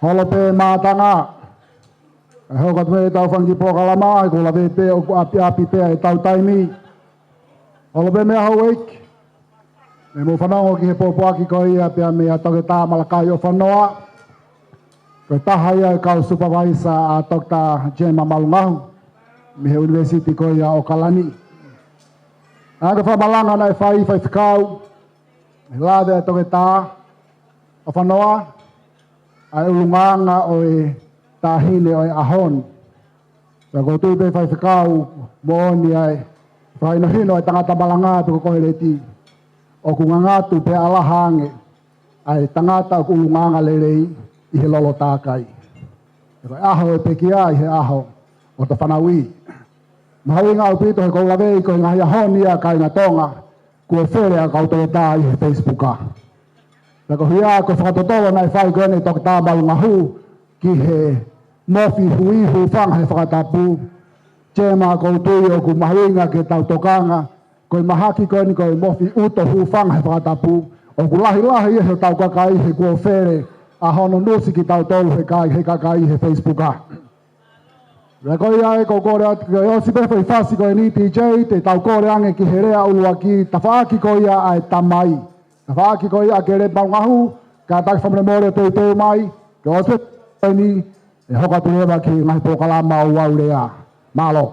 Holope matanga. Hokat me tau fangi pokalama ko labe pe o api pe tau taimi. Holope me hawek. Me mo fanango ki he popo aki ko ia pe me atoke ta malakai o fanoa. Ko tahaya ka supervisor a Dr. Gemma Malungahu. Me he university ko ia o Kalani. Aga fa malanga na fai kau. Lade atoke ta o fanoa. Ai ulunganga o e tahine o e ahon. Ka ko tu pe fai kau mo ni ai Pai no hino e tangata Malungahu ko kohereti. O ku ngangatu pe alahange. Ai tangata o kulunganga lelei i he lolo tākai. E koe aho e pekia i he aho o ta whanawi. Mahawi ngā upito he koulawei ko ngā iahonia kai ngā tonga kua where a kautoa tā i he Facebooka. Na ko hia ko whakatotolo nai whai koe nei toki tā Malungahu ki he mofi hui hu whanga he whakatapu. Gemma ko tui o ku mahawinga ke tau tokanga koe mahaki koe ni koe mofi uto hu whanga he whakatapu. O ku lahi lahi e he tau kakai he kua where a hono nusi ki tau tolu he kakai he Facebooka. Rea koe ai ko kore atu koe o si pepe i whasi koe ni TJ te tau kore ange ki herea ulua ki ta whaaki koe ia ai tamai. Ta whaaki koe ia ke re Malungahu ka taki whamre more tui tui mai ke o si pepe koe ni e hokatu rewa ki ngahi pokalama au au rea. Malo.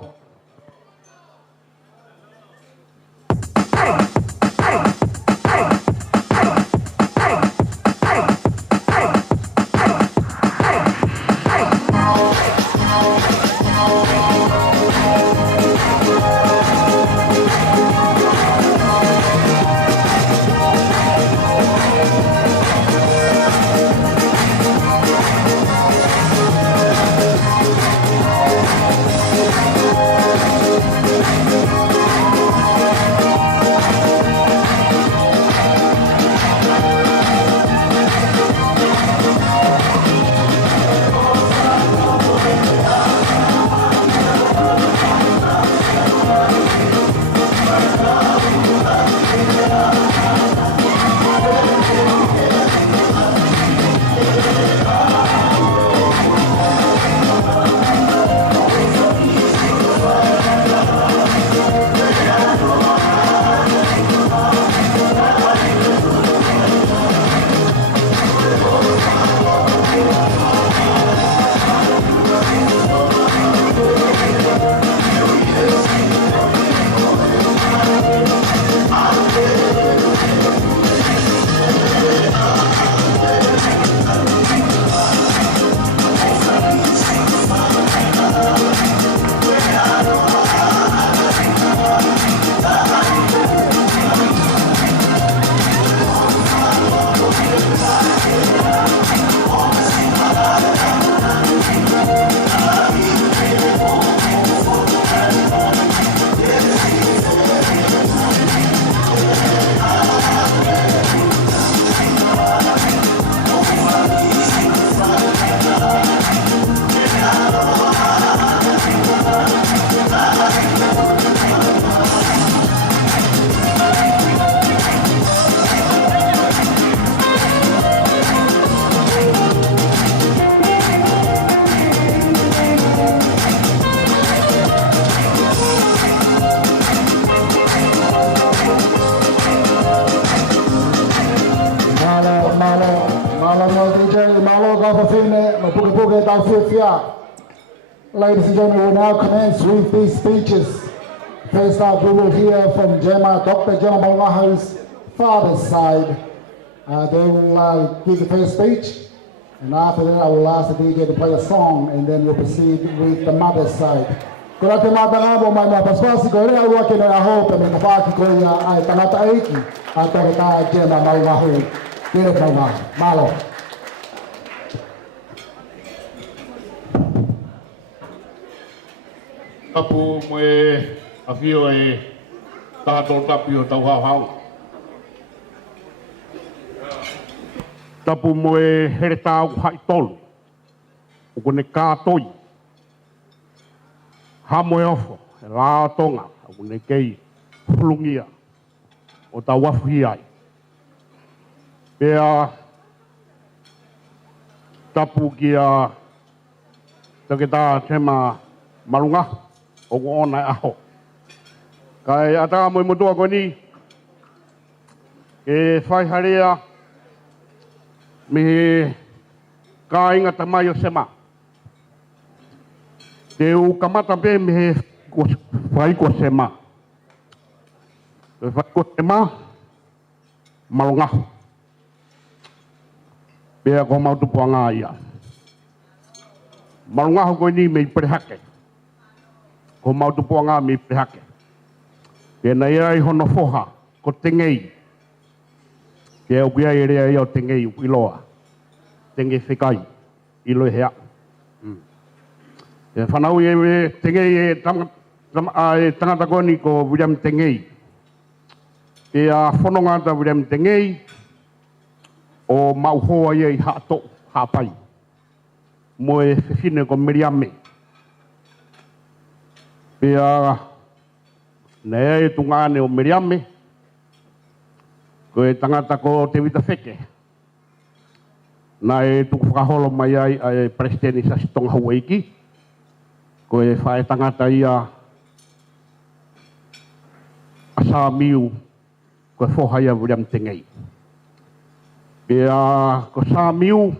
Ladies and gentlemen, we will now commence with these speeches. First up, we will hear from Gemma, Dr. Gemma Malungahu's father's side. They will give the first speech, and after that I will ask the DJ to play a song, and then we'll proceed with the mother's side. Kora te matangabo mai mā paspasi ko rea ua kene aho pe me kawhaki ko ia ai tangata eiki a toke tā Gemma Malungahu. Kere Malungahu. Malo. Tapu mo e awhio e tātou tapi o tau hau hau. Tapu mo e here tāu hai tolu. O kone kātoi. Ha mo e ofo, e rā tonga, o kone kei hulungia o tau wafuhi ai. Pea tapu ki a take tā Gemma Malungahu. O ko ona aho. Kai ata mo motua ko ni e fai harea me ka inga tamai o sema. Te u kamata pe me ko fai ko sema. Te fai ko sema Malungahu. Pe ko mau tu puanga ia. Malungahu ko ni me prehake. Ko mau tu puanga mi prehake. Pea na ia i hono foha, ko tengei. Pea o kia i rea ia o tengei u iloa. Tengei whikai, ilo e hea. Pea whanau i e tengei e tangata koni ko William Tengei. Pea whanongata William Tengei, o mauhoa ia i hato, hapai. Mo e whiwhine ko Miriame. Pea nea e tungane o Miriame, ko e tangata ko te wita wheke. Na e tuku whakaholo mai ai a Presideni sa sitonga Hawaii, ko e whae tangata ia a Sāmiu, ko e whoha ia William Tengei. Pea ko Sāmiu,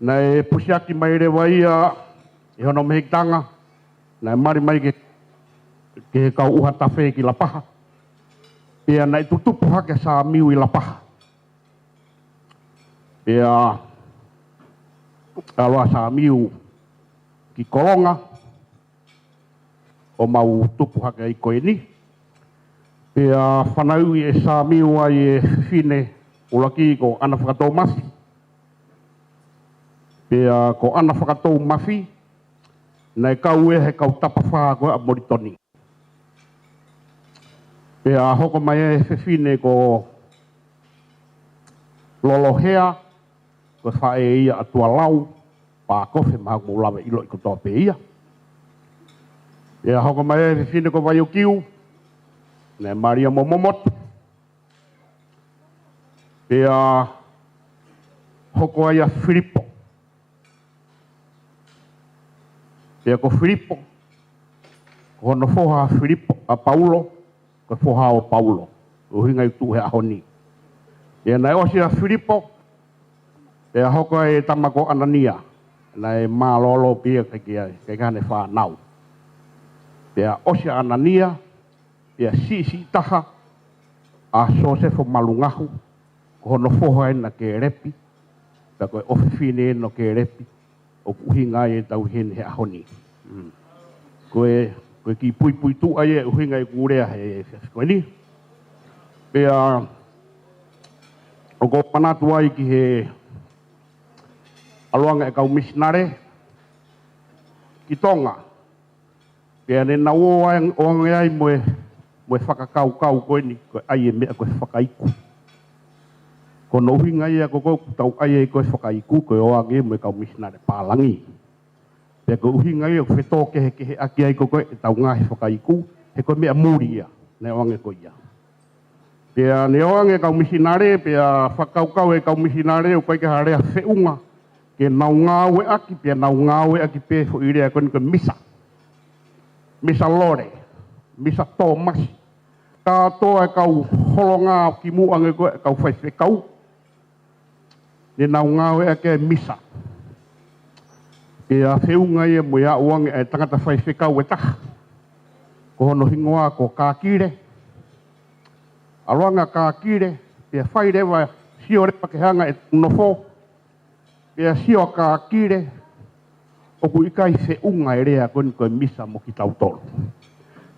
na e pusiaki mai rewa ia, e hono mehitanga, na e mari mai ke kau uha tawhe ki la paha. Pea na e tutupu hake Sāmiu i la paha. Pea aloha Sāmiu ki kolonga, o mau tupu hake i koe ni. Pea whanau i e Sāmiu ai e whine ulaki ko ana whakatou masi. Pea ko ana whakatou mafi, na e kau e he kau tapa whaa koe a moritoni. Pea hoko mai e whine ko lolohea, ko whae ia atua lau, pā kofe maha mo lawe ilo i kotoa pe ia. Pea hoko mai e whine ko vai o kiu, na Maria Momomot. Pea hoko ai a Filipo. Pea ko Filipo, ko hono foha Filipo a Paulo, ko foha o Paulo, o hinga i tu he ahoni. Pea na e osi a Filipo, pea hoko e tamako Anania, na e mālolo pia kai kane whanau. Pea osi a Anania, pea si taha, a Sosefo Malungahu, ko hono foha e na ke repi, pea koe ofifine e no ke repi, o kuhinga e tau hen he ahoni. Koe ki pui tu ai e uhinga e kurea he koe ni. Pea o ko panatu ai ki he aloanga e kau misinare ki tonga. Pea ne na o ai moe whakakau koe ni, koe ai e mea koe whakaiku. Ko no uhinga ia ko tau ai e koe whakaiku, koe o ange moe kau misinare pālangi. Pea ko uhinga ia ko whetō ke aki ai koe e tau ngā he whakaiku, he koe mea muri ia, ne o ange koe ia. Pea ne o ange kau misinare, pea whakaukau e kau misinare, o koe ke harea whiunga, ke nau ngāwe aki, pea nau ngāwe aki pe fo irea koe ni koe misa. Misa lore, misa tō masi. Ka toa e kau holonga ki muange koe, kau whaiwhekau. Ne nau ngāwe ake misa. Pea whiunga ia mo ia uange e tangata whaiwhekau e taha. Ko hono hingoa ko kākire. Aloanga kākire, pea whairewa sio repa ke hanga e nofo. Pea sio kākire, oku ikai whiunga e rea koe ni koe misa mo ki tautoro.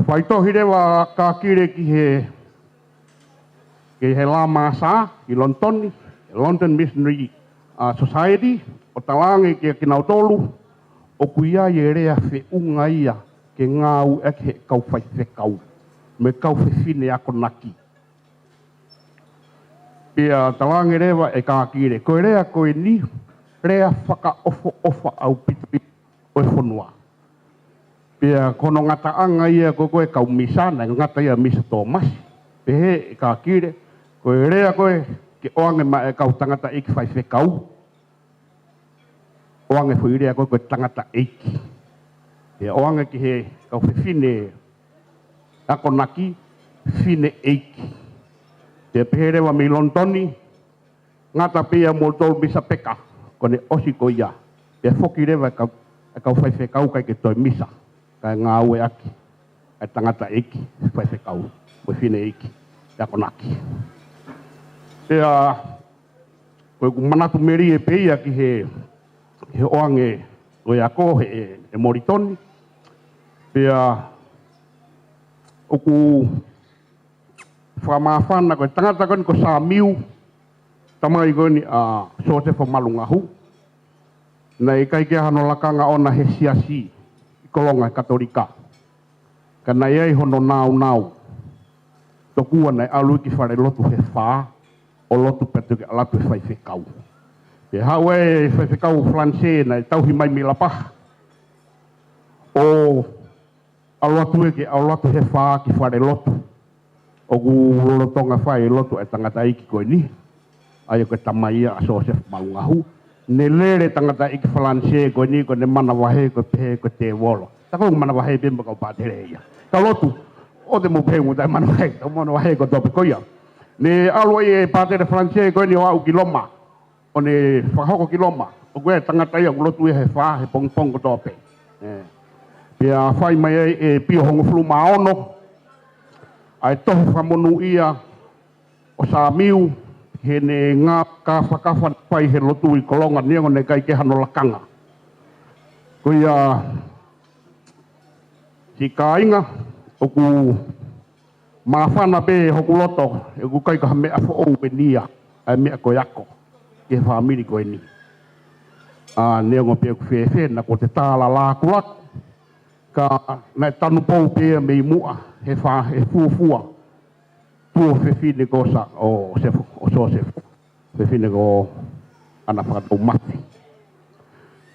Whaitohi rewa kākire ki he lama sā, ki Lontoni, London Missionary Society, o talange ki a Kinautolu, o kuia i e rea whiunga ia ke ngāu eke he kau whaiwhekau, me kau whiwhine ako naki. Pea talange rewa e kākire, koe rea koe ni, rea whaka ofa au pitu o e whonua. Pea kono ngata anga ia koe kau misa, na ngata ia misa tō masi. Pehe e kākire, koe rea koe ke oange ma e kau tangata eiki whaiwhekau. Oange fu irea koe tangata eiki. Pea oange ki he kau whiwhine ako naki, whine eiki. Pea pehe rewa mi Lontoni, ngata pia mo tō misa peka, kone osi ko ia. Pea whoki rewa e kau whaiwhekau kai ke toi misa. Kai ngā ue aki, kai tangata eiki, whaiwhekau, mo whine eiki, ako naki. Pea, koe manatu meri e peia ki he oange o ako, e moritoni. Pea, o ku whamawhana koe tangata koe ko sa miu tamai koe ni a sote fo Malungahu nei kai ke hano lakanga ona he siasi i kolonga katolika kana iei hono nau tokua nei alu ki whare lotu he wha o lotu petu ke alatu e whaiwhekau e hawe e whaiwhekau flanse nei tauhi mai mi lapaha o alatu e ke alatu he wha ki whare lotu o gu lolotonga whai lotu e tangata iki koe ni ai koe tamaia a Joseph Malungahu ne lere tangata iki flanse koe ni koe ne mana wahe koe pehe koe te wolo tako mana wahe bimba kau pātere ia ka lotu o te mupengu tai mana wahe o mana wahe koe tope koe ia ne alua e pātere flanse koe ni o au ki loma o ne whahoko ki loma o koe tangata ia lotu e he wha he pong ko tope pia whai mai e pio hongo flu maono ai tohu whamonu ia o sa miu he ne ngā kafa whai he lotu i kolonga niango ne kai ke hano lakanga. Ko ia si kāinga o ku mawhana be hoku loto e ku kai ka mea fo ou e nia ai mea koe ako ke whamiri koe ni. Niango pia ku whewhena ko te tāla lākulak ka nai tanu pou pia me i mua he fuafua tuo whewhine ko sa o Joseph whewhine ko ana whakatau mati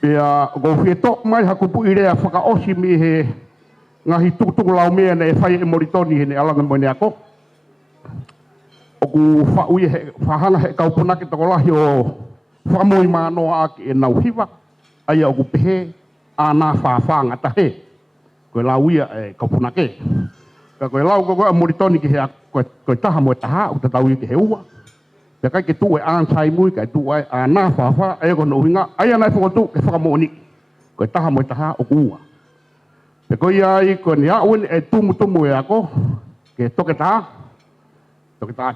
pia ko whetok mai hakupu i rea whakaosi mi he ngahi tukutuku lau mea ne e whai e moritoni he ne alanga mo ne ako o ku whaui he whahanga he kaupunaki toko lahi o whamoi manoa aki e nau hiwa ai o ku pehe ana whawhanga tahe koe lau ia e kaupunake ka koe lau koe moritoni ki he koe taha mo e taha o te tau i ki he ua pe kai ke tu e ansai mui kai tu e ana whawha e kono uhinga ai anai whakotu ke whakamoni koe taha mo e taha o kua pe koe iai koe ni auen e tumu e ako ke toke taha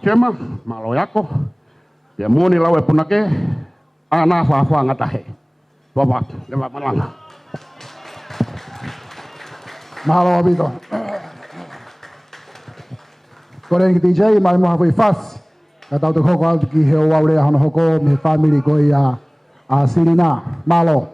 Gemma malo e ako pe moni lau e punake ana whawha ngatahe wabat le malanga Mahalo abito. Koreng DJ mai mo hafoi fas. Katau te hoko altu ki he o aure hano hoko me family ko ia a Sirina. Malo.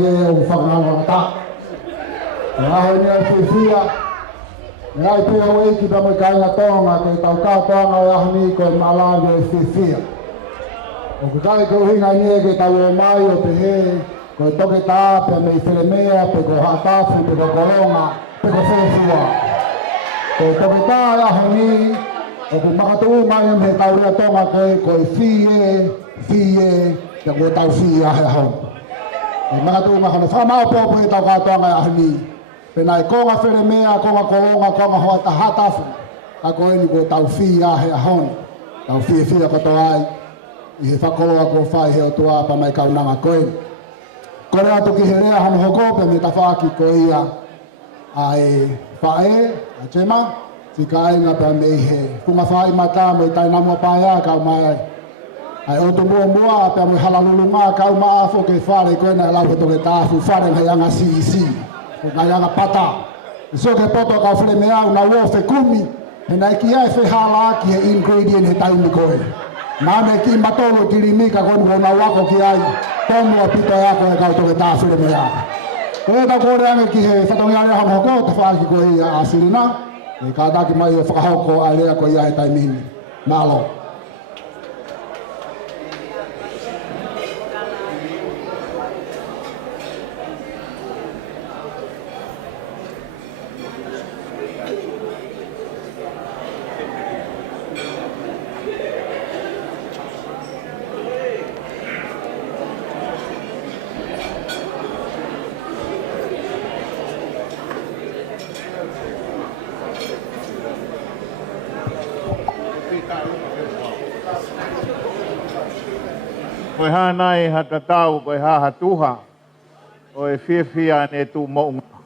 ke o whakanganga ta. Ngā hoi nea whiwhia. Ngā i pēha o eki pa mai kainga tonga ke tau kātoanga o ahani ko i mālangi e whiwhia. O ku kai ko hinga nie ke tau o mai o te he, ko i toke tā pe mei whiremea, pe ko hatafu, pe ko koronga, pe ko whewhua. Ko i toke tā e ahani, o ku makatuu mai me tau rea tonga ko i whie, te ko tau whie ahe ahon. E makatuu mai hana whamao popo e tau kātoanga e ahani. Pena e konga whiremea, konga koronga, konga hoa ta hatafu, ka ko eni ko tau whie ahe ahon. Tau whie koto ai. I he whakoloa ko whai heo tua pa mai kaunanga koe. Kore atu ki he rea hano hoko pe me ta whaaki ko ia a e whae, a Gemma, tika inga pe me he kunga whai mata mo i taina mua paia kau mai. Ai oto mua pe mo halalulunga kau maa fo ke whare koe na lau to ke tāwhu whare ngai anga si. Ngai anga pata. I so ke poto kau while mea una uo whe kumi, he nai ki ai whe hala ki he ingredient he taimi koe. Mame ki matolo ki limika koni kona wako ki ai tomo a pita yako e kau toke tāwhire me a. Koe ta kore ame ki he whatongi alea hama hoko ta whaaki ko i a asirina. E kātaki mai o whakahoko alea ko i a he taimini. Malo. Koe hānai hata tau, koe haha tuha, o e whiwhia ne tū mounga.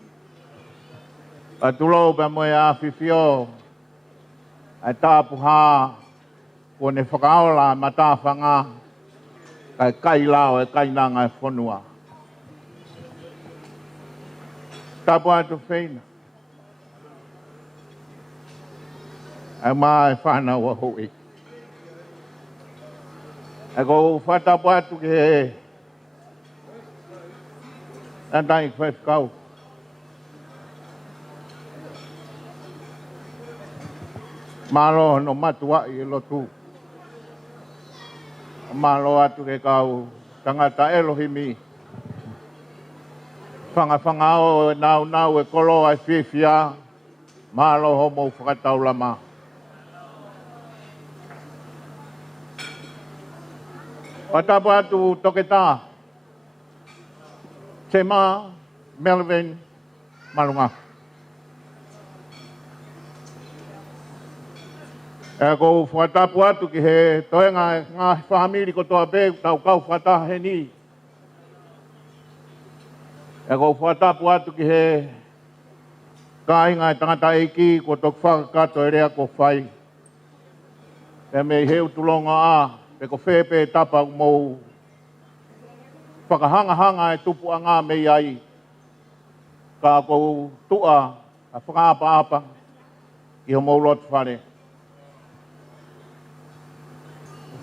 A tulau pa moe a whiwhio, ai tāpu hā, ko ne whakaola ma tāwhanga, kai kai lao e kainanga e whanua. Tāpu atu whaina. Ai mā e whanau a hui. E ko whatapu atu ke he. Antai whai whakau. Malo no matua i lotu. Malo atu ke kau tangata Elohimi. Whanga o nau e kolo ai whiwhia. Malo homo whakatau lama. Whatapu atu toke tā. Gemma, Melvena, Malungahu. E ko whatapu atu ki he toenga ngā whamiri ko toa pēu tau kau whataha he ni. E ko whatapu atu ki he kāinga e tangata eiki ko tok whakakato e rea ko whai. E me heu tulonga a. E ko whepe tapa mou whakahanga e tupu a ngā mei ai. Ka kou tua a whakaapa i ho mou lotu whare.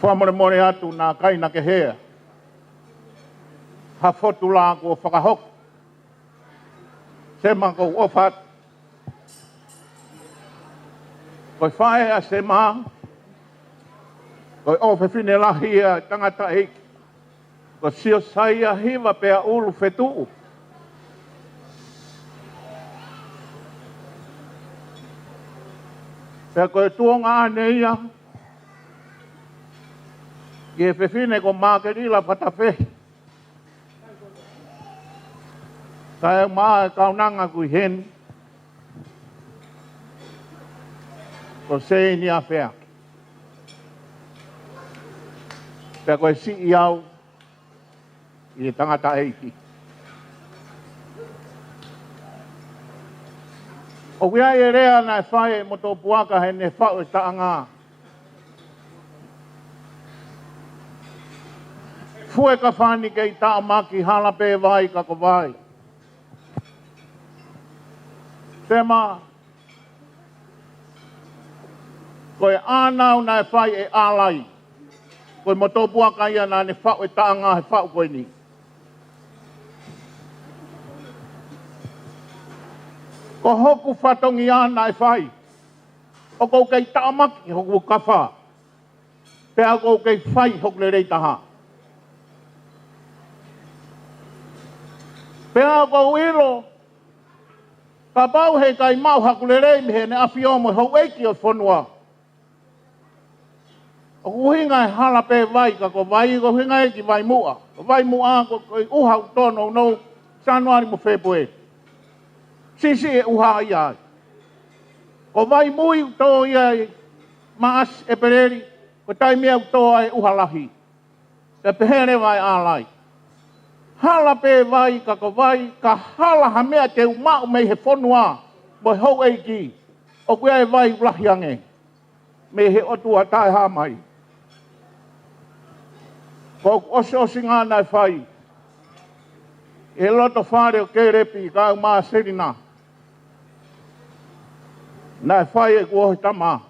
Whamore atu nā kaina ke hea. Ha whotu lā ko whakahok. Se ma kou ofat. Koi whae a se maa. Ko ofe fine lahi a tangata eiki. Ko sio saia hiva pea ulu whetuu. Pea koe tuonga ane ia. Ki e whewhine ko mākerila patawhi. Ka e maa e kaunanga kui hen. Ko se ni a whea. Pea koe si i au i tangata eiki. O kia e rea na e whae mo tō puaka he ne whau e taanga. Fue ka whani kei tā maki hala pē vai ka ko vai. Tema, koe ānau na e whai e ālai. Koe mo tō puaka ia nā ne whau e taanga he whau koe ni. Ko hoku whatongi ana e whai. O kou kei taamaki hoku kawha. Pea kou kei whai hoku le reitaha. Pea kou ilo. Ka pau hei kai mau haku le rei mihe ne awhi omo hau eiki o whanua. O kuhinga e hala pe vai ka ko vai ko hinga e ki vai mua. O vai mua ko uha utono no Januari mo February. Sisi e uha ia. Ko vai mui to ia maas e pereri. Ko tai mea to ai uha lahi. Te pehere vai alai. Hala pe vai ka ko vai ka hala ha mea te umau mei he whanua. Mo hau eiki. O kuia e vai ulahi ange. Me he otua tai ha mai. Ko osi ngā nai whai. E loto whare o kei repi ka au maa serina. Nai whai e kuohi tama.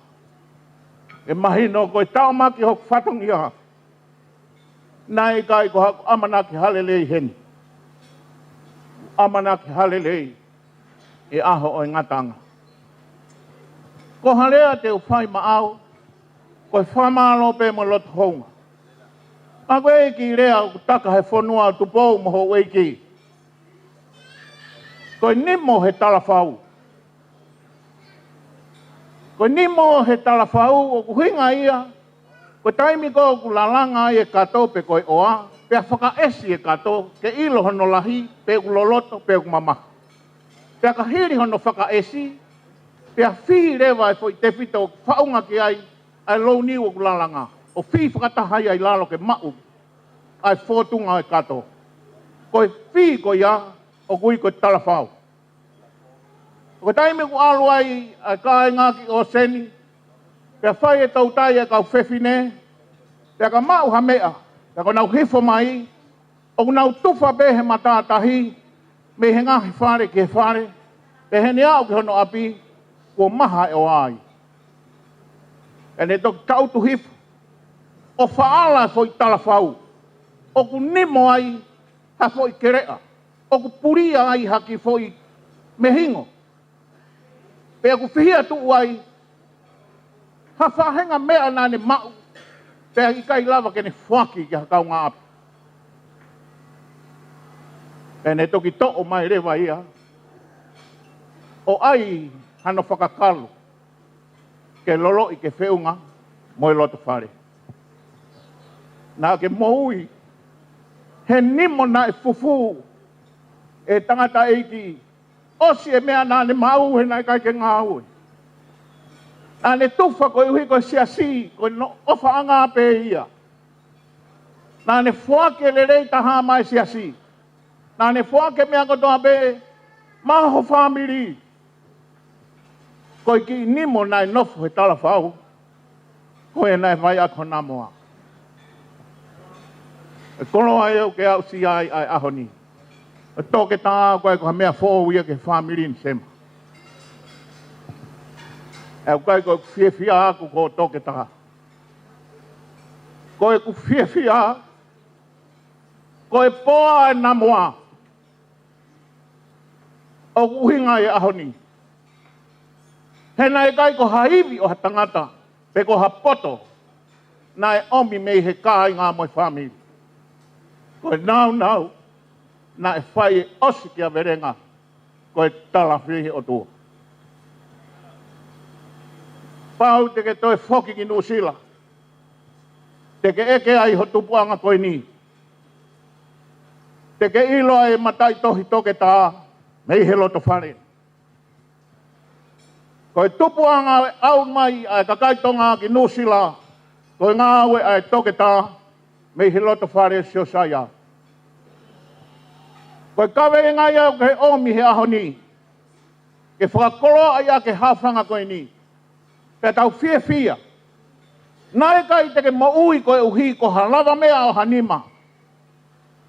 E mahino koe tau maki hoku whatongi aha. Nai kai ko haku amanaki halelei heni. Amanaki halelei. E aho o ngatanga. Ko halea te uwhai maau. Ko whamalo pe mo loto honga. A koe ki rea o taka he whanua tupou mo ho eiki. Koe nimo he talawhau. Koe nimo he talawhau o kuhinga ia. Koe taimi ko ku lalanga e kato pe koe oa. Pea whakaesi e kato ke ilo hono lahi pe ku loloto pe ku mamaha. Pea ka hiri hono whakaesi. Pea whihi rewa e fo i te whito whaunga ki ai. Ai lou niu o ku lalanga. O whihi whakatahai ai lalo ke mau. Ai whotunga e kato. Koe whihi ko ia. O kui ko talawhau. O taime ku alu ai ka ngaki o seni. Pea whai e tau tai e kau whewhine. Pea ka mau ha mea. Pea ko nau hifo mai. O ku nau tufa behe matatahi. Me he ngahi whare ke whare. Pe he ni au ki hono api. Ko maha e o ai. E ne toki tautu hifo. O whaala fo i talawhau. O ku nimo ai. Ha fo i kerea. O ku puria ai haki fo i mehingo. Pea ku whihia tuu ai. Ha whahenga mea nane mau. Pea i kai lava kene whaki ki hakau ngā api. Pea ne toki to'o mai rewa ia. O ai hano whakakalu. Ke lolo i ke whiunga. Moi loto whare. Nā ke mohui. He nimo na e fufu. E tangata eiki. Osi e mea nane mau he nai kai ke ngā ue. Nane tufa koe uhi koe siasi. Koe no ofa anga pe ia. Nane fuake le rei taha mai siasi. Nane fuake mea kotoa pe. Maho whamiri. Koe ki nimo nai nofu he talawhau. Koe nai vai ako namoa. E kolo ai au ke au si ai ahoni. E toke tā koe ko mea fōwia ke whamiri ni sema. E koe ko whiawhia aku ko toke tā. Koe ku whiawhia. Koe poa e namoa. O kuhinga e ahoni. He nai kai ko haiwi o ha tangata. Pe ko ha poto. Nai omi mei he kai ngā moi whamiri. Koe nau. Na e whai e osi kia verenga. Koe talawhihi o tua. Pau te ke toi whoki ki Nusila. Te ke eke ai ho tupuanga koe ni. Te ke ilo ai matai tohi toke tā. Mei he loto whare. Koe tupuanga au mai ai kakaitonga ki Nusila. Koe ngā aue ai toke tā. Mei he loto whare sio saia. Koe kawe e ngai au ke omi he ahoni. Ke whakakolo ai a ke hawhanga koe ni. Pea tau whiawhia. Nai kai te ke mo ui koe uhi ko halawa mea o hanima.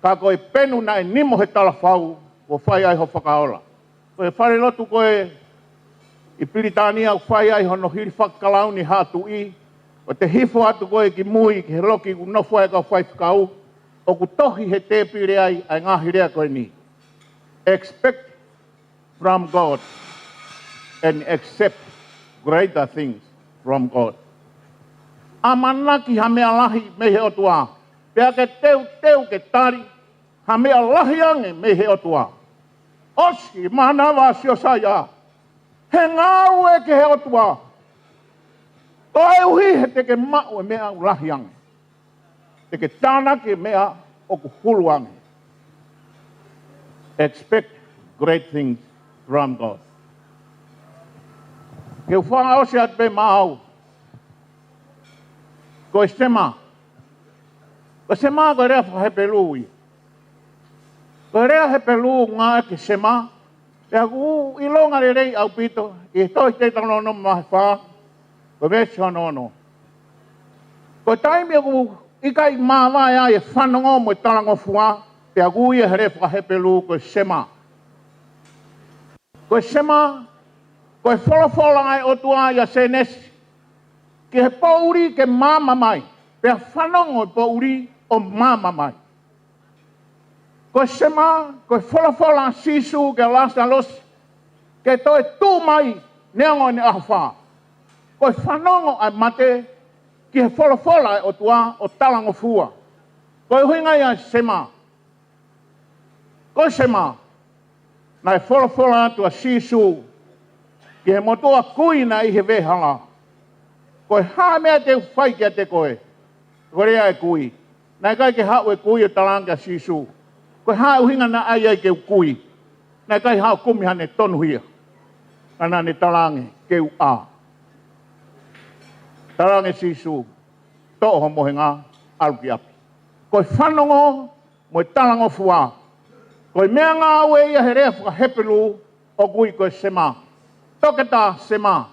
Ka koe penu na e nimo he talawhau. Ko whai ai ho whakaola. Koe whare lotu koe i Piritania u whai ai hono hiri whakalauni hatu i. O te hifo atu koe ki mui ki he loki ku no whai ka whai whakau. O ku tohi he te pire ai ngahi rea koe ni. Expect from God and accept greater things from God. Amanaki hamea lahi me he otua. Pea ke teu ke tari. Hamea lahi ange me he otua. Osi mana wa siosaya. He ngau e ke he otua. Koe uhi he te ke mau e mea ulahi ange. Te ke tāna ke mea o ku hulu ange. Expect great things from God. Ke uwhanga ose at pe maau. Ko sema. Ko sema ko rea whahepelui. Ko rea hepelu ngā ke sema. Pea ku ilonga le rei au pito. I toi te tanono mahi wha. Ko vesi honono. Ko taimi ku ikai māwai ai e whanongo mo talango fua. Pea ku ia here whahepelu ko sema. Ko sema. Ko wholofola ai o tua ia senesi. Ke he pauri ke mama mai. Pea whanongo pauri o mama mai. Ko sema, ko wholofola sisu ke lasa los. Ke toi tū mai neongo ni ahawha. Ko whanongo ai mate ki he wholofola o tua o talango fua. Ko huinga ia sema. Ko sema. Nai wholofola tua sisu. Ki he motoa kuina i he vehala. Koe haa mea te whai kia te koe. Koe rea e kui. Nai kai ke hau e kui o talanga sisu. Koe haa uhinga na ai ai ke kui. Nai kai hau kumi hane tonu hia. Ana ne talange ke u a. Talange sisu. Toho mohenga aluki api. Koe whanongo mo talango fua. Koe mea ngā ue ia he rea whakahepelu o kui koe sema. Toketa sema.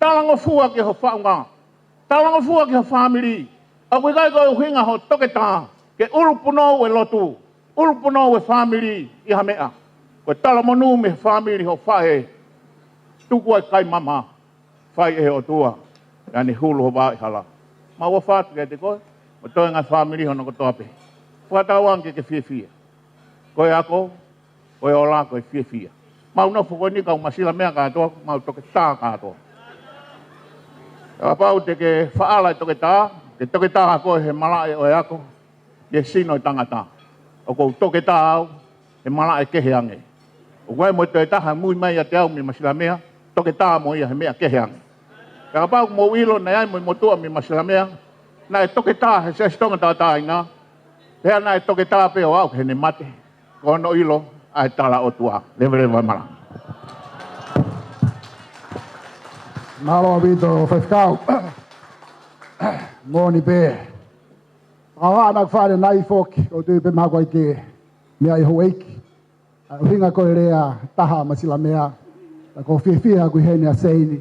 Talango fua ke ho whaunga. Talango fua ke ho whamiri. A koe kai koe uhinga ho toketa. Ke urupuno e lotu. Urupuno e whamiri i ha mea. Koe talamonu me whamiri ho whae. Tuku ai kai mama. Whae e o tua. Ia ni hulu ho wai hala. Ma ua whātu ke te koe. Ma toi ngā whamiri hono ko toape. Whātauange ke whiawhia. Koe ako. Koe ola koe whiawhia. Mau no fuko ni kau masila mea katoa. Mau toketa katoa. Pau te ke whaala toke tā, ke toke tā koe he malae o e ako, ke sino i tangata. O kou toke tā au, he malae kehe ange. O koe mo te taha mui mai a te au mi masila mea, toke tā mo ia he mea kehe ange. Ka pau mo wilo na ai mo motua mi masila mea, na e toke tā he se stonga tā tā ina, hea na e toke tā pe o au he ne mate, kono ilo a he tala o tua. Lewe mala. Mahalo Vito, whewhikau. Ngōni pē. Awa anak whare nai whoki o tui pe mahakoi ke mea i ho eiki. Hinga koe rea taha masila mea. Ko whiawhia kui hene a seini.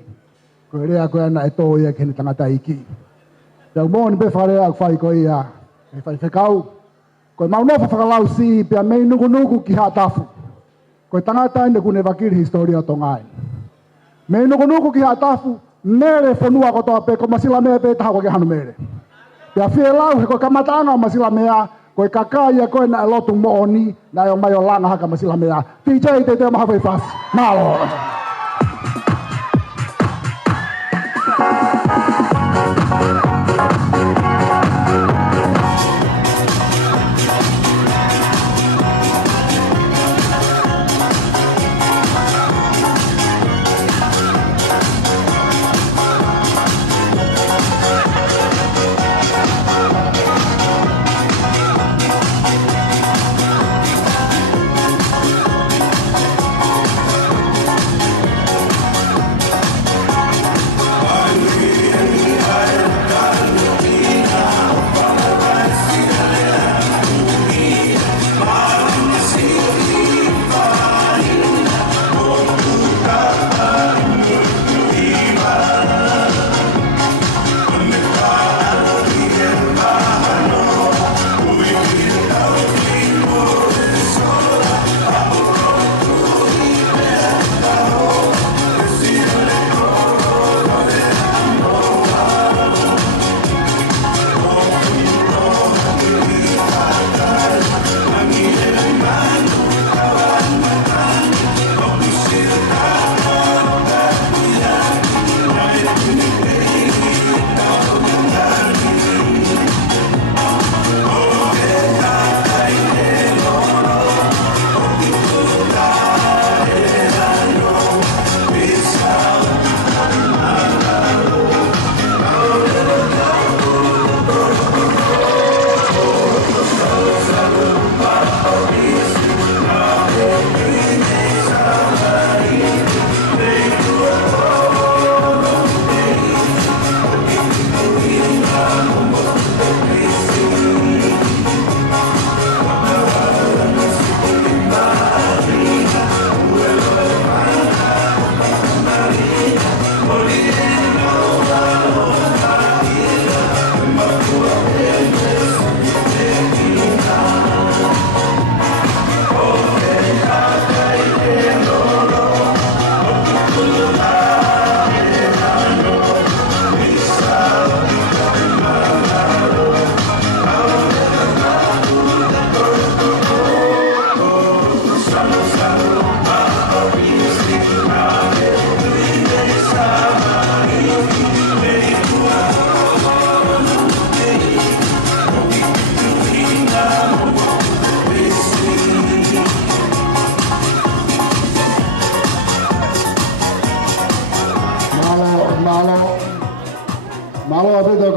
Koe rea koe ana e tō ia ke hene tangata iki. Tau ngōni pē whare ak whai koe ia. E whewhikau. Koe maunofa whakalau si pia mei nuku ki haa tafu. Koe tangata ine kune wakiri historia o ngai. Me nuku ki hatafu mere fonua ko toa pe ko masila mea pe taha ko ke hanu mere. Pea whie lau he ko kamatanga o masila mea ko e kakai ko na lotu mooni na e o mai o langa haka masila mea. TJ te te maha whai Malo.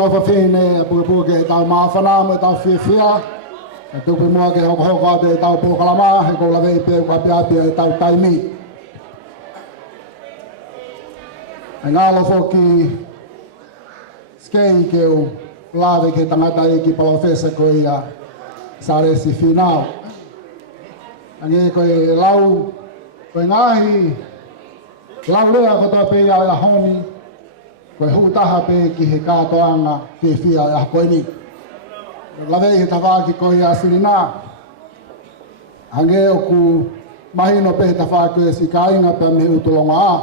kau whawhine a puke e tau mawhana mo e tau whiawhia. E tupe mua ke hoko hoko ate e tau pōkalama, he kou lawe i pēu ka piapia e tau taimi. E ngālo whoki skei ke o lawe ke tangata e ki palawhesa ko ia saresi whinau. Ange koe lau, koe ngahi, lau lea ko tō pēia e ahoni, koe hūtaha pē ki he kātoanga ke whia e koe ni. Lawe he tawaki koe a Surinā. Ange o ku mahino pē tawaki e si kāinga pē me utolonga a.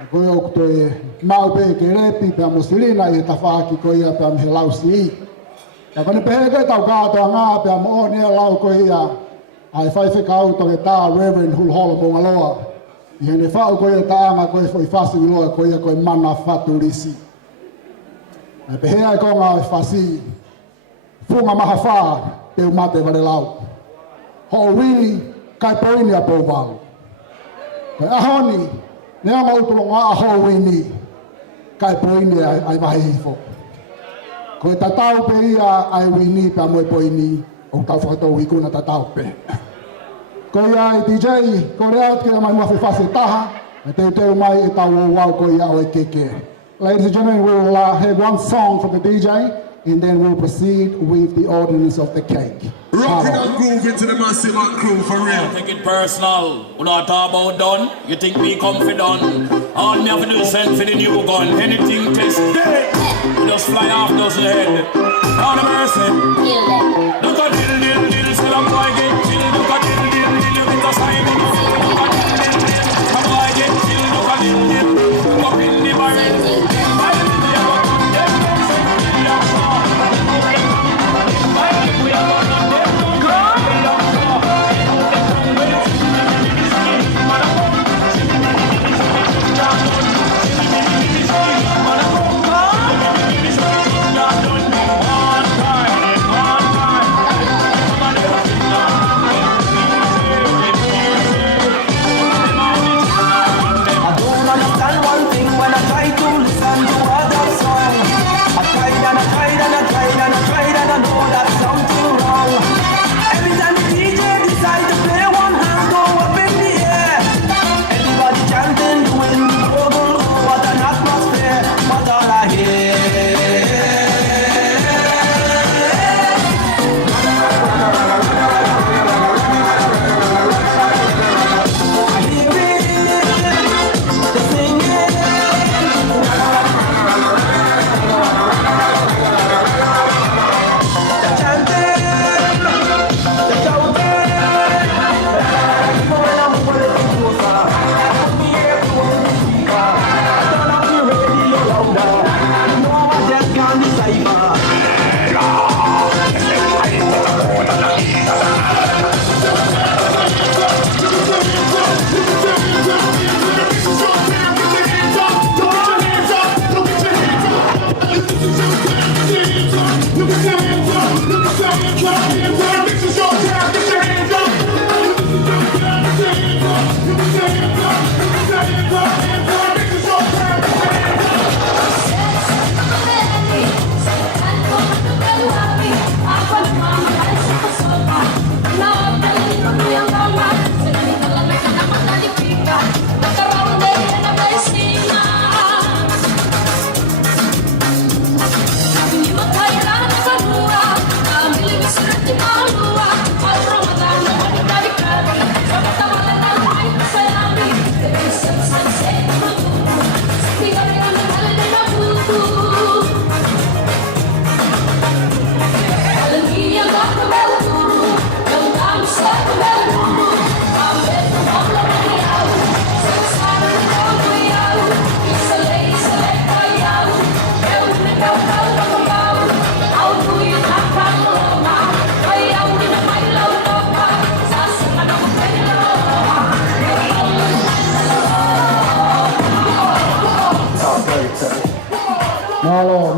A koe o ku toi mau pē ke repi pē mo Sirina i he tawaki koe a pē me he lau si i. Ja kone pē ke tau kātoanga pē mo o nia lau koe a ai whaiwhika auto ke tā Reverend Hulhola Mongaloa. I hene whau koe e tāanga koe fwoi whasu i loa koe a koe mana whatu risi. E pehea e konga e whasi, whunga maha whaa te umate vare lau. Ho wini kai poini a pouwalu. Koe ahoni, ne ama utulonga a ho wini kai poini ai wahi hifo. Koe tatau pe ia ai wini pe amoe poini o tau whakatou i kuna tatau pe. Koe ai DJ, ko reat ke mai mawhi whase taha, e teu mai e tau o wau koe ia o e keke. Ladies and gentlemen, we will have one song from the DJ, and then we'll proceed with the ordinance of the cake. Rocking and grooving to the massive and crew for real. Take it personal. We not talk about done. You think me confident? All me have to do is send for the new gun. Anything test dead. We just fly off those head. All the mercy. Look at dill, still I'm boy get chill. Look at dill, you get a sign. Look at dill, I'm boy get chill. Look at dill, up in the barrel.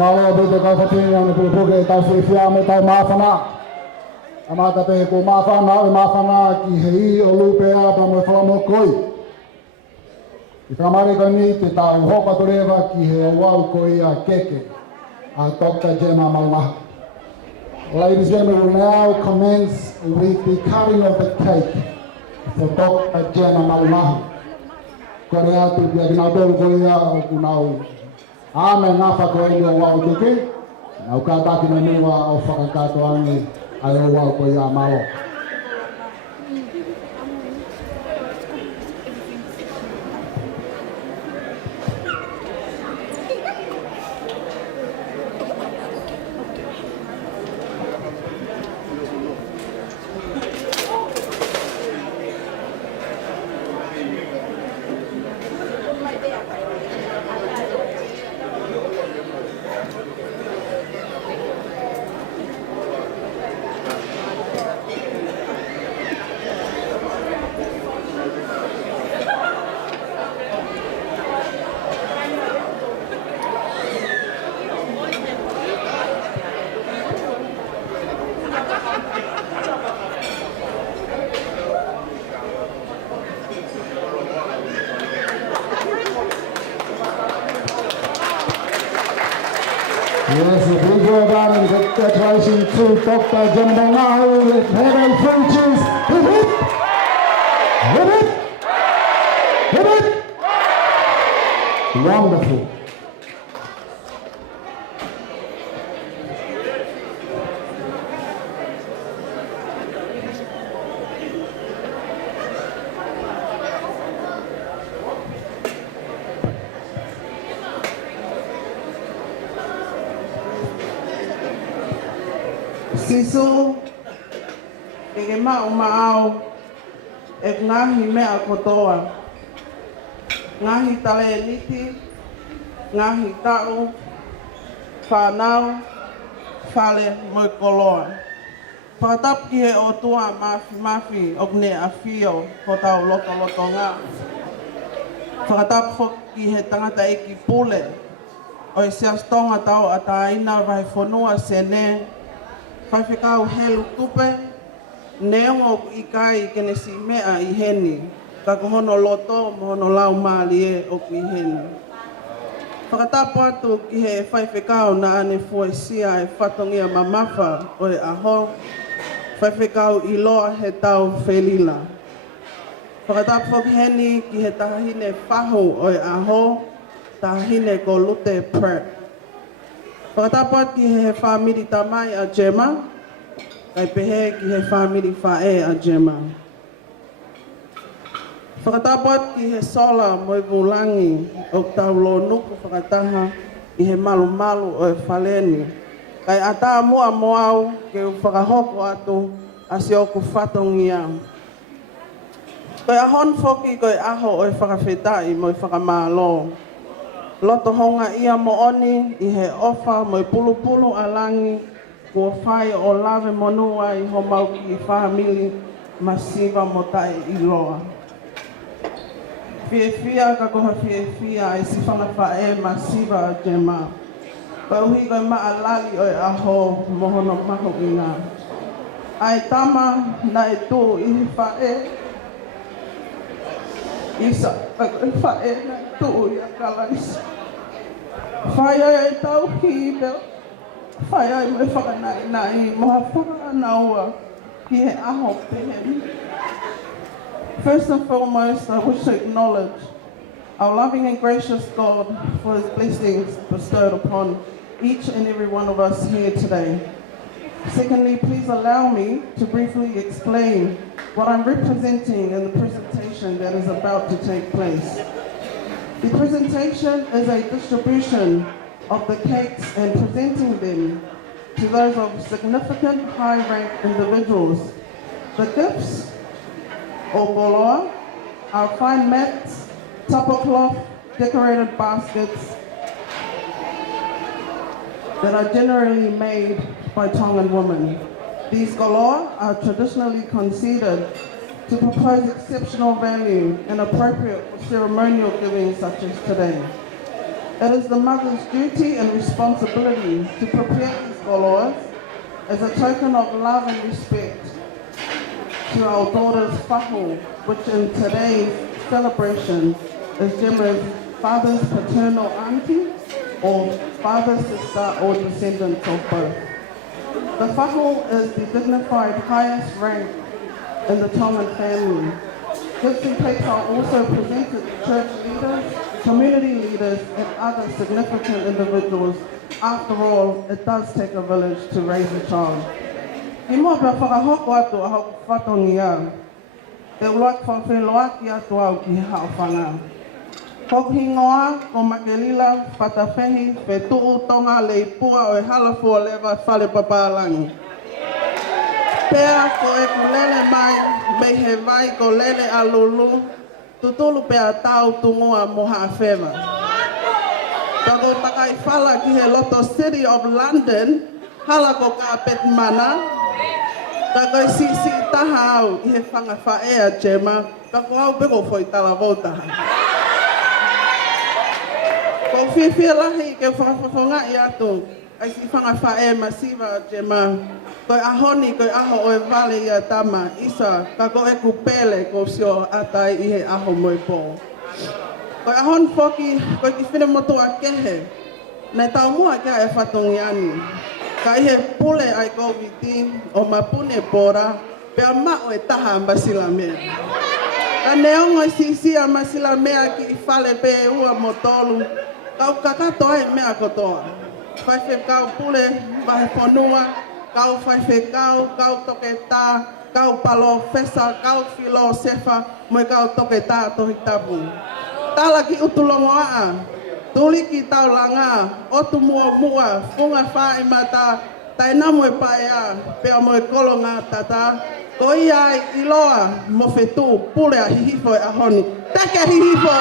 Malo bete kau whapini ane puke e tau whiwhia me tau mawhana. Amata pe ko mawhana ki hei o lupea pa mo whalamo koi. I whamare ka ni te tau hoka torewa ki he o wau koi a keke. Dr. Gemma Malungahu. Ladies and gentlemen, we will now commence with the cutting of the cake for Dr. Gemma Malungahu. Kore atu dia ginau koia o kunau ame ngafa ko ele o wau teke. Nau kata ki menua o whakakatoangi ai o wau koia mao. Yes, a big round and congratulations to Dr. Gemma Malungahu with heavy futures. Hit it! Hit it! Hit it! Wonderful. Sisu, e mau mau, e ngahi mea kotoa. Ngahi tale niti, ngahi tau, whanau, whale moi koloa. Whakatap ki he o tua mafi o kne a whio ko tau loto ngā. Whakatap fok ki he tangata e ki pule, o e seas tonga tau a taina vai whanua se ne, whaiwhikau helu tupe, neongo i kai kene si mea i heni, ka kohono loto, mohono lau maali e o ki heni. Whakatapu atu ki he whaiwhikau na ane fuesia e whatongia mamafa o e aho, whaiwhikau i loa he tau whelila. Whakatapu heni ki he tahine whahu o e aho, tahine ko lute prep. Whakatapat ki he whamiri tamai a Gemma, kai pehe ki he whamiri whae a Gemma. Whakatapat ki he sola moi vulangi o tau lo nuku whakataha i he malu o e whaleni. Kai ata mua moau ke u whakahoko atu a si oku whatongia. Kai ahon foki kai aho o e whakawhetai mo i whakamalo. Loto honga ia mo oni i he ofa mo i pulu alangi kua whai o lawe monua i ho mau ki i whamili masiva mo tai i loa. Whia ka koha whia i si whanga whae masiva a Gemma. Ka uhi kai maa lali o i aho mohono maho i ngā. Ai tama na e tū i he whae. Isa, kai whae na e tū i a kalaisa. Whaia e tau hibe, whaia i me whakanai moha whakanaua ki he aho pehe. First and foremost, I wish to acknowledge our loving and gracious God for his blessings bestowed upon each and every one of us here today. Secondly, please allow me to briefly explain what I'm representing in the presentation that is about to take place. The presentation is a distribution of the cakes and presenting them to those of significant high-ranked individuals. The gifts, or boloa, are fine mats, tupper cloth, decorated baskets that are generally made by Tongan women. These goloa are traditionally considered to propose exceptional value and appropriate for ceremonial giving such as today. It is the mother's duty and responsibility to prepare these goloas as a token of love and respect to our daughter's whahu, which in today's celebration is Gemma's father's paternal auntie or father, sister, or descendants of both. The whako is the dignified highest rank in the Tongan family. Gifts and plates are also presented to church leaders, community leaders, and other significant individuals. After all, it does take a village to raise a child. I mua pia whakahoko atu a hoko whatongi au. Te uloak whawheloaki atu au ki hao whanga. Kokhingoa o Makelila, Whatawhehi, Whetuu Tonga le ipua o e halafua lewa whale papalangi. Pea ko e kulele mai, mei he vai ko lele a lulu, tutulu pea tau tungua moha whewa. Tako takai whala ki he loto City of London, hala ko ka pet mana. Tako si taha au i he whanga whaea Gemma, tako au beko foi tala votaha. Ko whiwhia lahi ke whakawhawhonga i atu, ai si whanga whae masiva Gemma. Koe ahoni, koe aho o e vale i a tama, isa, ka ko e kupele ko sio atai i he aho moi po. Koe ahon whoki, koe ki whine motu a kehe, nei tau mua kia e whatongi ani. Ka i he pule ai koviti o mapune pora, pea mao e taha masila mea. Ka neongo sisi a masila mea ki i whale pe e ua motolu, kau kakato ai mea kotoa. Whaiwhe kau pule, wahe whanua, kau whaiwhe kau toke tā, kau palo whesa, kau whilo sefa, moi kau toke tā tohi tapu. Tala ki utulongo a, tuli ki tau langa, otu mua, funga whae mata, tai namu e pae a, pea mo e kolonga tata, ko ia i loa mo whetu, pule a hihifo e ahoni. Take hihifo!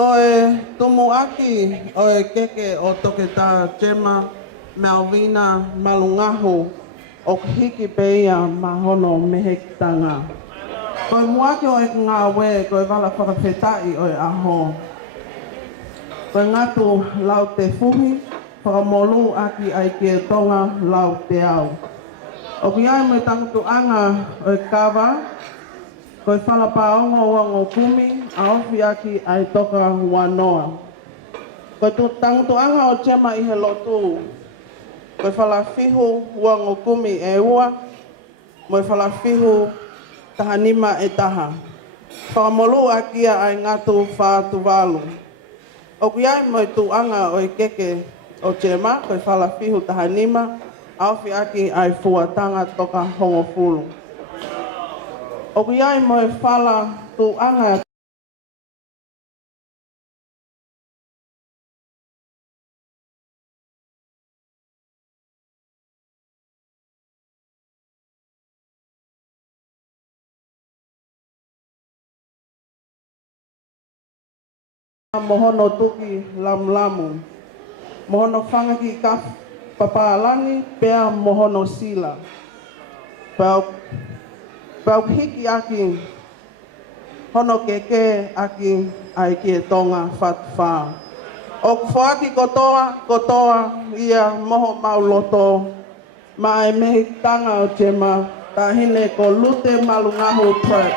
Koe tumu aki o e keke o toke tā Gemma, Melvena, Malungahu o hiki peia mahono mehekitanga. Koe muaki o e ngā we koe wala whakawhetai o e aho. Koe ngatu lau te fuhi, whakamolu aki ai ke tonga lau te au. O ki ai me tangutu anga o Kava, koe whalapaongo wango kumi, a ofi aki ai toka wanoa. Koe tu tangutu anga o Gemma i he Latu, koe whalafihu wango kumi e ua, moe whalafihu tahanima e taha. Whakamolu aki ai ngatu whaatu walu. O ki ai moe tu anga o keke o Gemma, koe whalafihu tahanima, awhi aki ai fuatanga toka hongo fulu. O ki ai moe whala tu anga mohono tuki lamlamu. Mohono whanga ki ka papaalangi, pea mohono sila. Pau hiki aki hono keke aki ai ki tonga whatwha. O whaaki kotoa ia moho mauloto. Ma e mehi tanga o Gemma, tahine ko lute Malungahu track.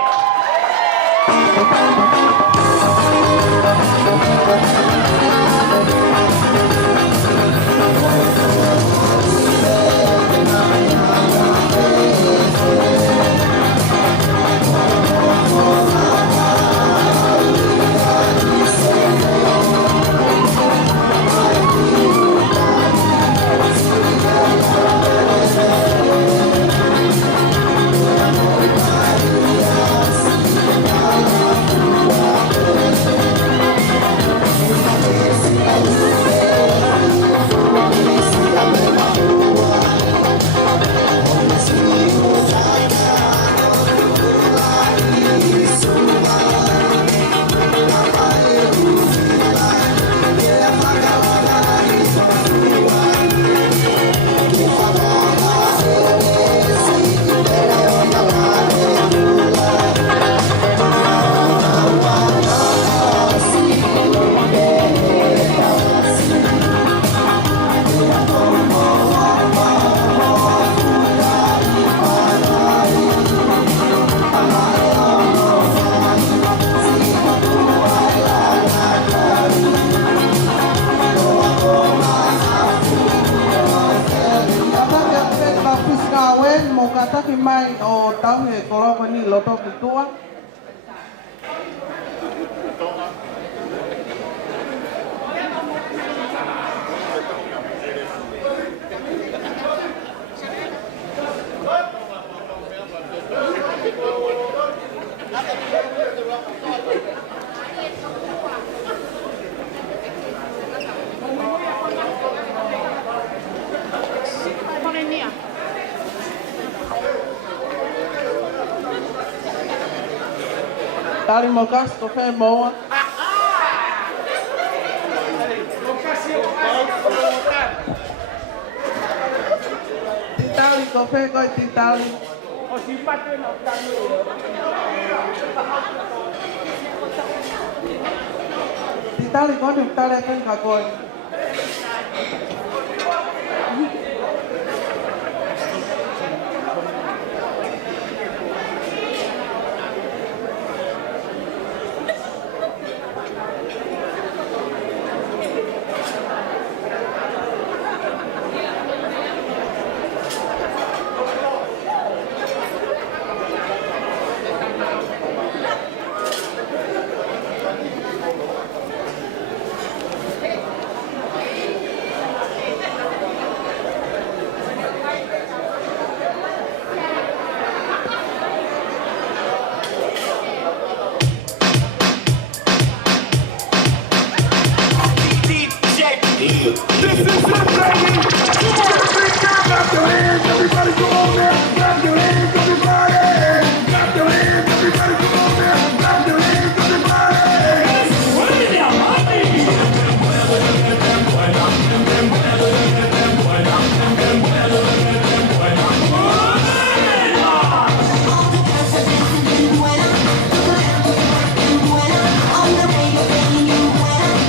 Taki mai o tau he koroko ni loto ki tua. Tali mokas to fe moa. Titali to fe koi titali. O si pate no tali. Titali koi ni tali kan kakoi. On the way, you're feeling you well.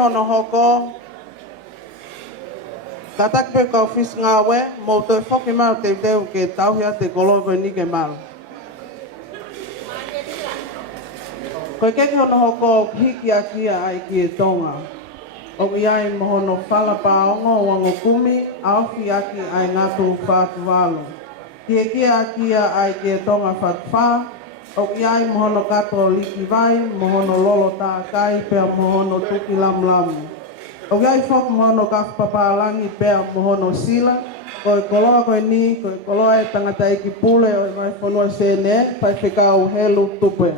hono hoko. Katak pe ka ofis ngawe, mo te foki mau te teu ke tauhia te kolove ni ke mau. Koe keke hono hoko hiki a kia ai ki e tonga. O iai mohono whala paongo wango kumi, awhi aki ai ngatu whātu walo. Kia kia a kia ai ki e tonga whatwha, o iai mohono kato liki vai, mohono lolo tā kai, pea mohono tuki lamlamu. O iai whok mohono kawhapapalangi, pea mohono sila, koe koloa koe ni, koe koloa e tangata iki pule, o mai whanua sene, pai whikau helu tupe.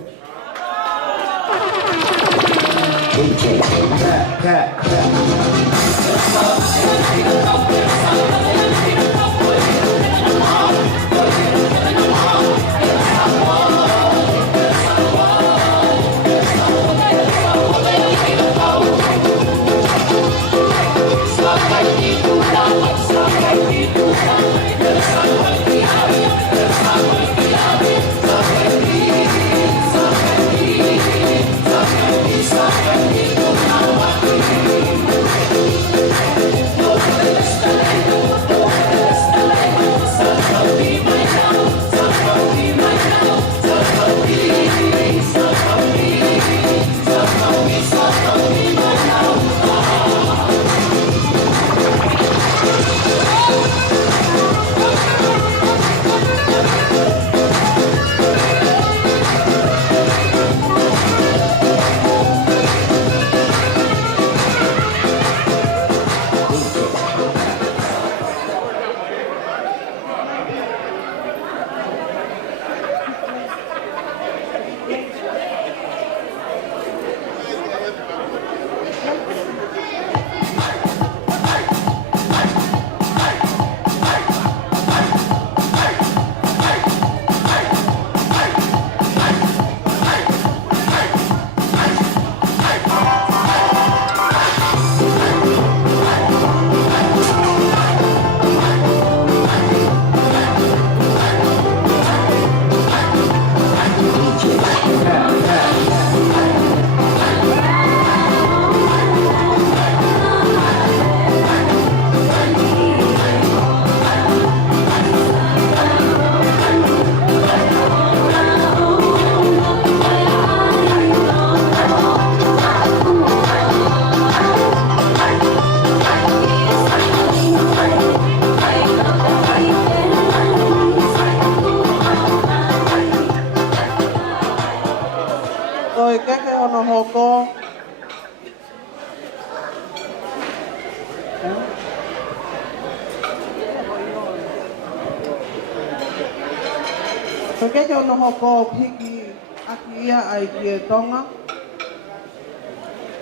Keke ono hoko hiki aki ia ai ki e tonga.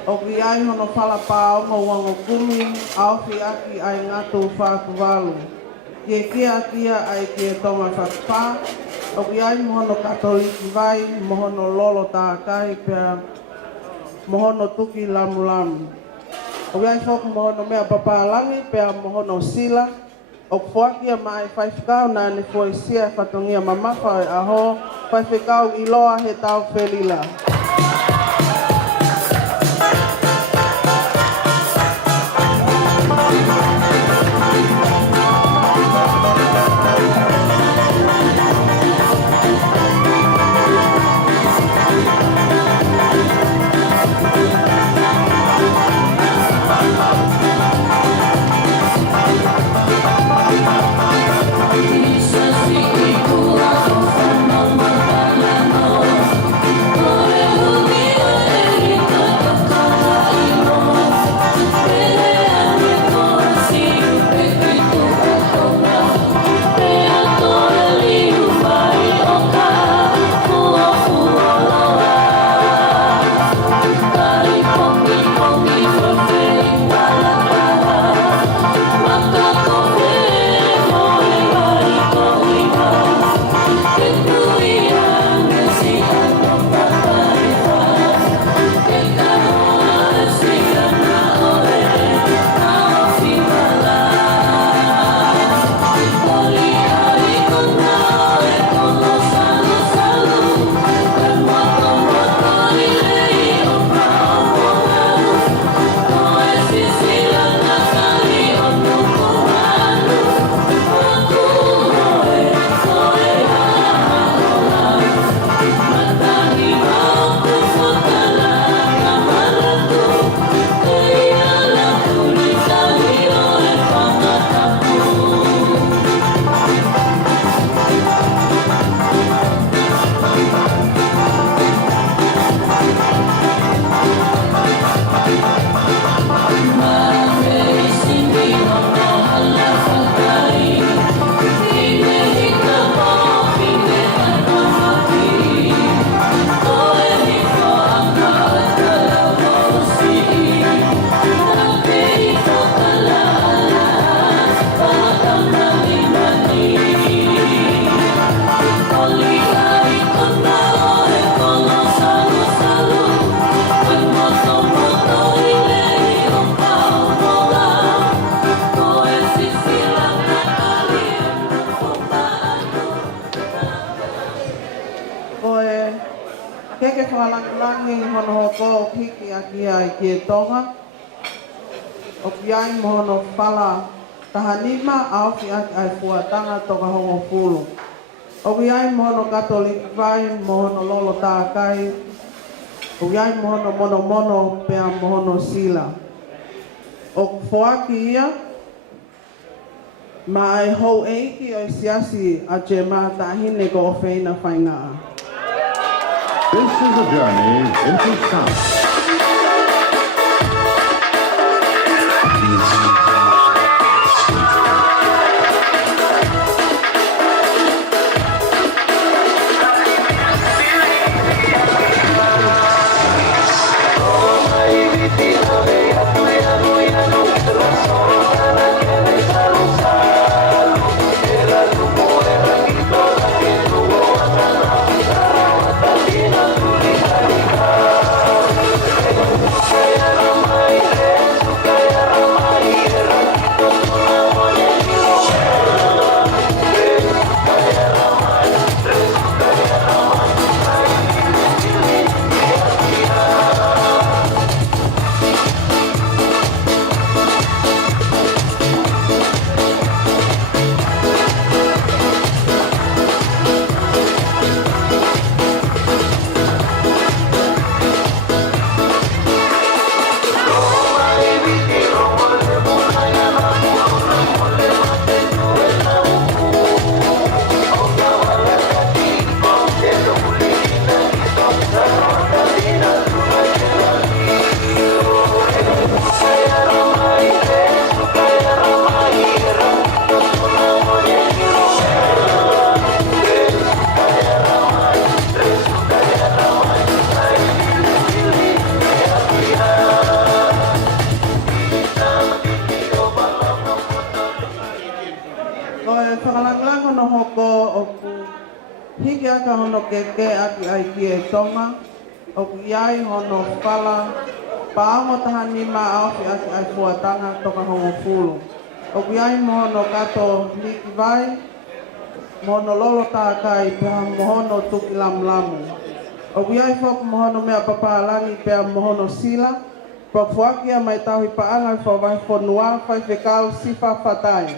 O ki ai hono whala pāo mo wango kumi, awhi aki ai ngatu whāku walu. Ki kia kia ai ki e tonga whakpā. O ki ai mohono katoliki vai, mohono lolo tākai pia, mohono tuki lamu lamu. O ki ai whoku mohono mea papalangi pia mohono sila. O fuakia mai whaiwhikau nā ni fuaisia whatongia mamafa e aho, whaiwhikau iloa he tau whelila. Oh, Keke whakalangi hono hoko hiki aki ai ki e tonga. O ki ai mohono whala tahanima a ofi aki ai fuatanga toka hongo fulu. O ki ai mohono katolik vai, mohono lolo tākai. O ki ai mohono mono mono pea mohono sila. O fuaki ia, ma ai hou eiki o siasi a Gemma tahine ko o feina whaingaa. This is a journey into sound. Keke aki ai ki e tonga, o ki ai hono whala, paongo tahanima aofi aki ai fuatanga toka hongo fulu. O ki ai mohono kato liki vai, mohono lolo tākai pea mohono tuki lamlamu. O ki ai foku mohono mea papaalangi pea mohono sila, pa fuakia mai tahui paanga i whawai whanua, whai whekau sifa whatai.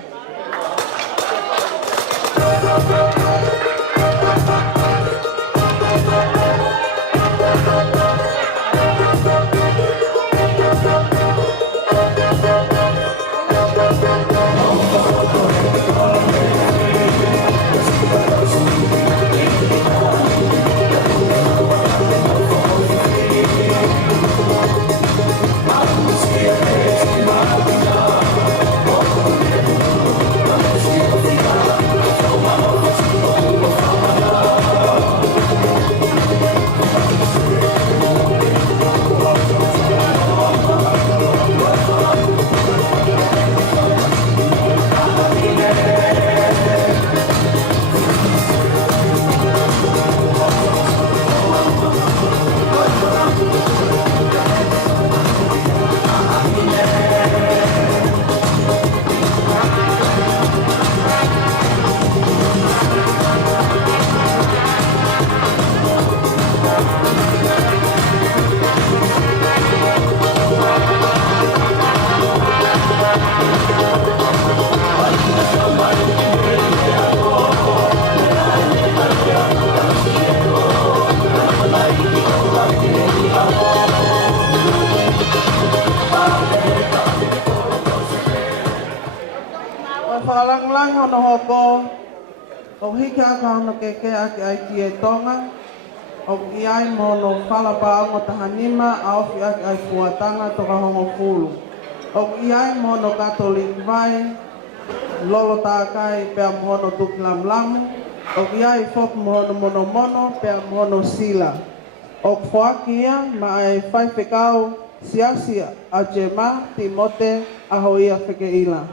Whalang hono hoko, o hika ka hono keke aki ai ki e tonga, o ki ai mono whala paongo tahanima a ofi aki ai fuatanga toka hongo fulu. O ki ai mono katolik vai, lolo tākai pea mohono tuki lamlamu, o ki ai foku mohono mono mono pea mohono sila. O fuaki ia ma ai whai whekau siasi a Gemma Timote a hoia whekeila.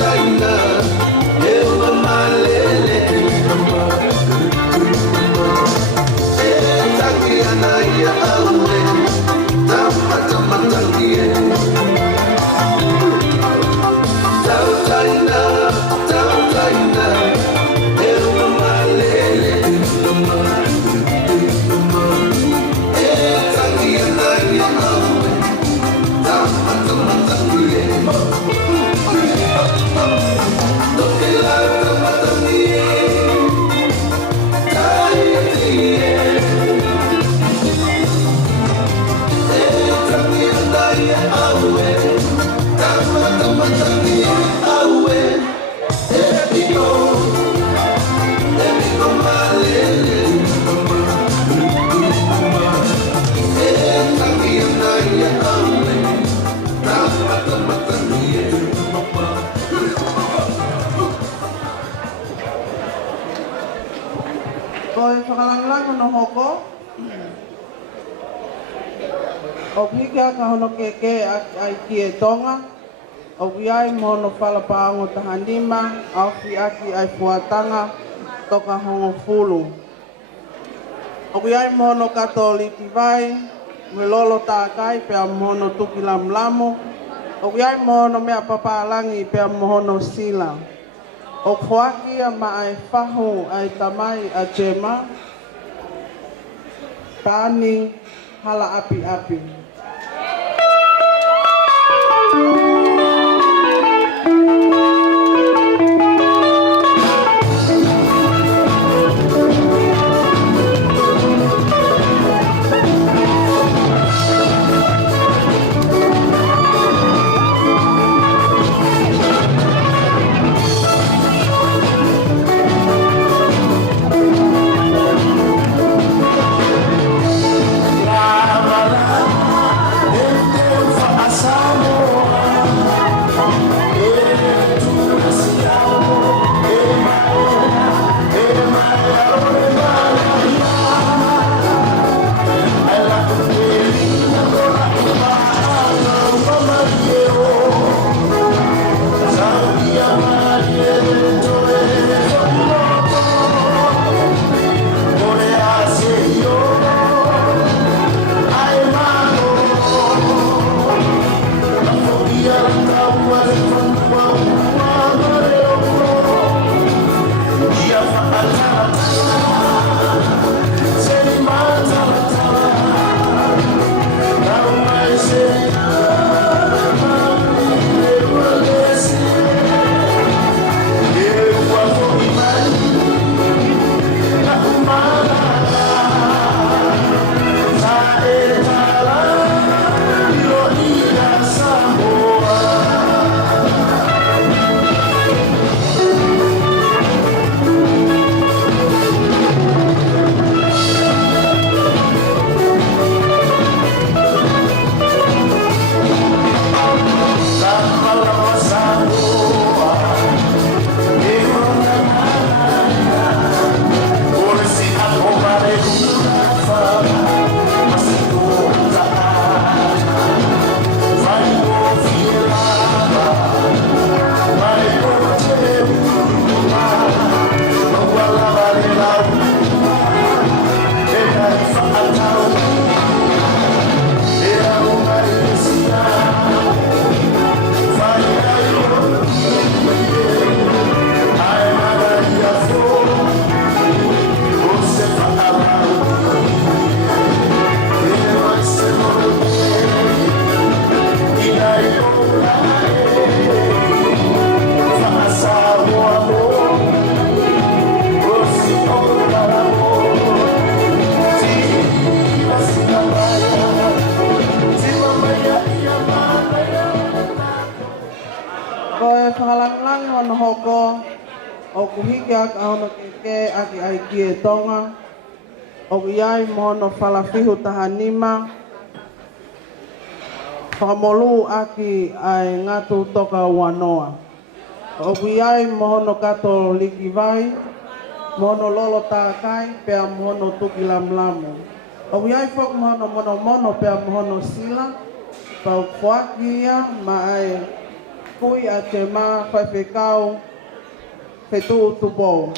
Taina, Ko e whakalangalango no hoko. O hika ka hono ke ai ki e tonga. O wiai mono whalapaango tahanima. Au fi aki ai fuatanga. Toka hongo fulu. O wiai mono katoliki vai. Me lolo tākai pea mono tuki lamlamu. O wiai mono mea papaalangi pea mono sila. O fuaki a ma ai whahu ai tamai a Gemma. Tāni hala api api. O kuhike aka hono keke aki ai ki e tonga. O iai mono whalafihu tahanima. Whakamolu aki ai ngatu toka wanoa. O iai mono kato liki vai. Mono lolo tākai pea mono tuki lamlamu. O iai whak mono pea mono sila. Pau whaki ia ma ai kui a Gemma whaiwhekau. Fetu tubo.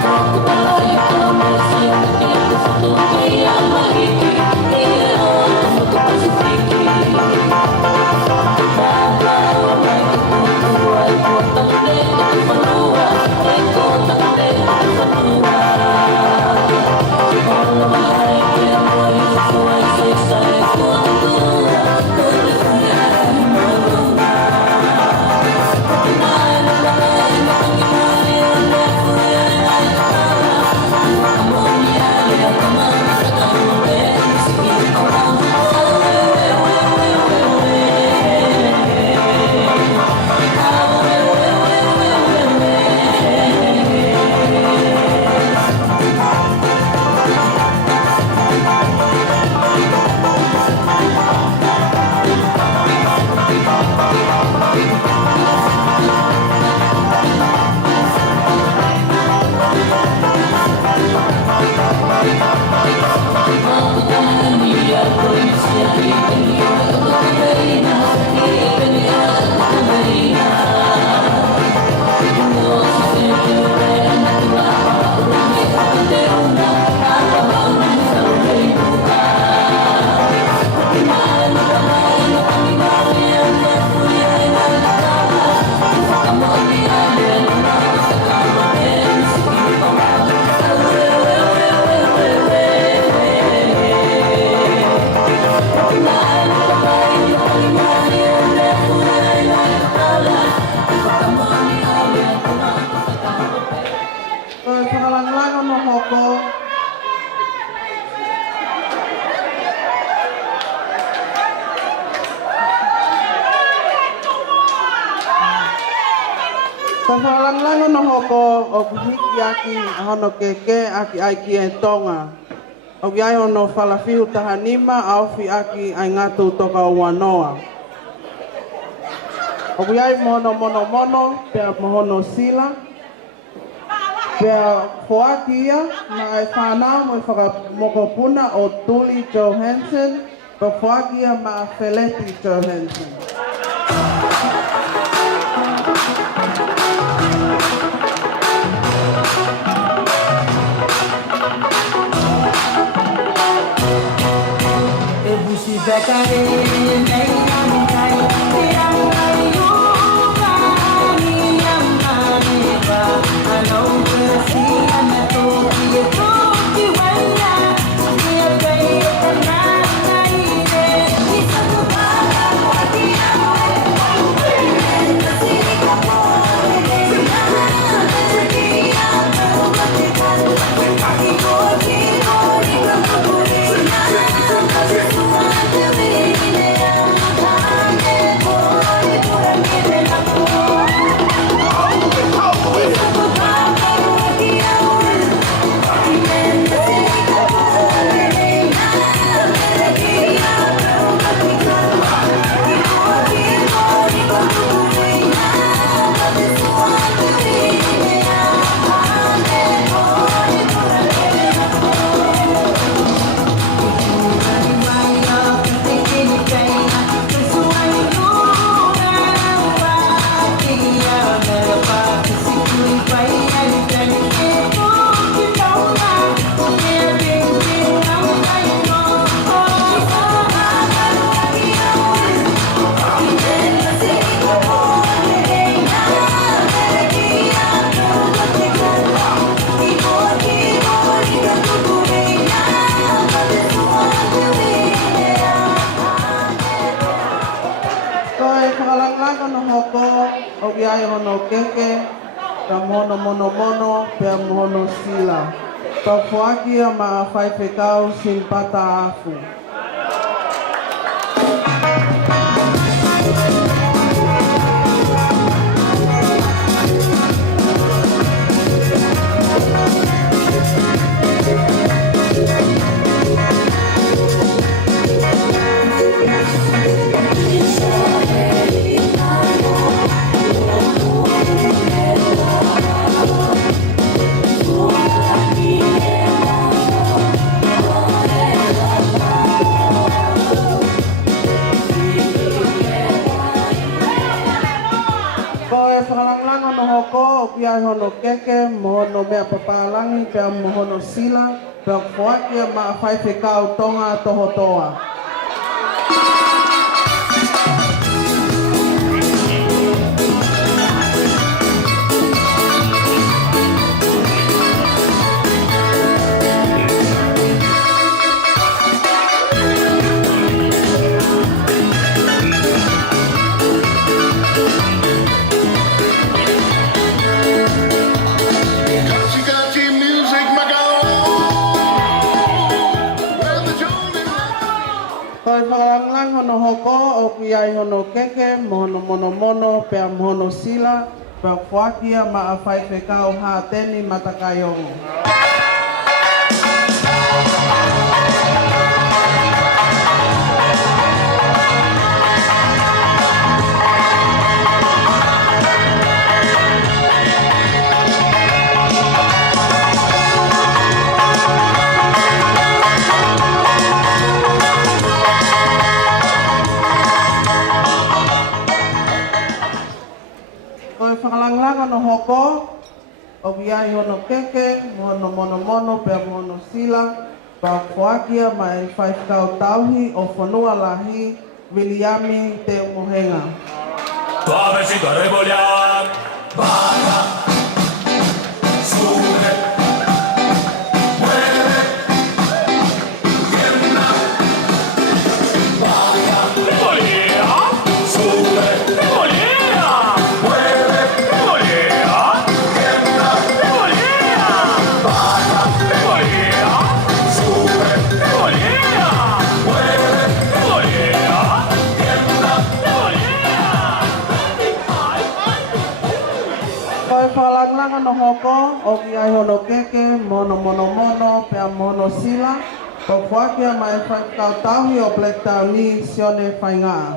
Talk about hoko. Sa whalanglanga no hoko o hiki aki hono keke aki aiki e tonga. O iai hono whalafihu tahanima awhi aki ai ngatu toka o wanoa. O iai mono pia mohono sila. Pia hoaki ia na ai whanau mo i whakamokopuna o Tuli Johansson. Pia hoaki ia ma Feleti Johansson. Iai hono keke, ka mono, pia mohono sila. Pa fuaki a maa whai pekau sin pata afu. Iai hono keke, mohono mea papalangi, pia mohono sila, pia fuakia maa whai whekau tonga toho toa. Hono hoko o iai hono keke, mono, pia mohono sila, pia fuakia maa whai whekau hāteni matakaiongo. Whakalanglaga no hoko, o iai hono keke, mono, pia mohono sila, pia fuakia mai whai whekau tauhi o whanua lahi, Williami te mohenga. Tuave si correbolia, para, sube, mueve, tiembla, vaya, revolea, sube, revolea, mueve, revolea, tiembla, revolea, vaya, o ki ai hono keke, mono mono mono, pea mono sila, o fuakia mai whai kautahi o Black Town ni sione whaingaa.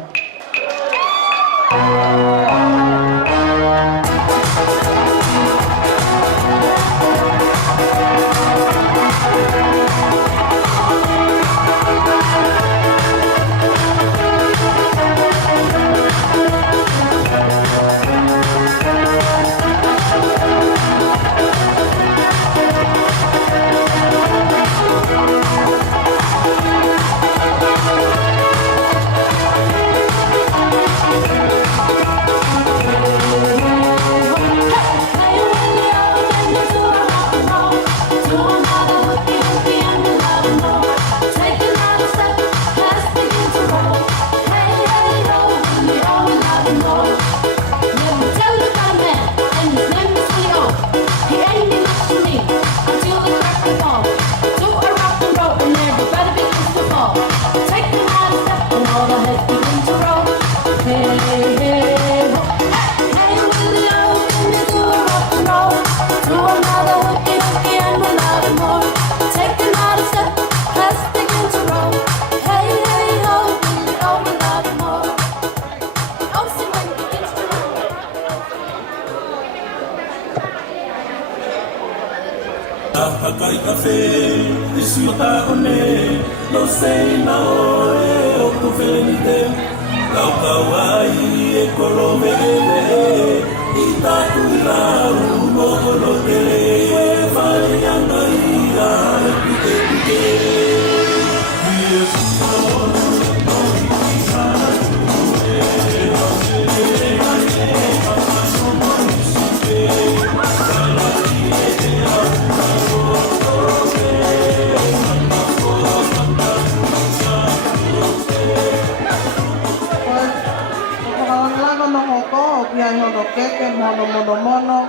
Hakai kafe, isuta one, no sei na oe o kuvenite, kau kawai e kolome i taku la umo lo tele, vai anga ia pike pike. Ai hono keke mono mono mono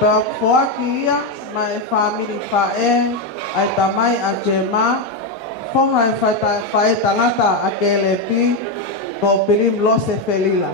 pea poaki ia mai family fae ai tamai a Gemma fonga e fae tangata a KLP ko pilim lose felila.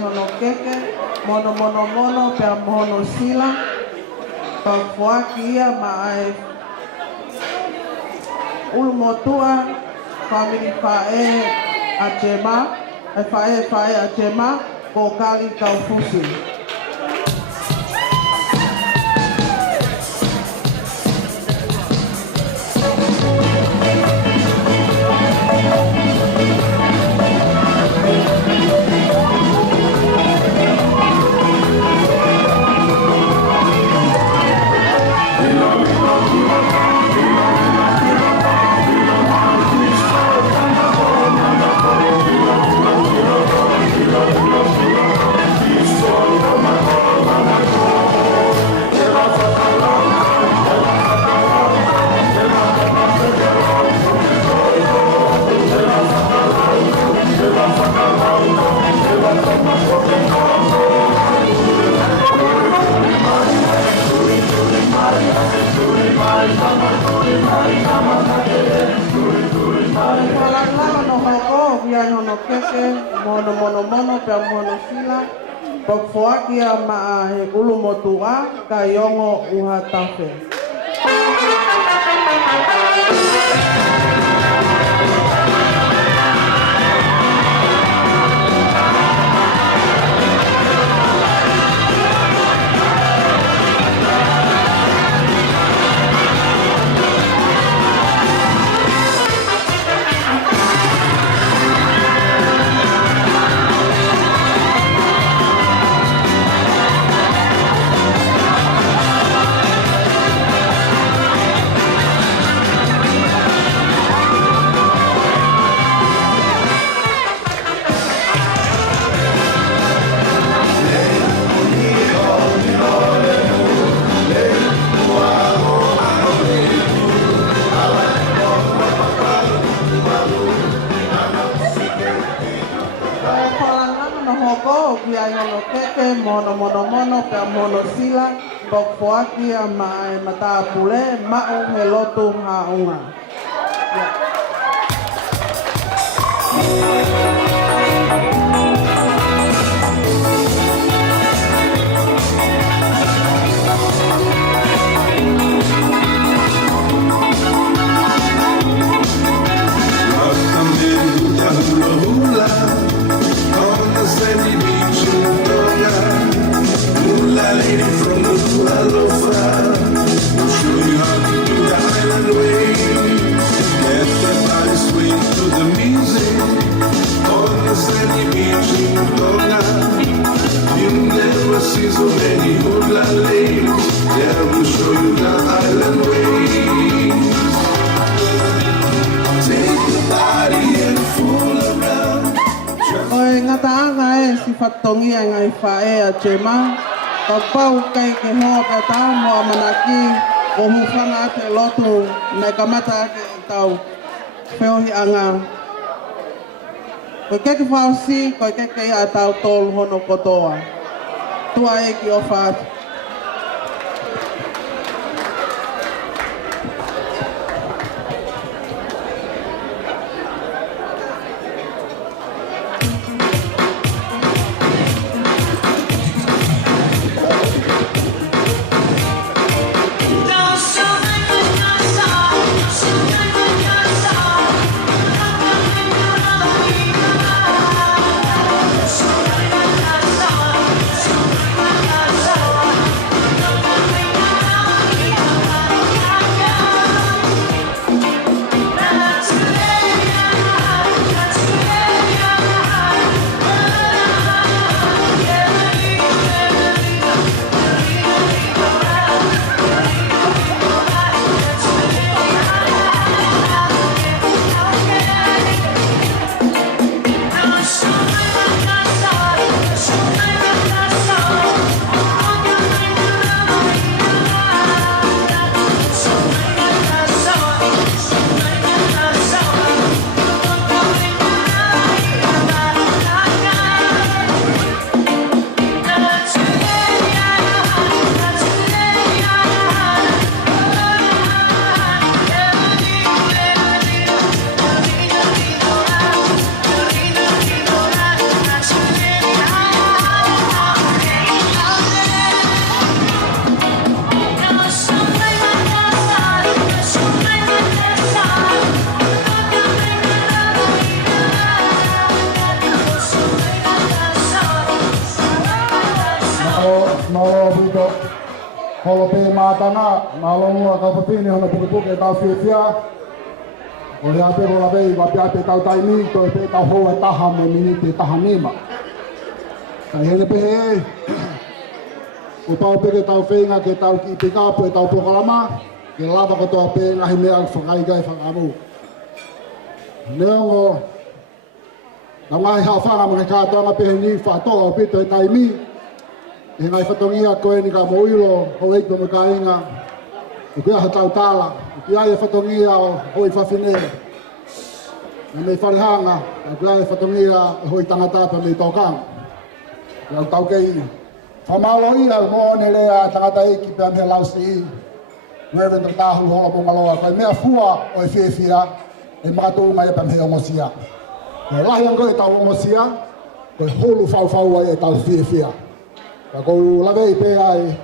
Hono keke, mono mono mono, pea mono sila, pau fuaki ia mai ulmotua, family fae a Gemma, fae a Gemma, ko kali kau fusi. Mono mono pe mono sila. Pok foakia ma he ulu motua ka yongo uha tafe. Mono pe mono sila pok foaki ma mata pule ma o he lotu ha unga. Lady from the Alofa, show you how to do the island way. Get that body swing to the music on the sandy beach in Paula. You never see so many hula ladies. Yeah, we'll show you the island way. Take the body and fool around. Oi ngata ngai si fatongi ngai fae a Gemma. Kapau kai ke ho ka ta mo manaki o hu fanga te lotu me kamata ke tau feo hi anga ko ke fausi ko ke a tau tol hono kotoa tua e ki ofat Holope matana, malonga ka papini hono puke tau fia. Ole ape hola vei va piate tau tai ni to pe tau hoa taha me minite taha nima. Kai hele pe he. O tau peke tau whenga ke tau ki te kāpu e tau pokalama, ke lava ko toa pe ngahi mea whakai gai whakamu. Neongo, na ngai hao whanga mga kātoanga pehe ni whatoa o pito e taimi, e ngai whatongia koe ni ka moilo, ho eito me ka inga, o kia hatau tāla, o kia e whatongia o hoi whawhine, na mei wharehanga, o kia e whatongia o hoi tangatapa mei tōkanga, o tau kei. Whamalo ia mo ne rea tangata e ki pēm he lausi i. Reverend o tāhu hola pongaloa. Kai mea fua o e whiwhia e mātou mai e pēm he ongosia. Ko lahi ango e tau ongosia. Koe hulu whau ai e tau whiawhia. Ka kou lawei pe ai,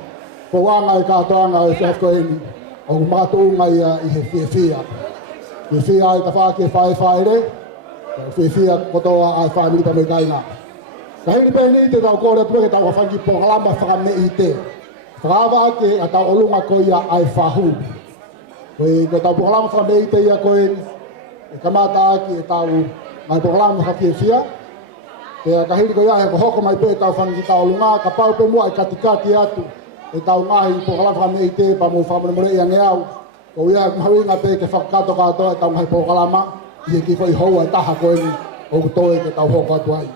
ko wanga i kātoanga o whiawhko eni, o mātuunga i he whiawhia. Whiawhia ai ta whāke whaere, whiawhia kotoa ai whamiri pa me kainga. Ka hiri pe ni te tau kore tuke tau whangi pokalama whakame i te. Whakawa ake a tau olunga ko ia ai whahu. Koe tau pokalama whakame i te ia koe, e kamata ake e tau mai pokalama whakiewhia. Pea ka hiri ko ia he ko hoko mai pe tau whangi tau olunga, ka pau pe mua e katikati atu. E tau ngahi pokalama whakame i te pa mo whamone more i ange au. Ko ia e mhawinga pe ke whakakato katoa e tau ngahi pokalama, i e ki whai houa e taha koe ni, o kutoe ke tau hoko atu ai.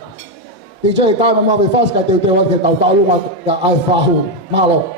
DJ taima mawe faska te uteo ke tau taulunga ka ai whahu. Mahalo.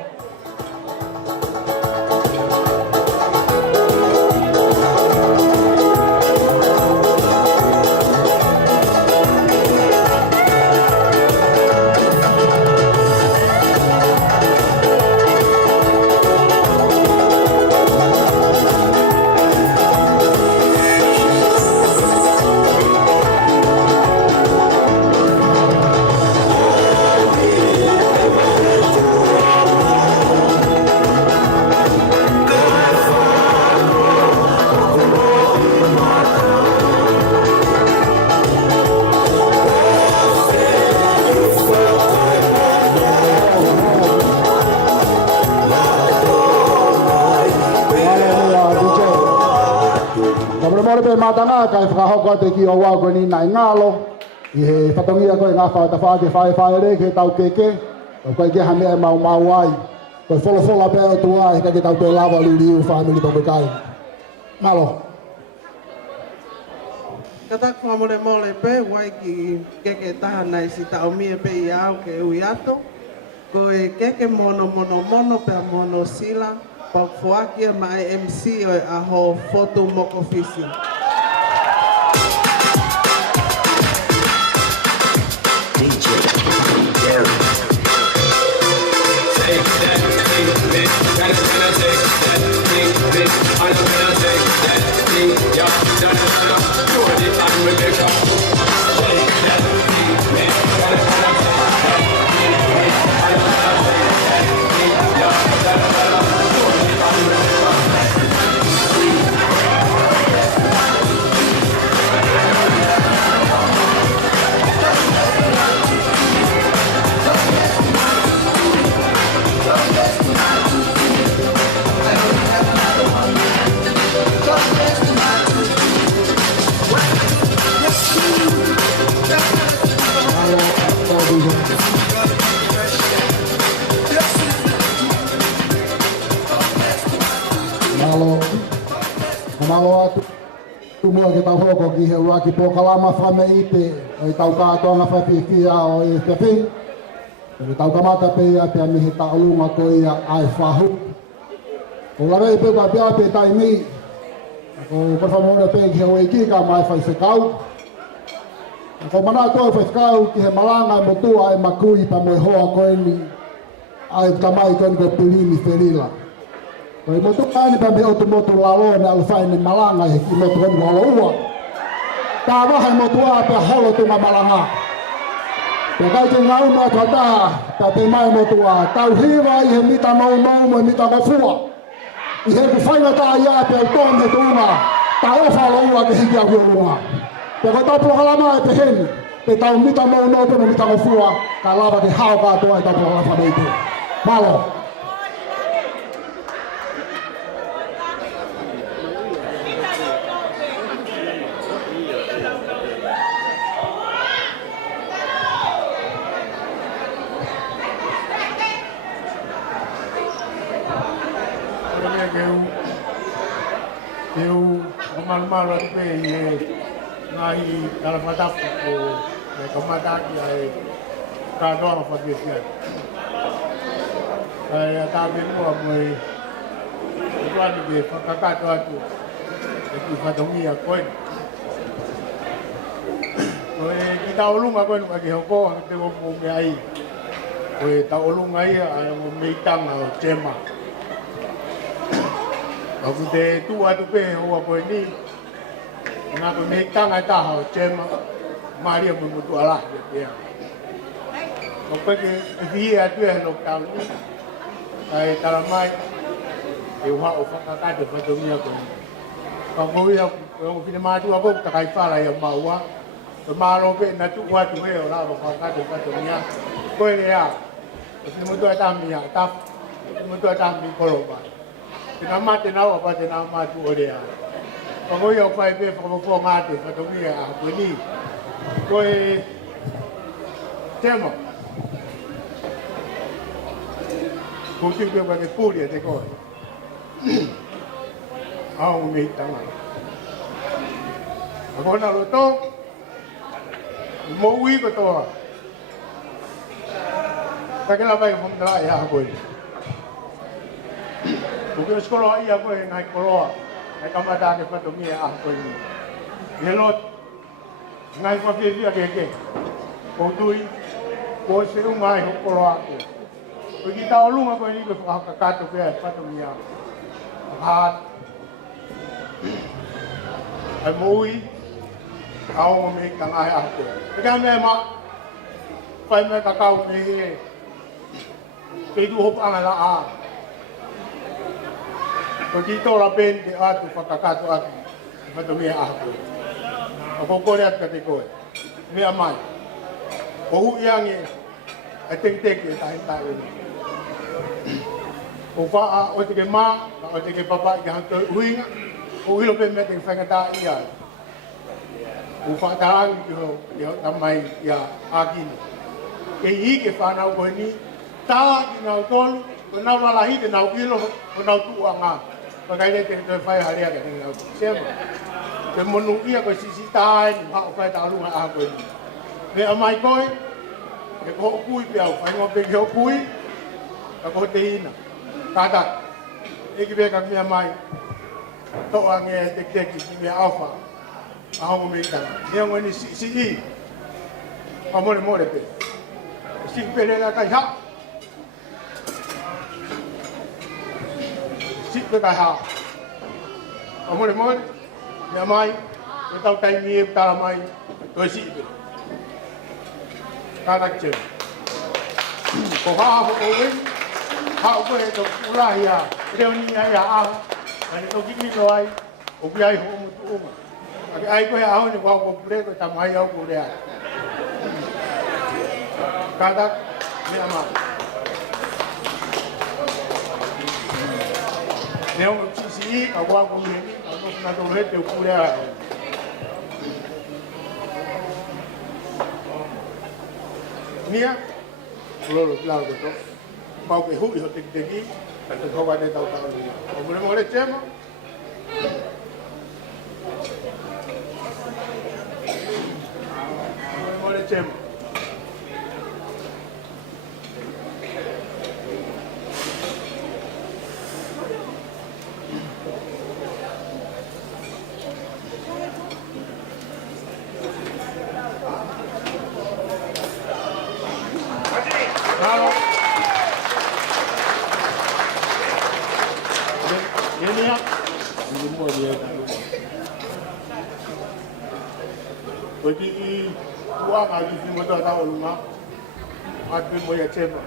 Matanga kai whakahoko te ki o wā koe ni nai ngālo i he whatongia koe ngā whao ta whaake whae re ke tau keke o koe ke hamea mau ai koe whola pēo tua he ke tau te lava luriu whamili tō kai Malo Kata kua mole pe wai ki keke taha nai si tau mia pe i au ke ui ato koe keke mono pe mono sila pa fuakia mai MC o aho foto moko fisi DJ Jerry. Take that thing, bitch. Gotta take that thing, bitch. I'm gonna take that thing, yeah. Do it, I'm with the shop. Take that thing, bitch. Gotta take that thing, bitch. I'm gonna take that thing, yeah. Do it, I'm with the shop. Malo atu tumua ke tau hoko ki he ura ki pokalama whame i te o i tau kātoanga whawhiwhia o i te whing. E tau kamata pēia pia mihi ta olunga ko ia ai whahu. O larei pe ka pia pe tai mi. Ko korwhamone pe ki he oi ki ka mai whai whekau. Ko mana toi whekau ki he malanga mo tua ai makui pa moi hoa koe ni. Ai tamai koe ni ko pilini wherila. Koi motu kaini pa me otu motu lalo ne alu whaine malanga he ki motu koni wala ua. Tā waha motu a pe holo tunga malanga. Pe kai te ngau mea kua taha, ta te mai motu a. Tau hiwa i he mita mau mo mita ngofua. I he ku whaina tā ia pe au tōn he tunga. Ta ofa lo ua ke hiki a huorunga. Pe koi tau pokalama e pe heni. Pe tau mita mau mo pe mita ngofua. Ka lava ke hao kātoa e tau pokalama meite. Malo. Malu pe ye ngai dalam mata ko me kamata ki ai ka do fa ke sia ai ta ben mo moi tuan de fa ka to atu e ki fa dongi a ko ki ta olunga ko ni ke ko te mo me ai ko ta olunga ai ai mo me tang a Gemma. Aku te tu atu pe o ko ni na ko me tanga ta ho Gemma Maria mo tu ala ya O peke e vi a tu e no tau. Ai tala mai e wa o whakakate whatongia ko. Ka ngoi au o fine mātua ko ta kai whala ia maua. Te mālo pe na tu watu e o la o whakakate whatongia. Koe ne a. O fine mutua tāmi a tap. Mutua tāmi kolopa. Tena mate nao apa tena matu o rea. Ka ngoi au whai pe whakapofo ngāte whatongia a koe ni. Koe Gemma. Kuti ke ba ke puri te ko. Au me tanga. Agora lo to. Mo wi ko to. Ta ke la vai fom dra ya ko. Ko ke skola ia ko ngai ko. Ai kamata ke pa to mi a ko ni. Yelot. Ngai ko fi fi ke. Ko tui. Ko se un ngai ko lo aku. Pergi tahu lu apa ini kata dia patut dia. Hat. Ai mui. Kau me kang ai aku. Pegang me mak. Pai me kakau ni. Pedu hop angala a. Pergi tahu la pen di atu pakakatu aku. Patut dia aku. Apa kau lihat kata kau? Me amai. Bau yang ni. Ating-ting dia tahan ini. O wha o te ke mā, o te ke papa i ke hanto uinga, o hilo pe me te whangata i ai. O wha tarangi ki ho tamai i a ākini. Ke i ke whanau koe ni, tā ki nau tolu, ko nau walahi te nau ilo, ko nau tua ngā. Pakaile te te whai harea ke te nau sema. Te monu ia koe sisi tāe ni wha o whai tālunga a koe ni. Me amai koe, ke ko kui pe au, whai ngō pe ke ho kui, ka ko te ina. Kata, iki beka mia mai, toa nge tek-tek ki mia alfa, ahongo me itanga. Nia ngoni si i, amore more pe. Si pele na kai ha. Si pe kai ha. Amore more, mia mai, e tau tai mie tala mai, toi si pe. Kata kchen. Ko ha ho ko win. Hau ko he to ulahi a reo ni ai a aha. Ani to kiki no ai, o ki ai ho mutu uma. Aki ai ko he aho ni wau ko pure ko tamai au ko rea. Kadak me ama. Neo mo si a wau ko ni, a no na to he te ku rea. Nia, lolo claro ko to. Pau ke hui ho te ki, ka te hoa te tau tau ni. O mure mo le Gemma. Mure mo le Gemma. Bravo. Ini ini mau dia tahu. Pergi tua kali di motor tahu rumah. Aku mau ya Gemma.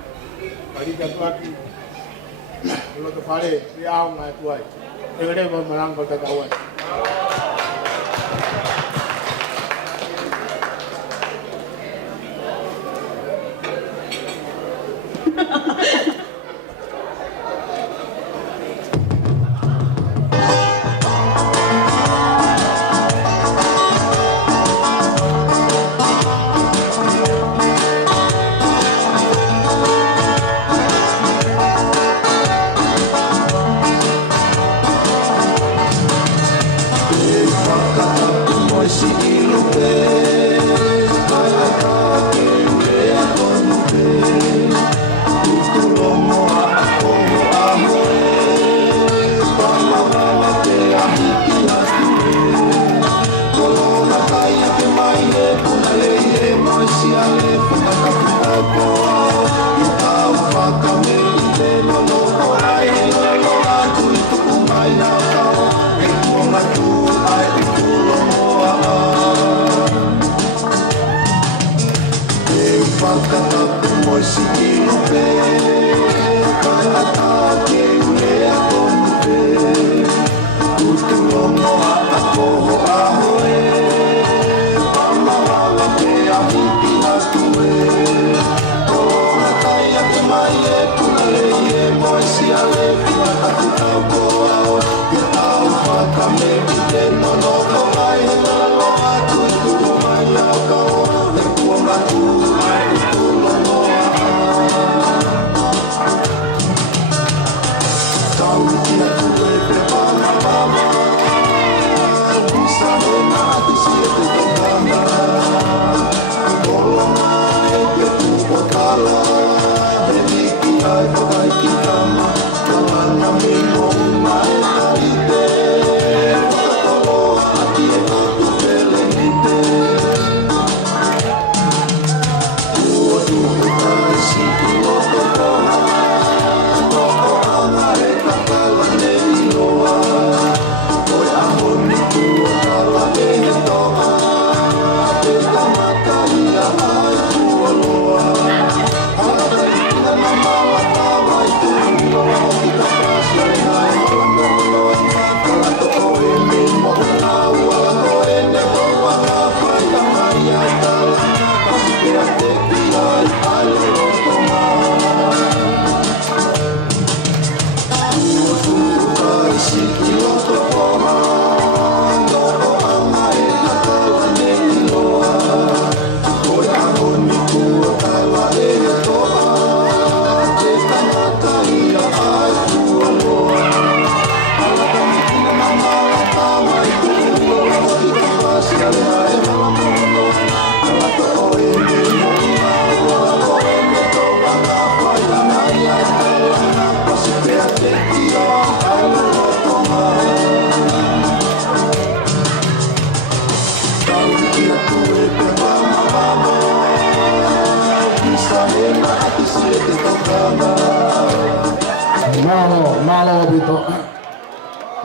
Kali jatuh lagi. Kalau tu pare, dia awak ngai tuai. Dia mau melang kota kawan.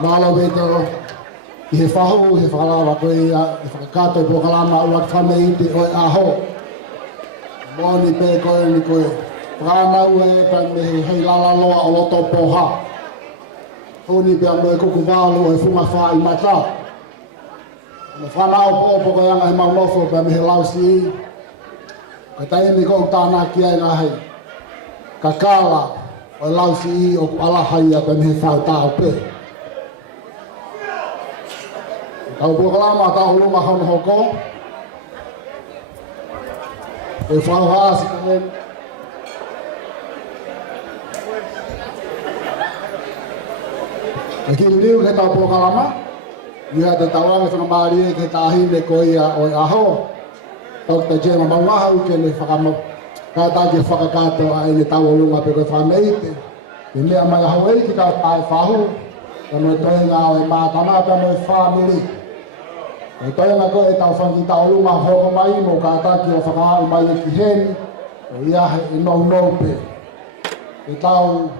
Malo beto I he whahu, he whakalawa koe ia, he whakakato po kalama ua whanei te oi aho. Moni pe koe ni koe. Whanau e pa me hei lala loa o loto poha. Honi pe amo e kuku walu e funga wha I mata. Me whanau po koe anga he maunofo pe me he lausi. Ka taimi kou tāna ki ai ngā hei. Ka kāla o lausi o alahai pe me he whau tāo pe. Tau proklama tau lunga hon hoko. E whau haasi kanen. E ki liu ke tau proklama. Ia te tawanga whanamari e ke tāhine ko ia oi aho. Dr. Gemma Malungahu ke le whakamo. Kātā ke whakakato a e le tau lunga pe koe whameite. E mea mai aho e ki tau tae whahu. Ka noi toenga o e mātama pe moi whamiri. E toenga koe e tau whanki tau lunga hoko mai mo kātā ki o whakahau mai e ki heni. O ia he e nou nou pe. E tau...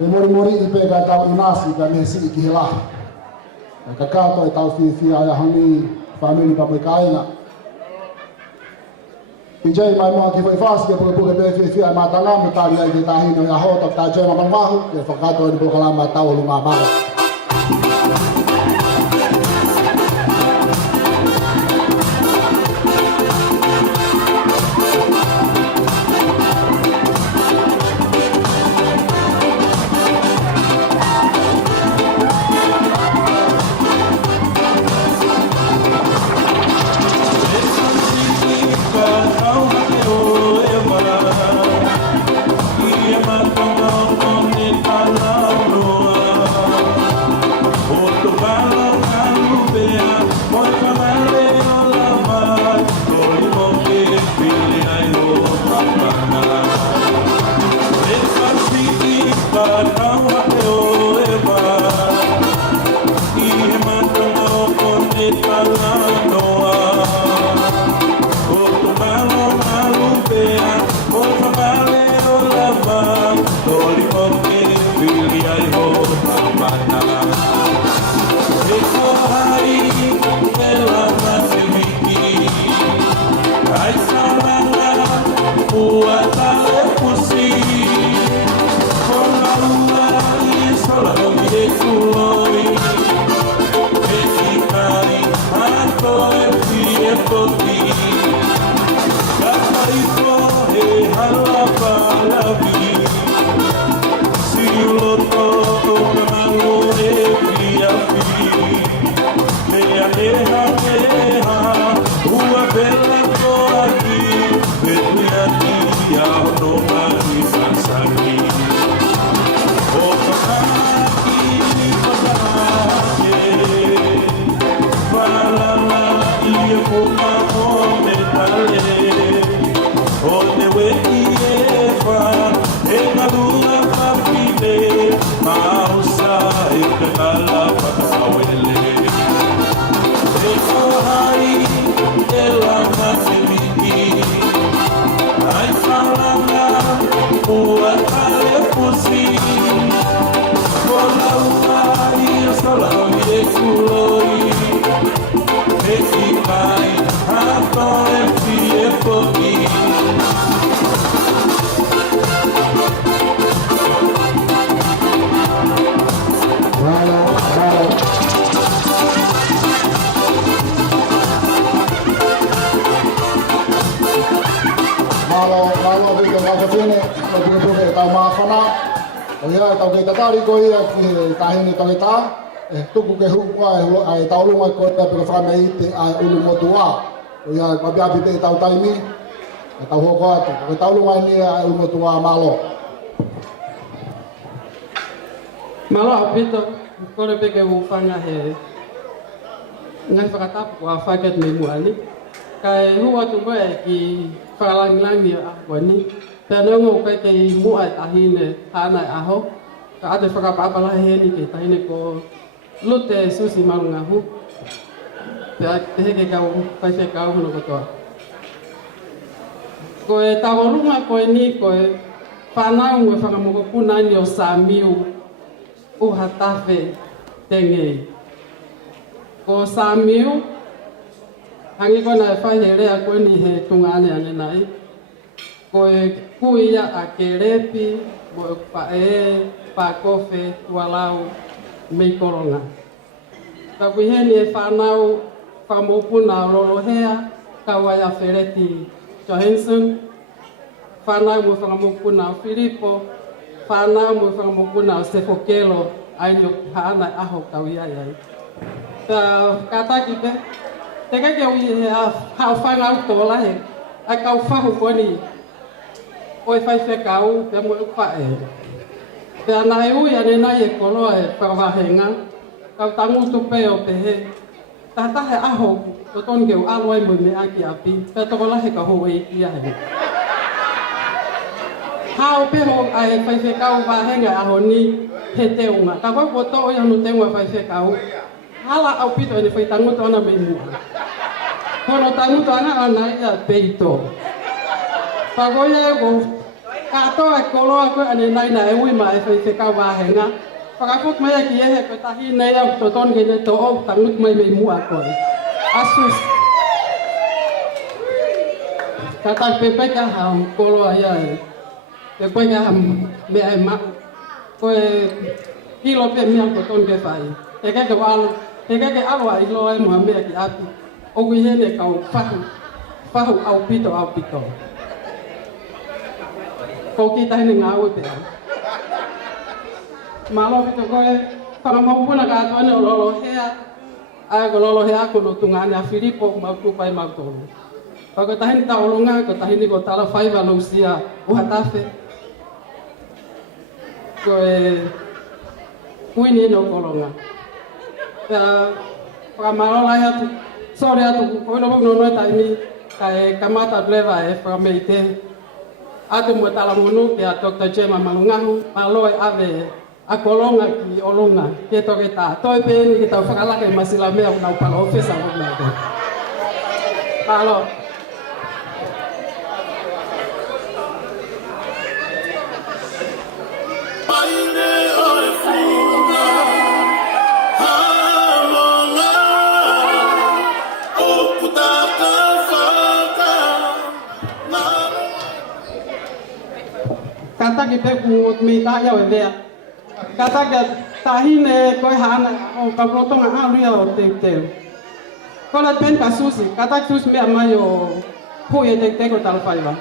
E mori I pe ka tau inasi ka me si I ki he lahi. E ka kāto e tau whiwhia ai ahani whamiri pa moi kāinga. I jai mai moa ki whai whasi ke puke pe whiwhia e mātanga me tāri ai ke tāhino I aho tak tā Gemma Malungahu ke whakato e ni pokalama tau lunga mara. Oh tuku ke hukua ai taulunga ko ta pe fa mai te ai ulu motua o ya pa bia pe tau taimi tau hoko atu ko taulunga ni ai ulu motua malo apito ko le pe ke u fanga he ngai fa ta wa fa ke me muani kai huwa tu ba ki fa lang lang ni a ko ni pe no ngo ke ke mu ai ahine hana aho ka ate fa ka pa la he ni ke taine ko lute susi Malungahu te ke kau pai se kau no ko ko e tawarunga ko ni ko e pana mo fa mo ko kuna ni o samiu o hatafe tenge ko samiu hangi ko na fa hele a ko ni he tungane ane nai ko e kuia a kerepi mo pa kofe walau mei koronga. Ka kuheni e whanau whamopuna rolohea ka waia whereti Johansson, whanau mo whamopuna Filipo, whanau mo whamopuna Sefokelo, aino haana aho ka uiai. Ka kataki te kake ui he a hao whanau tōla he, a kau whahu koni, oi whaife kau, pe mo ukwae. Te ana e ui ane nai e koloa e whakawahenga, kau tangutu peo pe he. Tahatahe aho, to tonge u aloai mo me aki api, pe toko lahe ka ho e kia he. Hao peho ai whaife kau wahenga aho ni he teunga. Ka koe po tō ianu teunga whaife kau. Hala au pito ene whai tangutu ana me mua. Kono tangutu ana ana ia peito. Pagoia e ko katoa e koloa koe ane nai na e ui ma e whai kau wahenga. Pakapuk mai ki e he koe tahi nei au to tonge ne to o tangut mai me mua koe. Asus. Katak pepe ka hao koloa ia e. Pepe ka ham me ai ma. Koe kilo pe mea ko tonge whai. Te keke aloa i loa e mua mea ki atu. O kui hene kau whahu au pito. Ko ki tahine ngā ue te au. Malo pito koe, whakamaupuna ka atuane o lolohea. Ai ko lolohea ko no tungane a Filipo, mautupai mautolu. Ko tahine taolonga, ko tahine ko tala whaiva lousia uhatafe. Koe kuini eno kolonga. Whakamalola atu, sore atu, koe no no taimi, kai kamata bleva e whakameite. Atu mo tala monu ke a Dr. Gemma Malungahu, maloi ave a kolonga ki olunga, ke toke ta. Toi pe ni ki tau whakalake masila mea unau pala ofesa mo mea te. Palo. kata kita ku minta ya wede kata ke tahine koi hana o kabrotong ari o te kola pen kasusi kata sus me amayo puye te ko tal faiva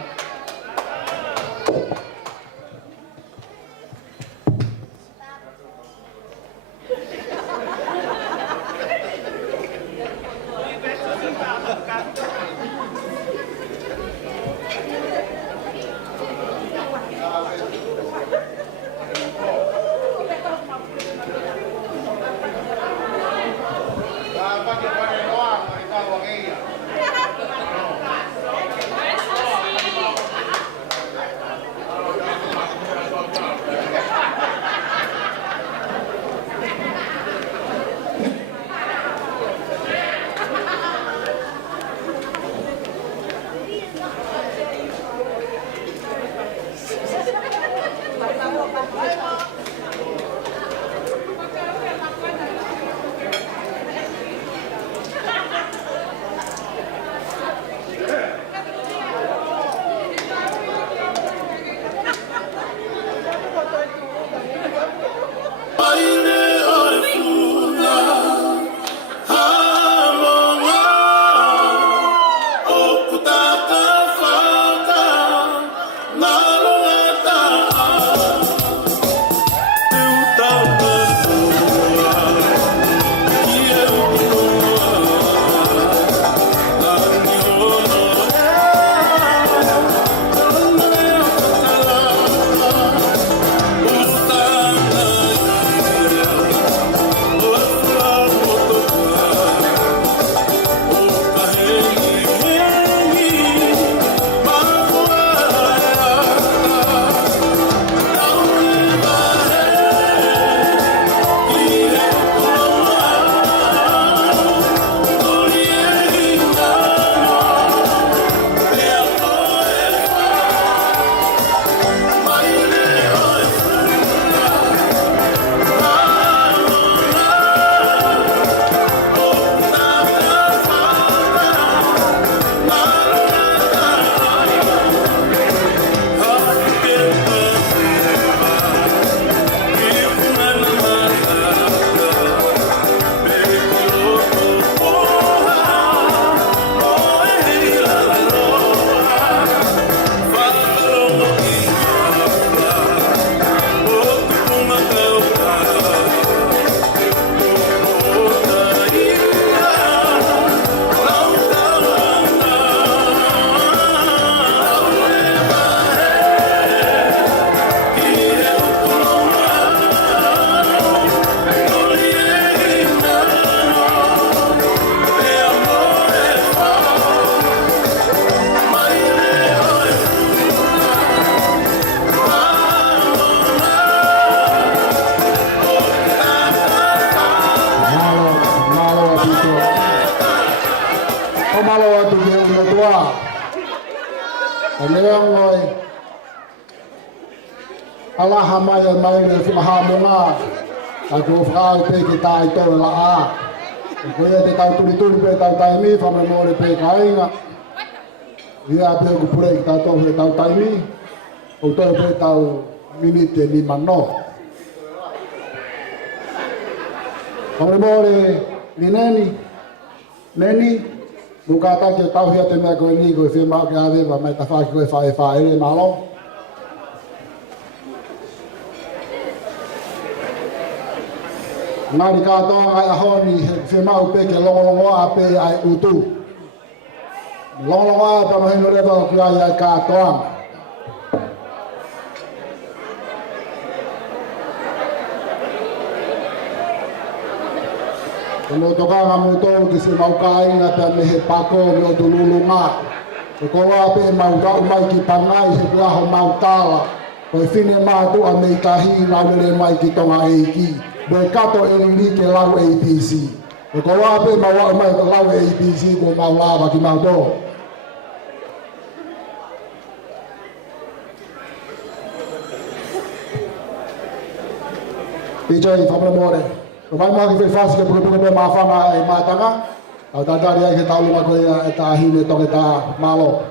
alaha mai mai le fumaha monga aku fai pe ki tai to la a ko ye te tau tuli tuli pe tau tai mi fa me mo le pe kainga ia pe ku pure ki tau to pe tau tai mi o to pe tau minute ni mano Ore more ni neni buka ta ke tau hia te me ko ni ko fe ma ka ave ba mai ta fa ko fa e malo Ngari katoa ai ahoni he mau pe ke longo a pe ai utu. Longo a pa mai no reba ku ai katoa. Kono toka nga moto ki se mau kai na pe me he pako no tululu ma. Ko wa pe mau ga mai ki panai he ku ho mau tala. Ko fine ma tu a me tahi na le mai ki tonga e ki. Be kato e ni ke lau APC. E ko wa pe ma wa mai ko lau APC ko ma lava ki ma do. Picho i famre more. Ko mai ma ki fe fasi ke puke puke ma fama e ma tanga. Au ta ta ria ke tau luma ko e ta hine to ke ta malo.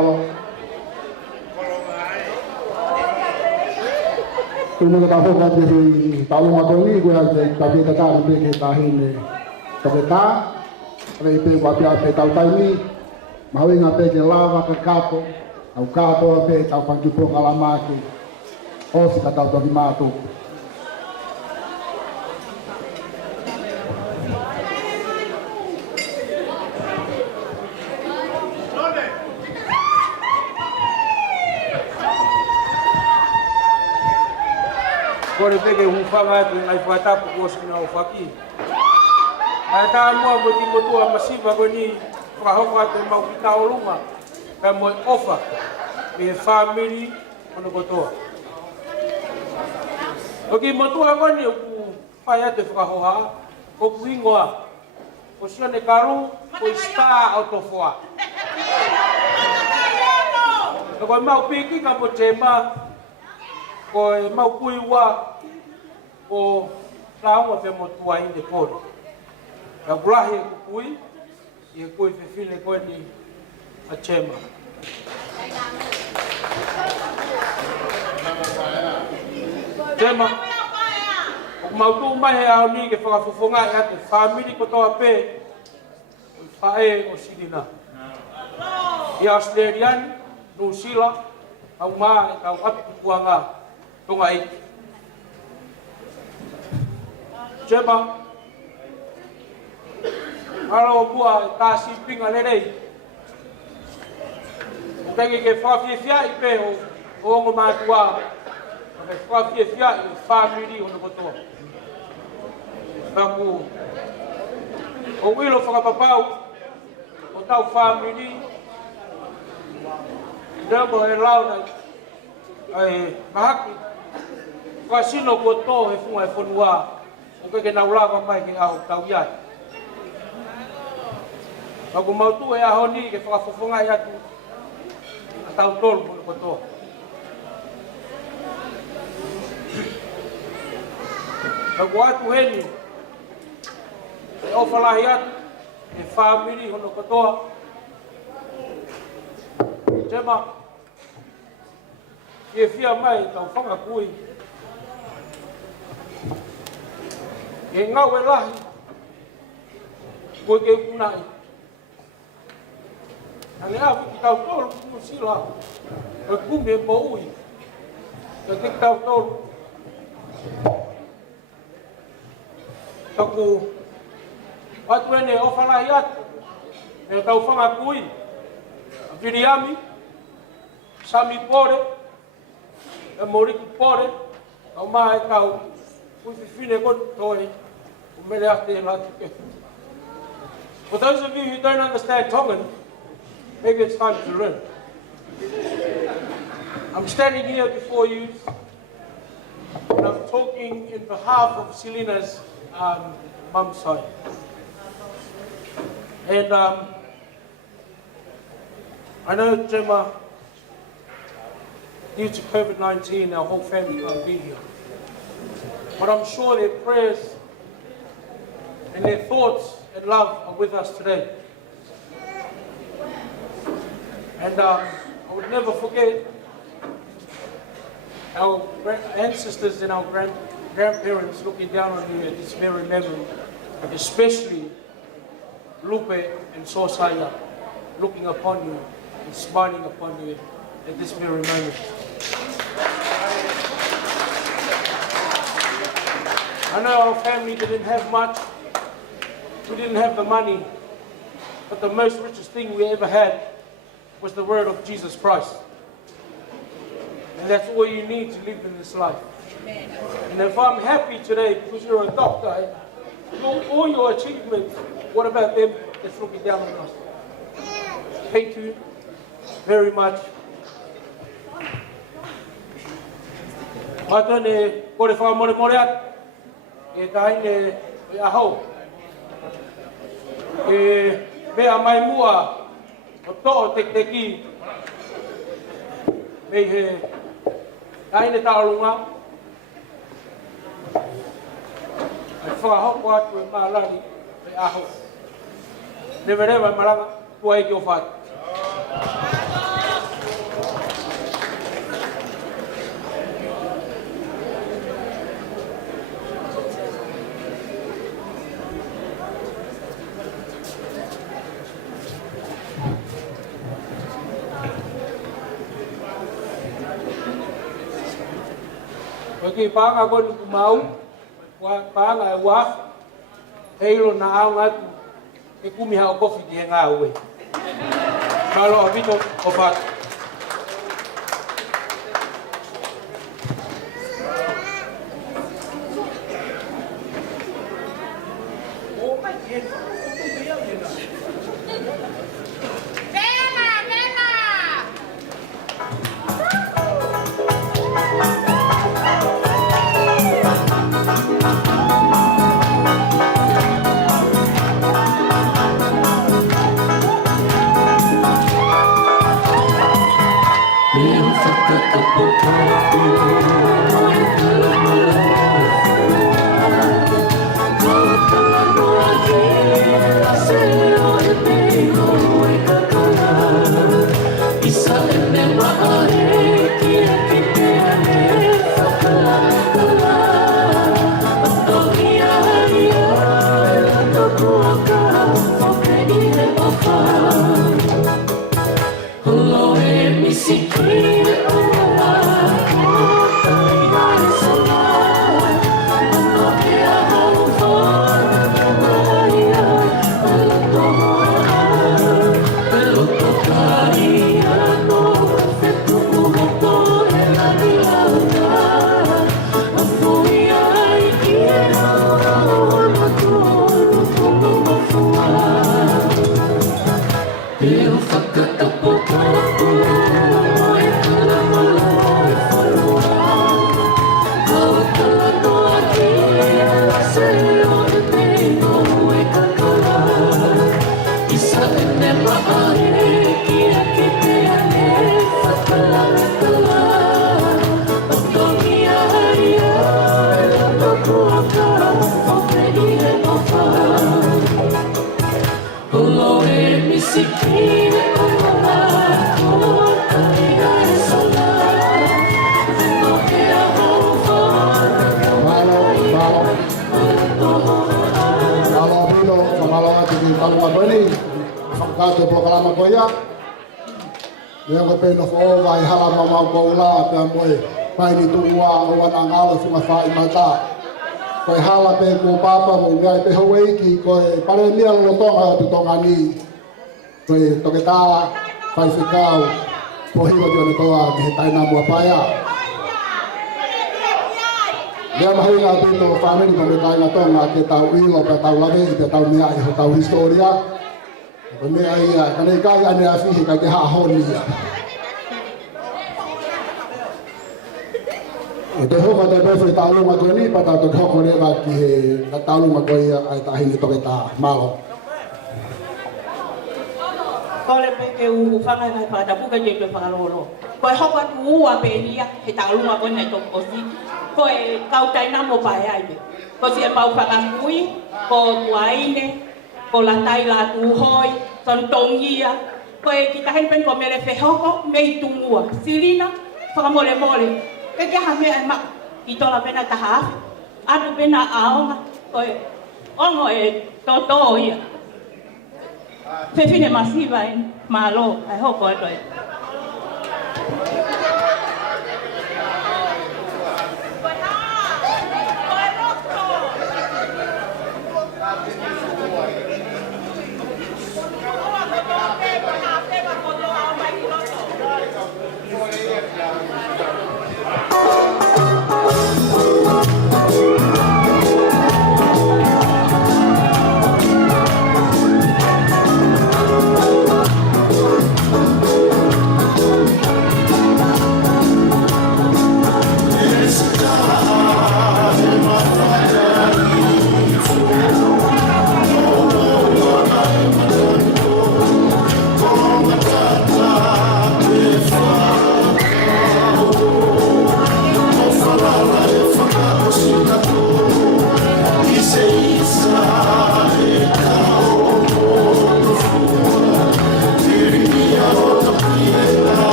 lalo. Tuna ka tapo ka te talo makoni ko ya te tapi ta ka be ke ta hine. Toke ta rei pe wa pe tau taimi. Maui ngā pe ke lava ka kapo. Au kapo pe tau pankipo kalamaki. O si ka tau toki mātou. Kore peke hufanga atu ngai whatapu kosi na ufaki. Ai tā mua moti motua masiva koni whakahoka atu mau ki taolunga. Kai moi ofa me family ono kotoa. Oki motua koni ku whai atu whakahoha. O kuingoa. O sione karu o star out of wa. Ko mau piki ka po tema. Ko mau kui wa o launga pe motua inde kore. Ka brahe kui e kui fe file ko ni a chema. Chema. O mau tu mai a ni ke fa fofonga e ate family ko to pe. Fae o sidina. E Australian, New Zealand, au ma au atu kuanga tonga i. Gemma, alo bua kasi pinga lerei. Pegi ke whawhiawhia i pe o ongo mātua. Ke whawhiawhia i family ono kotoa. Kaku, o wilo whakapapau, o tau family. Nemo e launa ai mahaki. Kwa sino koto he funga e whanua. O ke nau lava mai ke au tau iai. Ako mautu e aho ni ke whakafofonga i atu a tau tolu mo kotoa. Ako atu heni e ofalahi atu e family hono kotoa. Gemma, e fia mai tau whanga kui. E ngau e lahi, koe ke ukunai. Ange awi ki tau tolu kumu sila, e kume mo ui. E ke tau tolu. Taku, atu ene ofalahi atu, e tau whanga kui. Viriami, Sami pore, e moriki pore, au maa e tau, whiwhine kon toi, o mele ate e latu ke. For those of you who don't understand Tongan, maybe it's time to learn. I'm standing here before you, and I'm talking in behalf of Selena's mum's side. And I know, Gemma, due to COVID-19, our whole family can't be here. But I'm sure their prayers and their thoughts and love are with us today. And I would never forget our ancestors and our grandparents looking down on you at this very memory, especially Lupe and Sosaya looking upon you and smiling upon you at this very moment. I know our family didn't have much, we didn't have the money, but the most richest thing we ever had was the word of Jesus Christ. And that's all you need to live in this life. Amen. And if I'm happy today because you're a doctor, all your achievements, what about them that's looking down on us? Thank you very much. Matone kore wha more at e tahine e aho. E mea mai mua o to'o teki me he tahine taolunga. E whahoko atu e maalari e aho. Never maranga tua e ki o whatu. Porque paga agora no mau, paga o af, eiro na aula, e come o coffee de engaue. Malo habito o fato. Kato proklama koia. Yang ko peno fo vai hala mama Paula pe moe paini tuwa o wana ngalo funga fai mata. Ko hala pe ko papa mo ngai pe hoi ki ko pare mia lo tonga tu tonga ni. Ko to ke ta fai fikau po hiwa jo ne toa ke tai na mo paya. Dia mahu nga tu family mo kai na tonga ke tau ilo pe tau lave pe tau mia i tau historia. Me ai kana kai ane afi ka ke ha honi ya. Te ho ka te pe talu ma koni pata to ho kore ba ki na talu ma koi ai ta hini to ke ta malo. Kole pe ke u fanga ngai pa ta buka je ke fangalo. Ko ho ka tu wa pe nia he talu ma koni to kosi. Ko e kau tai na mo pa ai be. Ko si e pau fanga kui ko tuaine ko la tai Latu hoi son tongia ko e kita hen pen ko mele fe hoko me tungua sirina fa mole mole ke ke ha me ma ki to la pena ta ha atu pena aonga ko e ongo e to ia fe fine masiva en malo ai hoko to e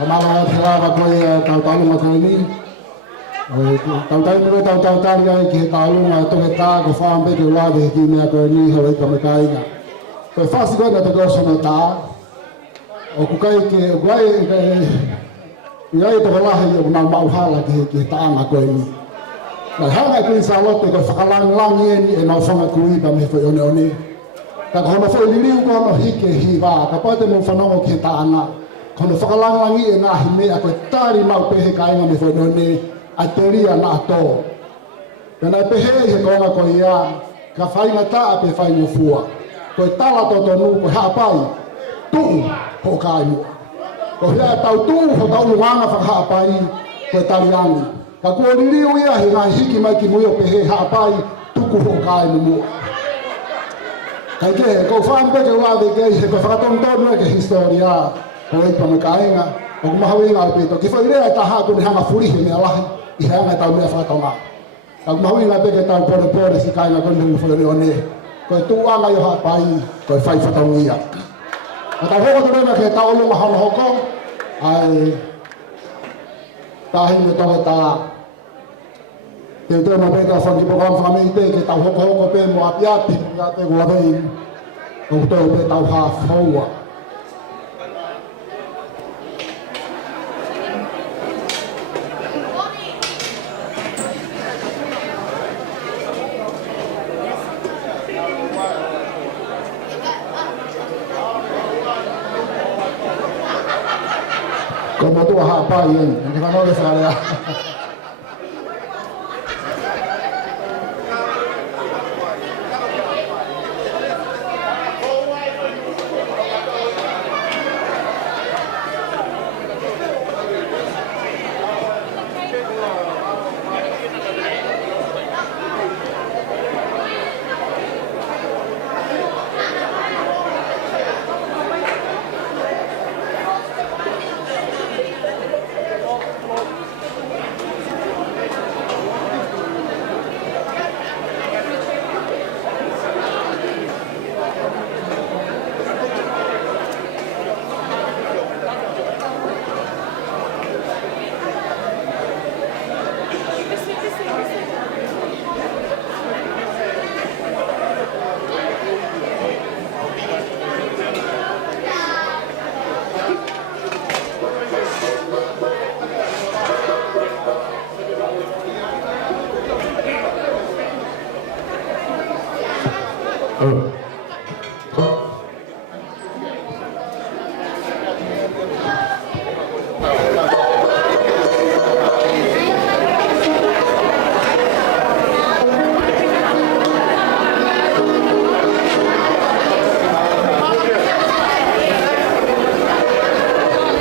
Kamala Kava koe tau talunga koe ni. Tau tari ai ki he talunga toke tā ko whaampe ki wāde ki mea koe ni hau ika me kāinga. Koe whasi koe na te koso no tā. O kukai ke guai iai toko lahi o kuna mauhala ki he tāanga koe ni. Nai hanga kui sa lote koe whakalangi e ni e nau whanga kui pa me whai one one. Ka kono whai liriu kono hike hi wā. Ka paite mo whanongo ki he tāanga. Kono whakalangi e ngā hi mea koe tāri mau pehe kāinga me whai one a te ria na ato. Pena pehe he konga koe ia, ka whainga taa pe whainga fua. Koe tala toto nu, koe haapai, tuu ho kai mua. Koe hea tau tuu ho tau luanga whakaapai, koe tariangi. Ka kua ririu ia he ngā hiki mai ki muio pehe haapai, tuku ho kai mua. Kai ke, kou whampeke wāde kei, he koe whakatontonu ke historia, koe ipa me kāinga, o kumahawinga au pito. Ki whairea e taha kune hanga furihe mea lahi, I hanga tau mea whakatonga. Ka kumahawinga peke tau pore si kāinga kone hungu whaire o ne. Koe tūanga i ha pai, koe whai whataungia. Ka tau hoko te rena ke tau olunga hana hoko, ai tahi me toka tā. Te tēma peka whankipo kam whamei te ke tau hoko pe mo api ati, ka te kua rei, kou tau pe tau half haua. Como tu ha pa yin, ni ka no le sa le.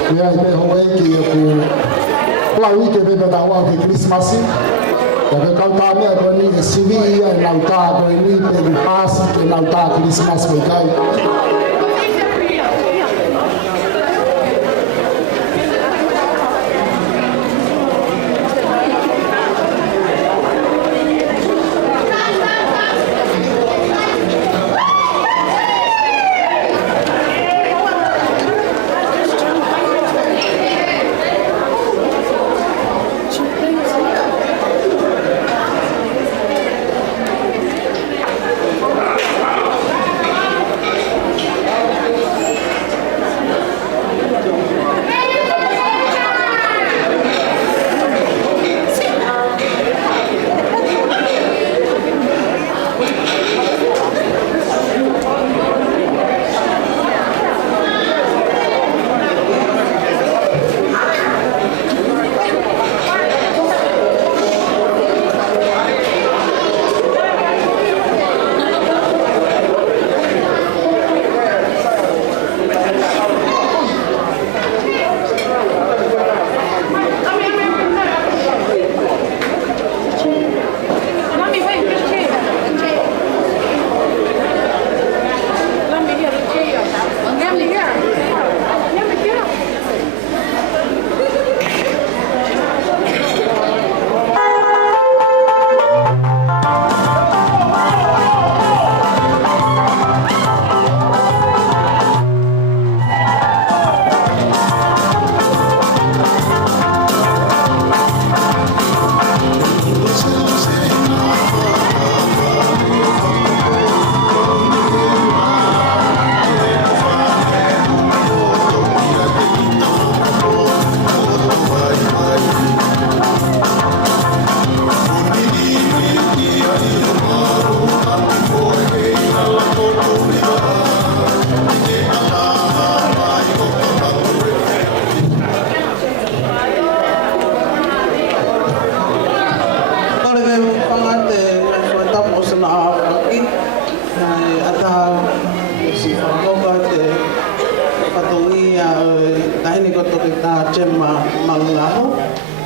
Mea I me hoa ki e ku lau ike bebe da wau ki Christmasi. Ka ke kau tā mea koe ni e sivi ia e nau tā koe ni pe du pasi ke nau tā Christmas koe kai.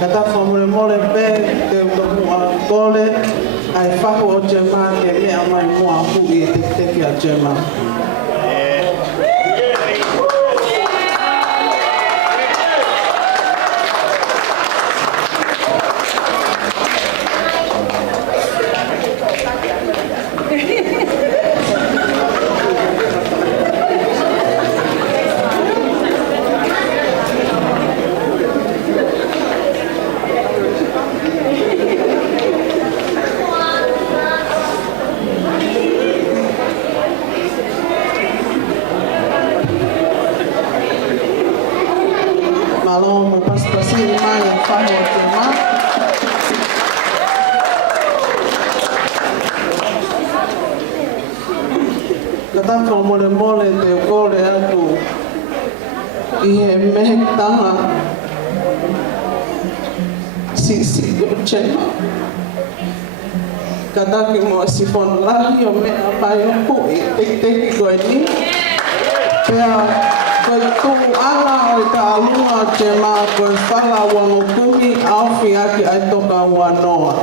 Kata whamure mole pē, te utamua kole, ai whahu o Gemma ke mea mai mua hui e te teki a Gemma. Malungahu pasi mai e whahu o Gemma. Kataka mole mole te kore atu I he mehe tanga si o Gemma. Kataki mo sifon lahi o mea mai o hui teki koe ni. Pea koe kumu ala o ka alunga Gemma koe whala wango kumi awhi aki ai toka ua noa.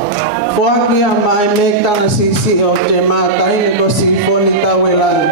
Fuaki a mai me tana si o Gemma tahine ko sifoni tawe lani.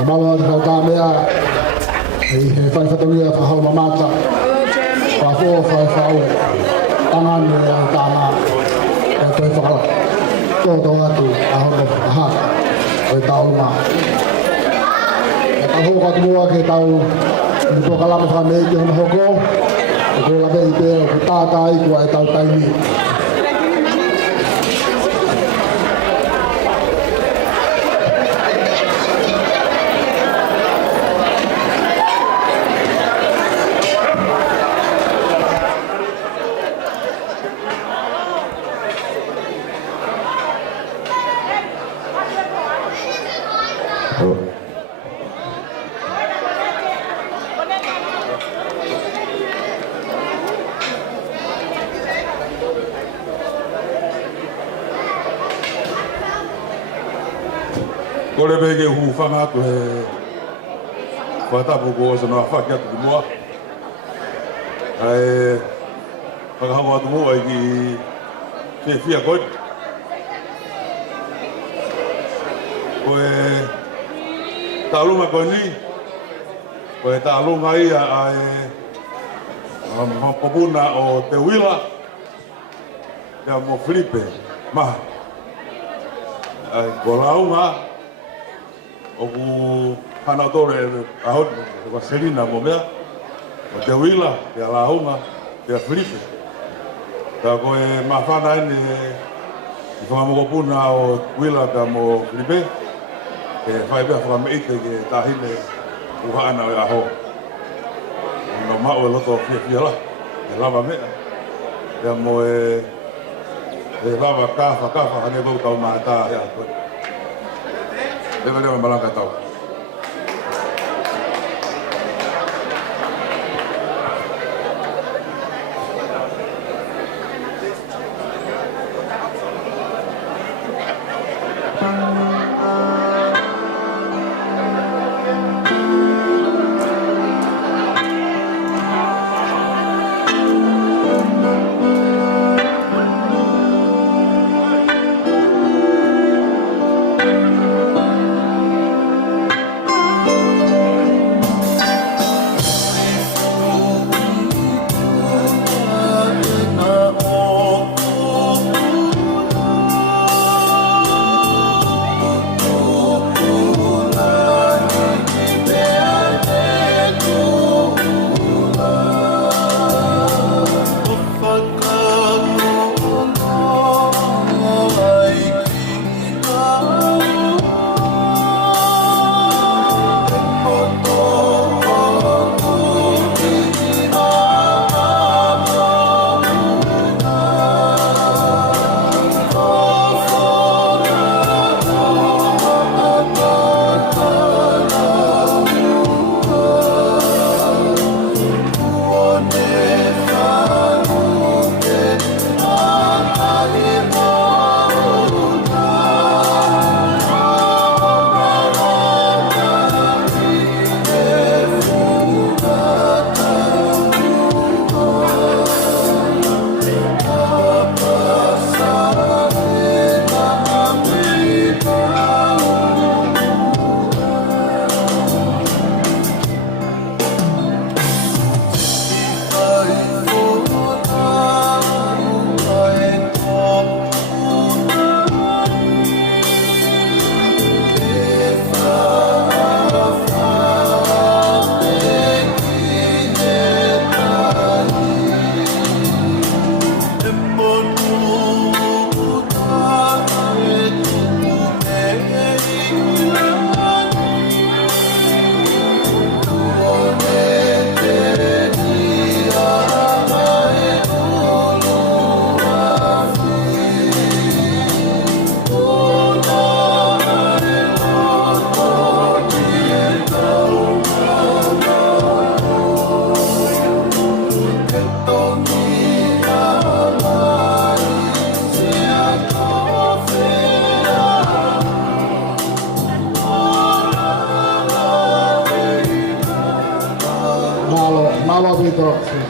Kamala ka ta mea. Ei he whai whatangia whahau mamata. Whafo whai whau. Tangani e tāna. E toi whakala. Tō atu a hongo whakahaka. Oi tau mā. E taho katumua ke tau. Nito kalama whamei ki hona hoko. E ko lawe i pēo ku tātā i kua e tau taimi. Kore bege hu whanga tu he whatapu ko sa noa whaki atu ki mua. Ai whakahango atu mua i ki whia koe. Koe tālunga koe ni. Koe tālunga ia ai papuna o te wila. Ia mo Filipe. Maha. Ai ko launga. O ku hana tore ahot ko Selina mo mea o te wila te alaunga te Filipe ta ko e mafana ni i fa mo puna o wila ta mo Filipe e fai be fa me ite ke ta hile u hana o aho no ma o loto fia la e lava me ya mo e lava kafa hane bo ta ma ta ya Deve Malanga tau.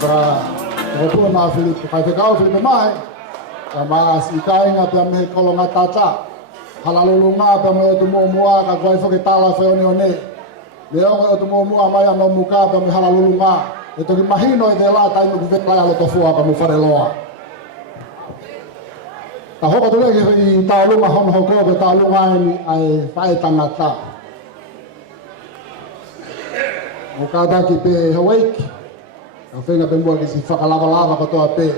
para o ma Filipe kai te kau Filipe mai ma si kai nga pe me kolonga tata halalulunga pe me tu mo moa ka koi fo ke tala fe oni one Leo o tu mo mai no mu Kaaba me hala lulunga. E toki mahino e vela tai no ve lai alo tofua ka mu fare loa. Ta hoko tu lege i ta lunga hono hoko be ta lunga ni ai fai tangata. O kada ki pe Hawaii. Ka fenga pe mo ki si whakalava ko toa pe.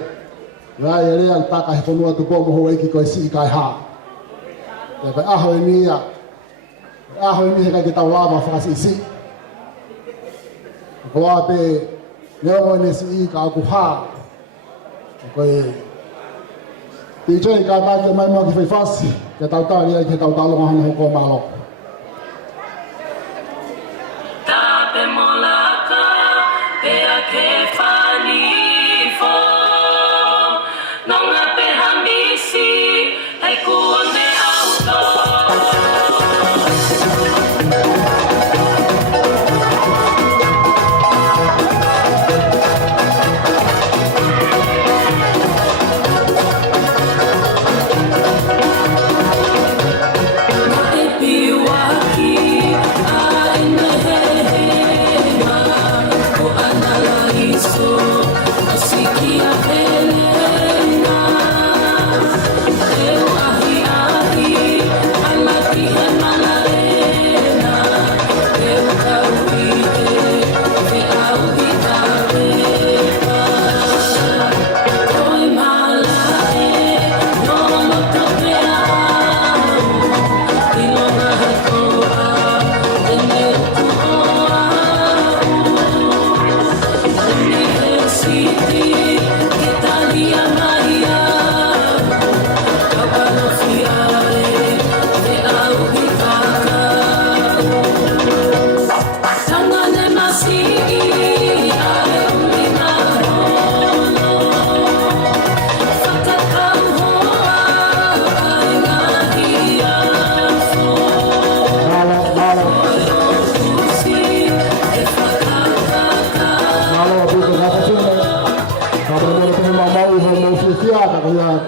Rai e rea taka he whanua tu po mo Hawaii ki koe si kai ha. Te pe aho e nia. Aho e nia he kai ki tau lava whakasi isi. Ko a pe leo ne si I ka aku ha. Koe DJ ka ta ke mai mo ki fai fasi. Ke tau ta ria ke tau ta longa hono hoko malo.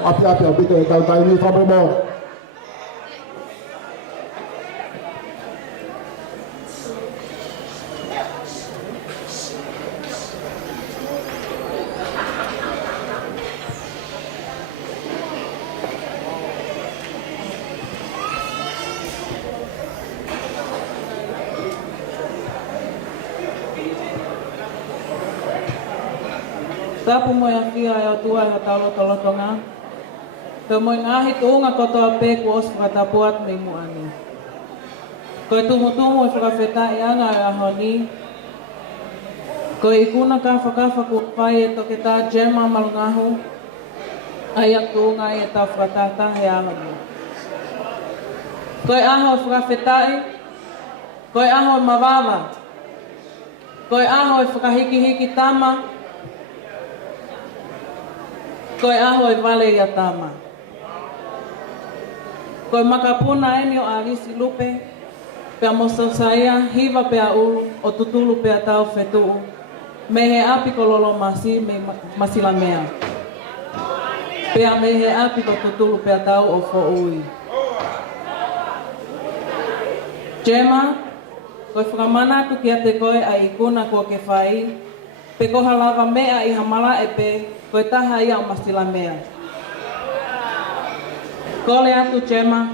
Api-api abito e tau ni problema. Tapu mo ya fia ya tua ya talo tolo tonga. Ka mo ngahi tunga kotoa pe ku os katapuat me mu ani. Ko tumu fra feta ya nga honi. Ko ikuna ka ku pai to kita Gemma Malungahu. Ayak tunga ya ta fratata ya honi. Ko aho fra feta ko aho mavava. Ko aho fra hiki tama. Koe aho e vale ia tama. Koe makapuna e o alisi lupe, pea mososaia hiva pea ulu o tutulu pea tau fetuu, me he api kololo masi me masila mea. Pea me he api ko tutulu pea tau o fo ui. Gemma, koe whakamana tu kia te koe a ikuna kua ke whai, pe ko halava mea I hamala e pe, koe taha ia o masila mea. Kole atu Gemma,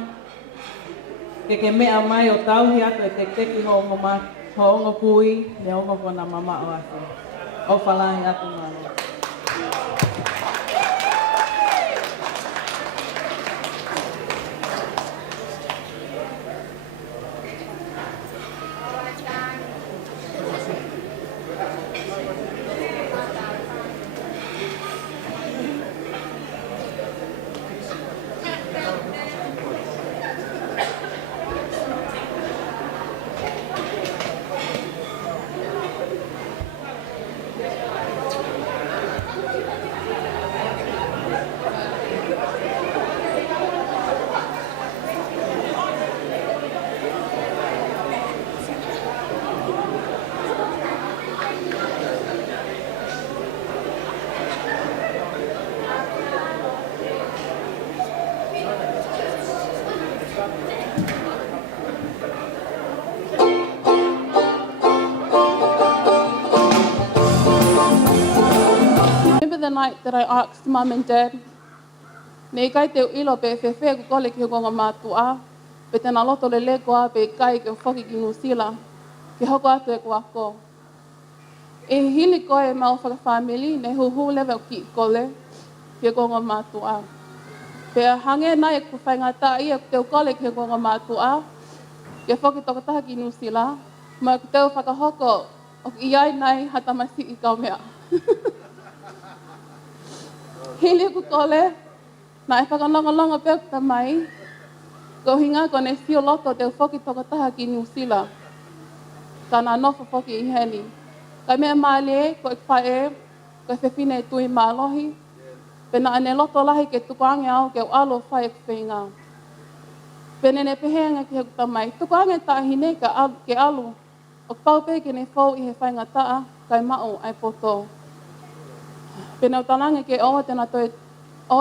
ke mea mai o tauhi atu e teki hoongo kui, ne hongo kona mama o atu. O whalahi atu mano. the night that I asked Mum and Dad, nei kai te ilo pe fefe ku kole ki honga mātua, pe tēnā loto le koa pe kai ke whoki ki Nusila, ke hoko atu e kuako. E hili koe mau whakawhamili, nei huhu level ki kole, ke honga mātua. Pe hange nai e ku whaingata ia ku teo kole ki honga mātua, ke whoki tokataha ki Nusila, ma ku teo whakahoko, o ki iai nai hatamasi I kau mea. Hili ku kole, na e whakanonga peo ki tamai, ko hinga ko ne sio loto te whoki tokataha ki Nusila. Ka nā nofo whoki I heni. Ka mea māle, ko e whae, ko e whiwhine e tui mālohi, pena ane loto lahi ke tukuange au ke alo whae ku whinga. Pene ne peheanga ki heku tamai, tukuange tahi ne ke alu, o paupe ke ne whau I he whainga taa, kai mao ai poto. Pena utanange ke oa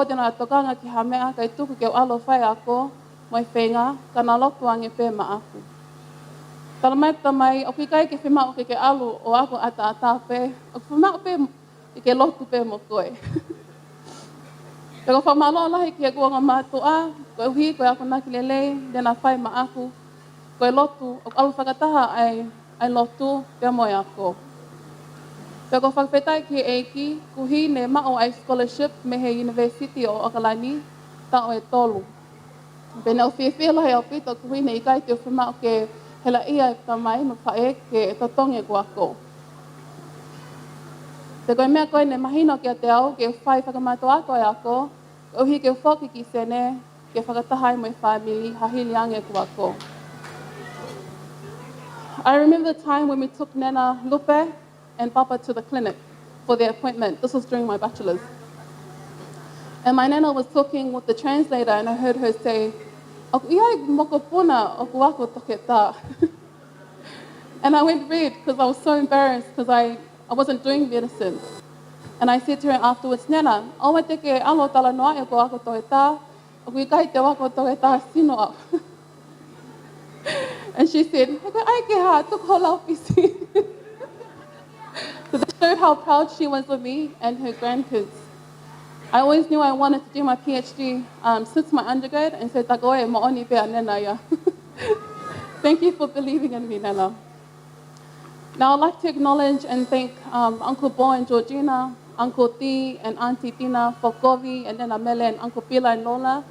tēnā tokanga ki ha mea, kai tuku ke alo whae ako, mai whenga, ka nā lotuange pē ma aku. Tala mai tamai, o ki kai ke whemau ke alu o ako ata pē, o whemau pē ke lotu pē mo koe. Peko whamalo lahi ki e kuanga mātua, koe uhi, koe ako naki lelei, dena whai ma aku, koe lotu, o alu whakataha ai lotu, pia moe ako. Peko whakawhetai ki e eiki, kuhi ne mao ai scholarship me he University o Okalani, tau e tolu. Pene o whiwhia lahi au pito kuhi ne I kai te whemau ke hela ia I tamai ma whae ke totonge kuako. Te koe mea koe ne mahino ki a te au ke whai whakamātua ako e ako, uhi ke whoki ki sene, ke whakatahai mai whamili, hahili ange kuako. I remember the time when we took Nana, Lupe, and Papa to the clinic for their appointment. This was during my bachelor's. And my Nana was talking with the translator and I heard her say, "Oku iai moko puna o kuako toke tā." And I went red because I was so embarrassed because I wasn't doing medicine. And I said to her afterwards, "Nana, aua teke alo tala noa e kuako toke tā, oku ikai te wako toke tā sinoa." And she said, "Heko ai ke ha, tuk holau pisi." So this showed how proud she was of me and her grandkids. I always knew I wanted to do my PhD since my undergrad, and so takoe maoni pea nena ia. Thank you for believing in me, Nana. Now I'd like to acknowledge and thank Uncle Bo and Georgina, Uncle T and Auntie Tina for Govi, and then Amele and Uncle Pila and Lola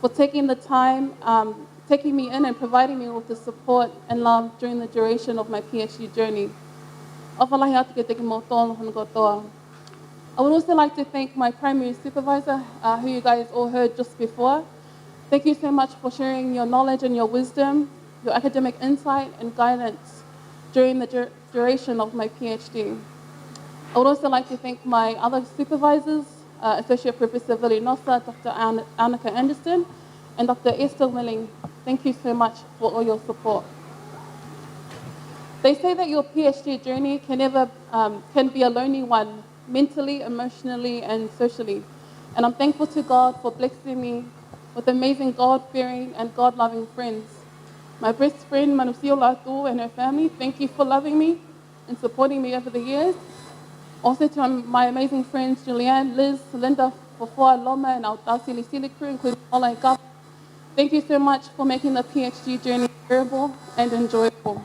for taking the time, taking me in and providing me with the support and love during the duration of my PhD journey. I would also like to thank my primary supervisor, who you guys all heard just before. Thank you so much for sharing your knowledge and your wisdom, your academic insight and guidance during the duration of my PhD. I would also like to thank my other supervisors, Associate Professor Vilinosa, Dr. Annika Anderson, and Dr. Esther Willing. Thank you so much for all your support. They say that your PhD journey can be a lonely one, mentally, emotionally, and socially. And I'm thankful to God for blessing me with amazing God-fearing and God-loving friends. My best friend, Latu, and her family, thank you for loving me and supporting me over the years. Also to my amazing friends, Julianne, Liz, Linda, Fofoa, Loma, and our Sili crew, including Paula and Kava. Thank you so much for making the PhD journey bearable and enjoyable.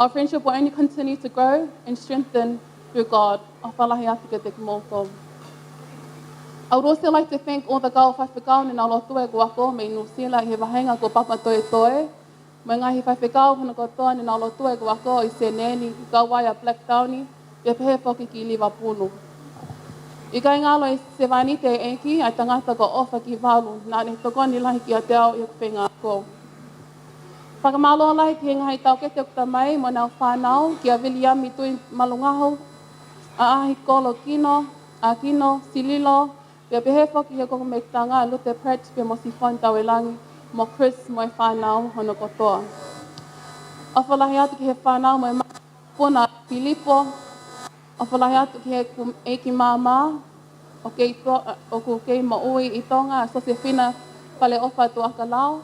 Our friendship will only continue to grow and strengthen through God. I would also like to thank all the kau whaiwhikau ni ngā lotua e guako me Nusila he wahenga ko papa toe toe. Me ngahi whaiwhikau hana katoa ni ngā lotua e guako I se neni ki kawaia Black Downy e pehe whoki ki Liverpool. I kai ngalo I se vanite e eki ai tangata ko ofa ki walu nā ne tokoni lahi ki a te ao I ku whenga ko. Whakamalo lahi ki ngahi tau kete o kutamai mo nau whanau ki a William I tui Malungahu, a ahi kolo kino, a kino, sililo, pia pehe whoki he koko me tanga a Lute Pratt pia mo sifon tau e langi, mo Chris mo e whanau hono kotoa. A whalahi atu ki he whanau mo e puna Filipo, a whalahi atu ki he eiki māmā, o kei maui I tonga, a sose whina whale ofa tu aka lau,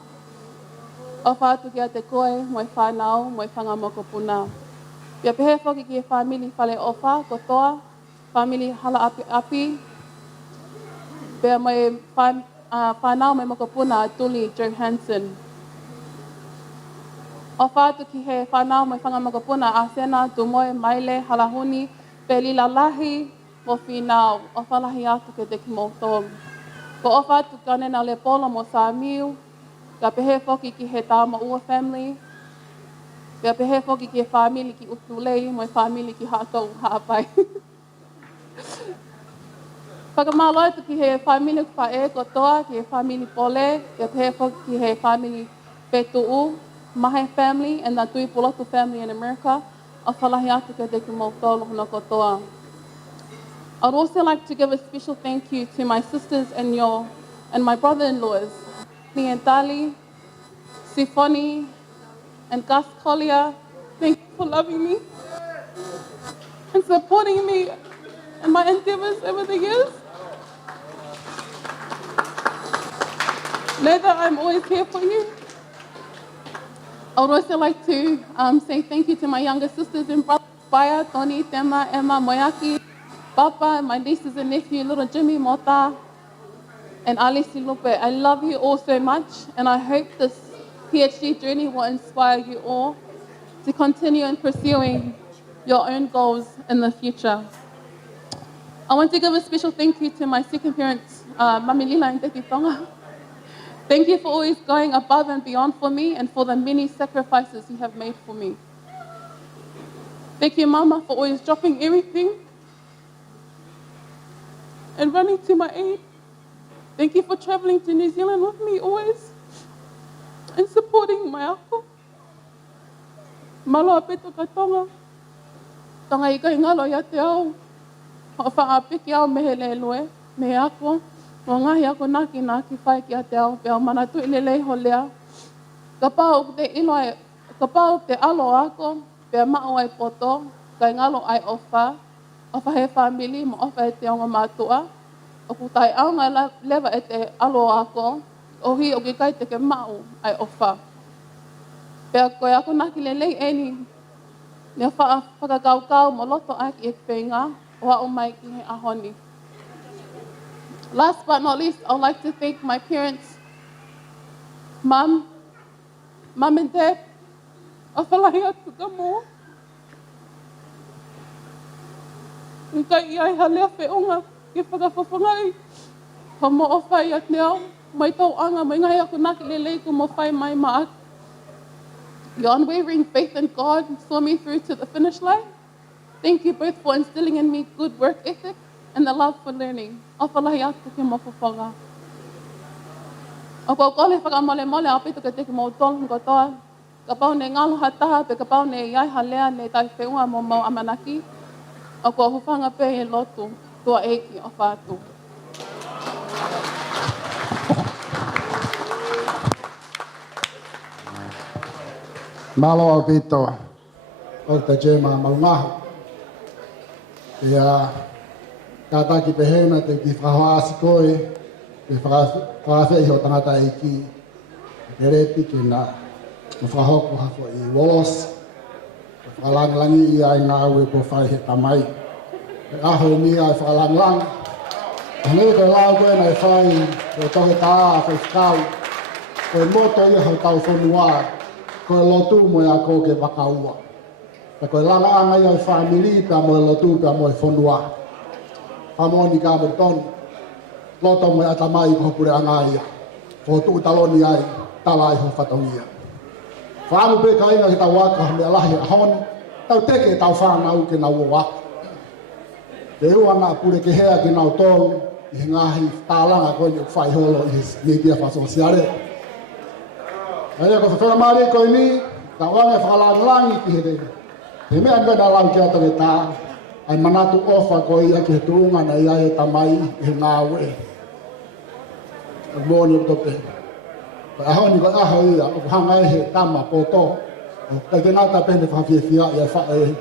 o whātu ki a te koe, mo e whanau, mo e whangamoko puna. Pia pehe whoki ki e whamili whale ofa, kotoa, family hala api api. Pea mai whanau mai makapuna Tuli Johansson. O whātu ki he whanau mai whangamakapuna a Sena, Tumoe, Maile, Halahuni, Pelila Lahi, mo whinau, o whalahi atu ke te ki mo tōm. Ko o whātu kanena le pola mo Sāmiu, ka pehe whoki ki he tāma ua family, ka pehe whoki ki he whāmili ki Utulei, mo whāmili ki Hātou Hāpai. Whakamalo atu ki he whāmili whae kotoa, ki he whāmili pole, ka pehe whoki ki he whāmili Petu'u, Mahe family and the Tui Pulotu family in America. A whalahi atu ke te ki mo tōlu hana kotoa. I'd also like to give a special thank you to my sisters and my brother-in-laws, Nientali, Sifoni, and Gus Collier. Thank you for loving me and supporting me in my endeavors over the years. Know that I'm always here for you. I would also like to say thank you to my younger sisters and brothers, Baya, Tony, Tema, Emma, Moyaki, Papa, my nieces and nephew, little Jimmy, Mota, and Ali Silupe. I love you all so much, and I hope this PhD journey will inspire you all to continue in pursuing your own goals in the future. I want to give a special thank you to my second parents, Mami Lila and Teti Tonga. Thank you for always going above and beyond for me and for the many sacrifices you have made for me. Thank you, Mama, for always dropping everything and running to my aid. Thank you for traveling to New Zealand with me always and supporting my ako. Malo apeto ka tonga. Tonga ika ingalo ya te au. O whaapiki au mehe le loe, mehe ako. O ngahi ako naki whai ki a te au, pia o mana tui lelei ho lea. Ka pau te iloa, ka pau te alo ako, pia mao ai poto, ka ingalo ai ofa he whamili, mo ofa e te onga mātua. O kutai au ngai lewa e te alo ako, o hi o ki kai te ke mao ai ofa. Pia koe ako naki lelei eni, nea whakakaukau mo loto aki e whenga, o a o mai ki he ahoni. Last but not least, I would like to thank my parents, Mum and Dad, o whalahi atu ka mo. Nkai iai halea whiunga, ke whakawhawhangai, ka mo o whai at neo, mai tau anga, mai ngai ako naki lelei ku mo whai mai maak. Your unwavering faith in God saw me through to the finish line. Thank you both for instilling in me good work ethic and the love for learning. O whalahi atu ke mo whawhanga. O kua kole whakamole a pito ke te ki mo tolu kotoa. Ka pau ne ngalo hataha pe ka pau ne iai halea ne tai whiunga mo mau amanaki. O kua hufanga pe e lotu tua eiki o whātu. Malo au pito o te Gemma Malungahu. Ia kata ki pehena te ki whahoasi koe, te whawhawhi ho tangata e ki te repi ki na whahoko hafo i wolos, whalangi i ai ngā ue ko whai he tamai. E aho ni ai whalang. Hanei koe lau koe nei whai, koe tohe tā, whai whakau, koe moto i hau tau whonua, koe lotu mo ia ko ke wakaua. Ta koe langa anga i ai whamiri, pia mo e lotu, pia mo e whonua. Whamoni ka mo tonu, loto mo e atamai ko hopure anga ia. Whotu taloni ai, tala i ho whatongia. Whaamu pe ka inga ki tau waka, me alahi a honi, tau teke tau whanau ke nau o waka. Te ua ngā pure ke hea ki nau tonu, i he ngahi tālanga koe ni whai holo i he kia whasosiare. Aia ko whawhera maari koe ni, ka wange whakalangi ki he te. Te mea ngā lau ki ata ke tā, ai manatu ofa ko ia ki he tuunga na ia e tamai i he ngā ue. Mōni o tope. Ka aho ni ko aho ia, o hanga e he tama poto. Ka ke ngāta pene whawhiawhia i a whae,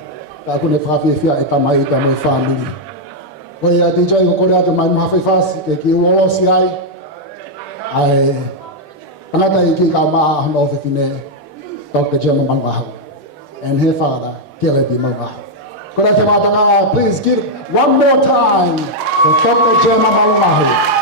ka kune whawhiawhia e tamai i tamai whamiri. Ko ia DJ ko kore atu mai muhawhai whasi, ke ki uolosi ai, ai tangata i ki ka maa hono whiwhine, Dr. Gemma Malungahu. And her father, Kelly Malungahu. Kora te mātanga, please give one more time for Dr. Gemma Malungahu.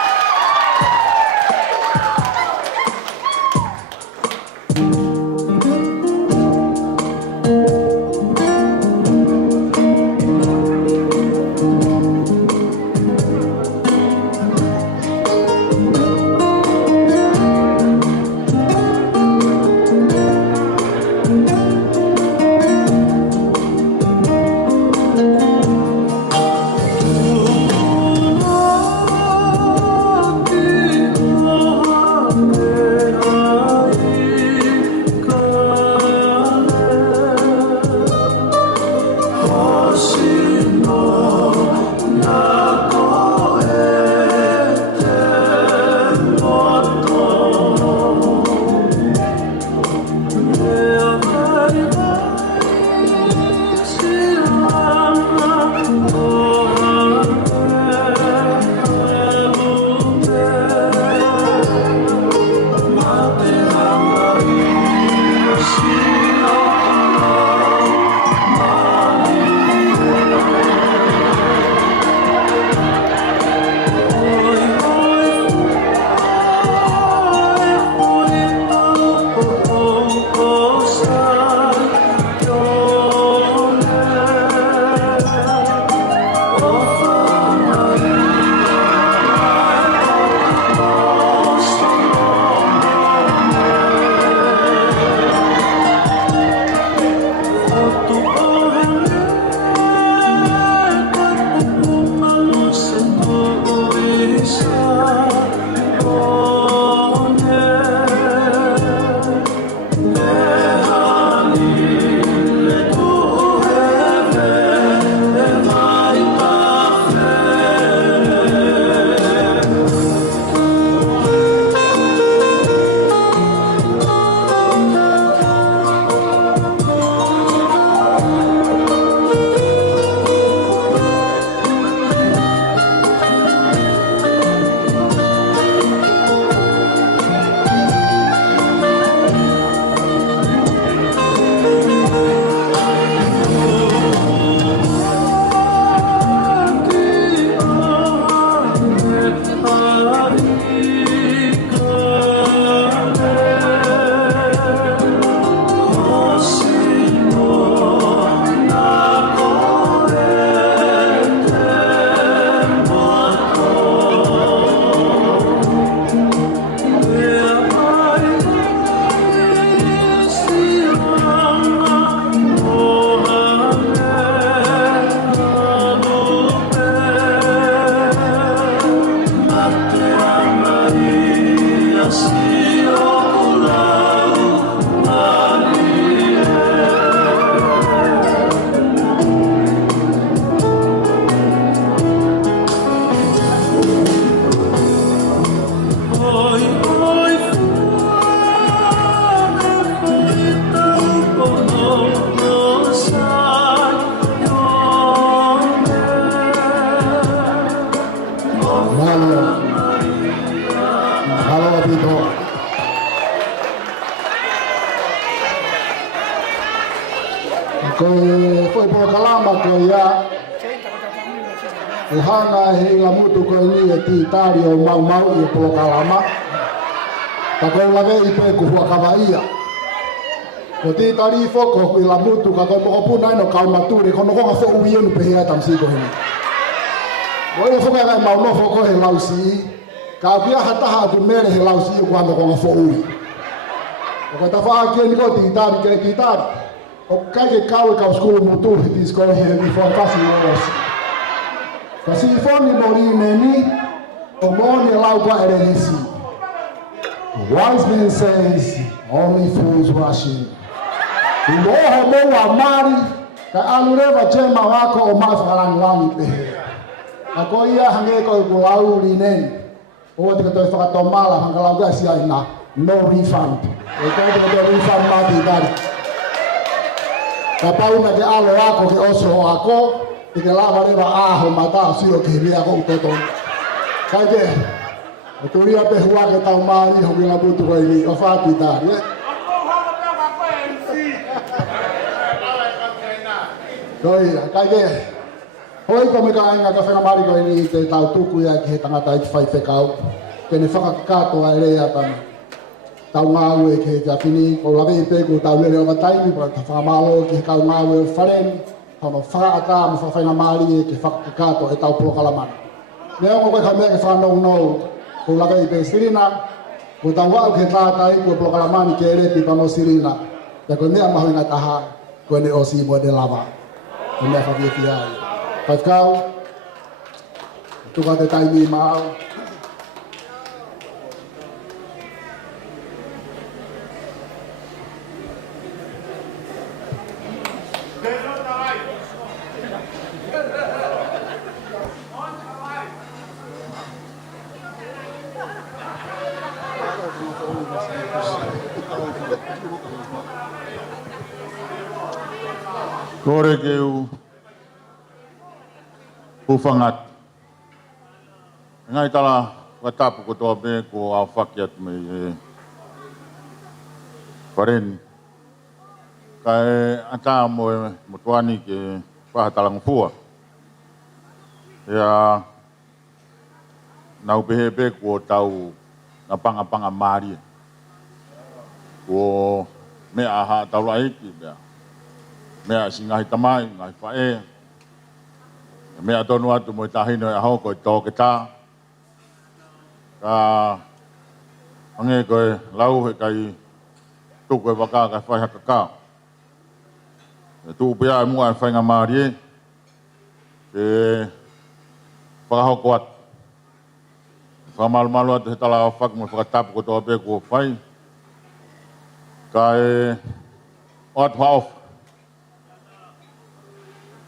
Foi por kalama ko ia hanga he la mutu ko ni e ti tari o mau i por kalama ta ko la vei pe ku Kava ia ko ti tari foko ku la mutu ka ko mo puna no ka maturi ko no ko fo u ia no pe ia tam si ko ni o e fo ka mau no foko he lausi ka bia hata ha tu mere he lausi ko ando ko fo u ko ta fa ki ni ko ti tari ke ti tari o kage kawe ka skulu mutu hiti skole here before kasi was kasi foni mori neni o moni lau kwa erehisi wise man says only fools rushing umoho mo wa mari ka alureva Gemma wako o mafalang langi pe ako ia hange ko kulau linen o tika to fa to mala hangalau ga sia ina no refund e ko to refund mati dali ka Paula ke alo ako ke oso ako ke lava leva aho mata sio ke ria ko toto ka ke tu ria pe hua ke tau mari ho la butu ko ni o fa pita ye Koi, kai hoi ko me ka inga ka whenga mari ko ni te tau tuku ia ki he tangata i te whai whekau. Ke ne whakakato a ere atana. Tau ngāu e ki he kapini, ko lawe i peku tau lere o mataini, pa ta whakamalo ki he kau ngāu e whareni, tau whakaata mo whawhenga mari e ki whakakato e tau puakalamana. Nea ko koe ka mea ke whanau nou, ko lawe i pe sirina, ko tau wau ki he tātai ko puakalamani ki ere pi pamo sirina. Te koe mea mahu inga taha, koe ne o si mo de lava. Ko mea whawiefi ai. Whaikau, tuka te taimi maau. Kore ke u ufangat. Ngai tala watapu ko toa be ko au whakiat me Pareni. Kai ata mo tuani ke whahatalang fua. Ia nau pehe be ko tau na panga mari. Ko mea aha tau laiki bea. Mea singahi tamai, ngai whae. Mea tonu atu mo i tahino e aho koe tō ke tā. Ka ange koe lau he kai tuku e waka kai whai haka kā. E tū pia e mua e whainga maari e. Ke whakahoko atu. Whamalu atu he tala au whak mo whakatapu ko tō pe ko whai. Ka e o atu haofa.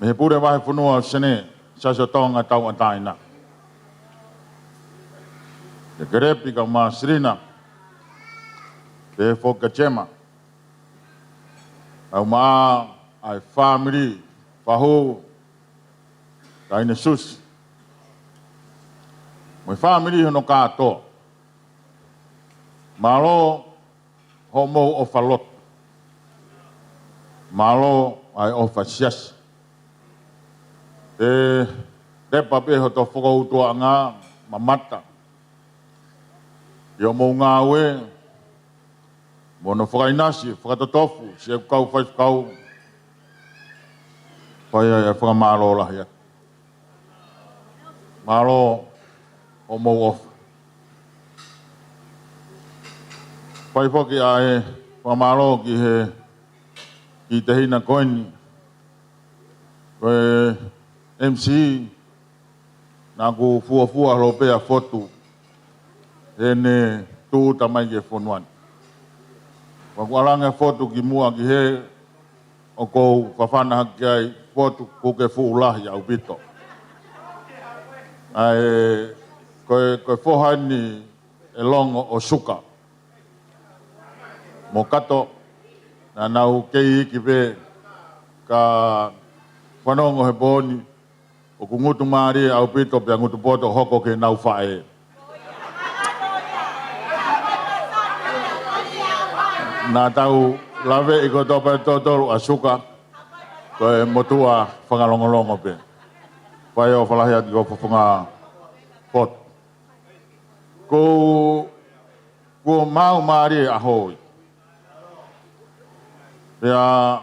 Me he pure wahe whunua o sene, sasio tonga tau ataina. Te kerepi ka maa sirina, te he whoka Gemma. Au maa ai whamiri, whahu, ka ine sus. Moi whamiri hono kātoa. Malo ho mou o whalot. Malo ai o whasiasi. E repa pe ho to whakautua ngā mamata. Io mou ngā ue, mono whakainasi, whakatotofu, se kau whaikau. Pai ai whakamaro lahi atu. Maro o mou ofa. Pai whaki ai whakamaro ki he ki te hina koini. Koe MC, nā ku fua lo pea fotu, e ne tū tamai ke whonuani. Waku alanga fotu ki mua ki he, o kou whawhana haki ai fotu ku ke fuulahi au pito. Ai, koe whohani e longo o suka. Mo kato, nā nau kei iki pe, ka whanongo he boni, o ku ngutu maari au pito pia ngutu poto hoko ke nau whae. Nā tau lawe i ko topa tōtoru a suka, koe motua whangalongolongo pe. Whae o whalahi ati ko whawhunga poto. Ko mau maari a hoi. Pia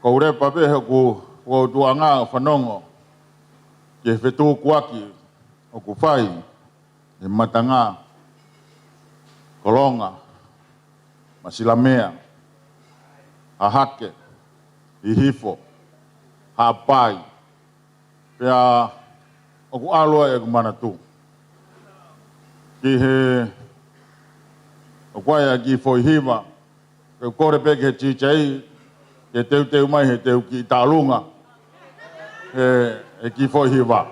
kou repa pehe ku tuanga whanongo. Ke whetū kuaki o ku whai, e matanga, kolonga, masilamea, hahake, ihifo, hapai, pia o ku aloa e ku manatu. Ki he, o kuai a ki whoihiwa, ke kore peke he chichai, ke teu mai he teu ki tālunga, e ki whoihiwa.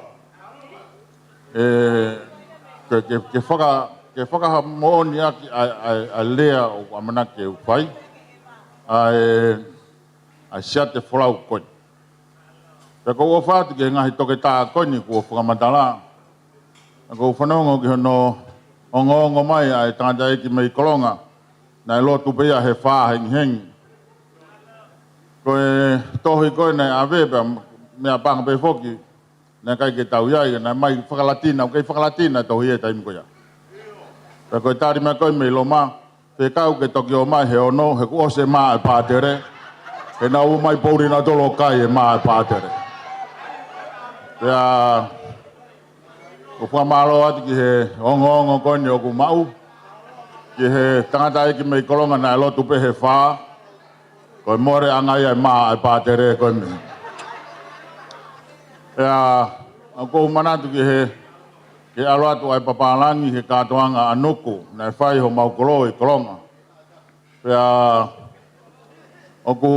Ke whaka mooni aki a lea o amana ke uwhai, a sia te wholau koe. Pe ko ua whātu ke ngahi toke tā koe ni kua whakamatala. Ko whanongo ki hono ongo mai ai tangata eki mei kolonga, na e lotu pia he whā hengi. Koe tohi koe nei aweba mea panga pe foki. Nā kai ke tau iai, nā mai whakalatina, o kei whakalatina tohi e taim koia. Pea koe tāri mea koe mei lo mā, te kau ke toki o mai he ono, he ku ose mā e pātere. He nā u mai pouri nā tolo kai e mā e pātere. Pea, o whamalo ati ki he ongo koe ni o ku mau, ki he tangata eki mei kolonga nā e lotu pe he whā, koe more angai e mā e pātere koe mei. Pea, au kou manatu ki he aroatu ai papalangi he kātoanga anuku, nai whai ho maukolo i kolonga. Pea, o ku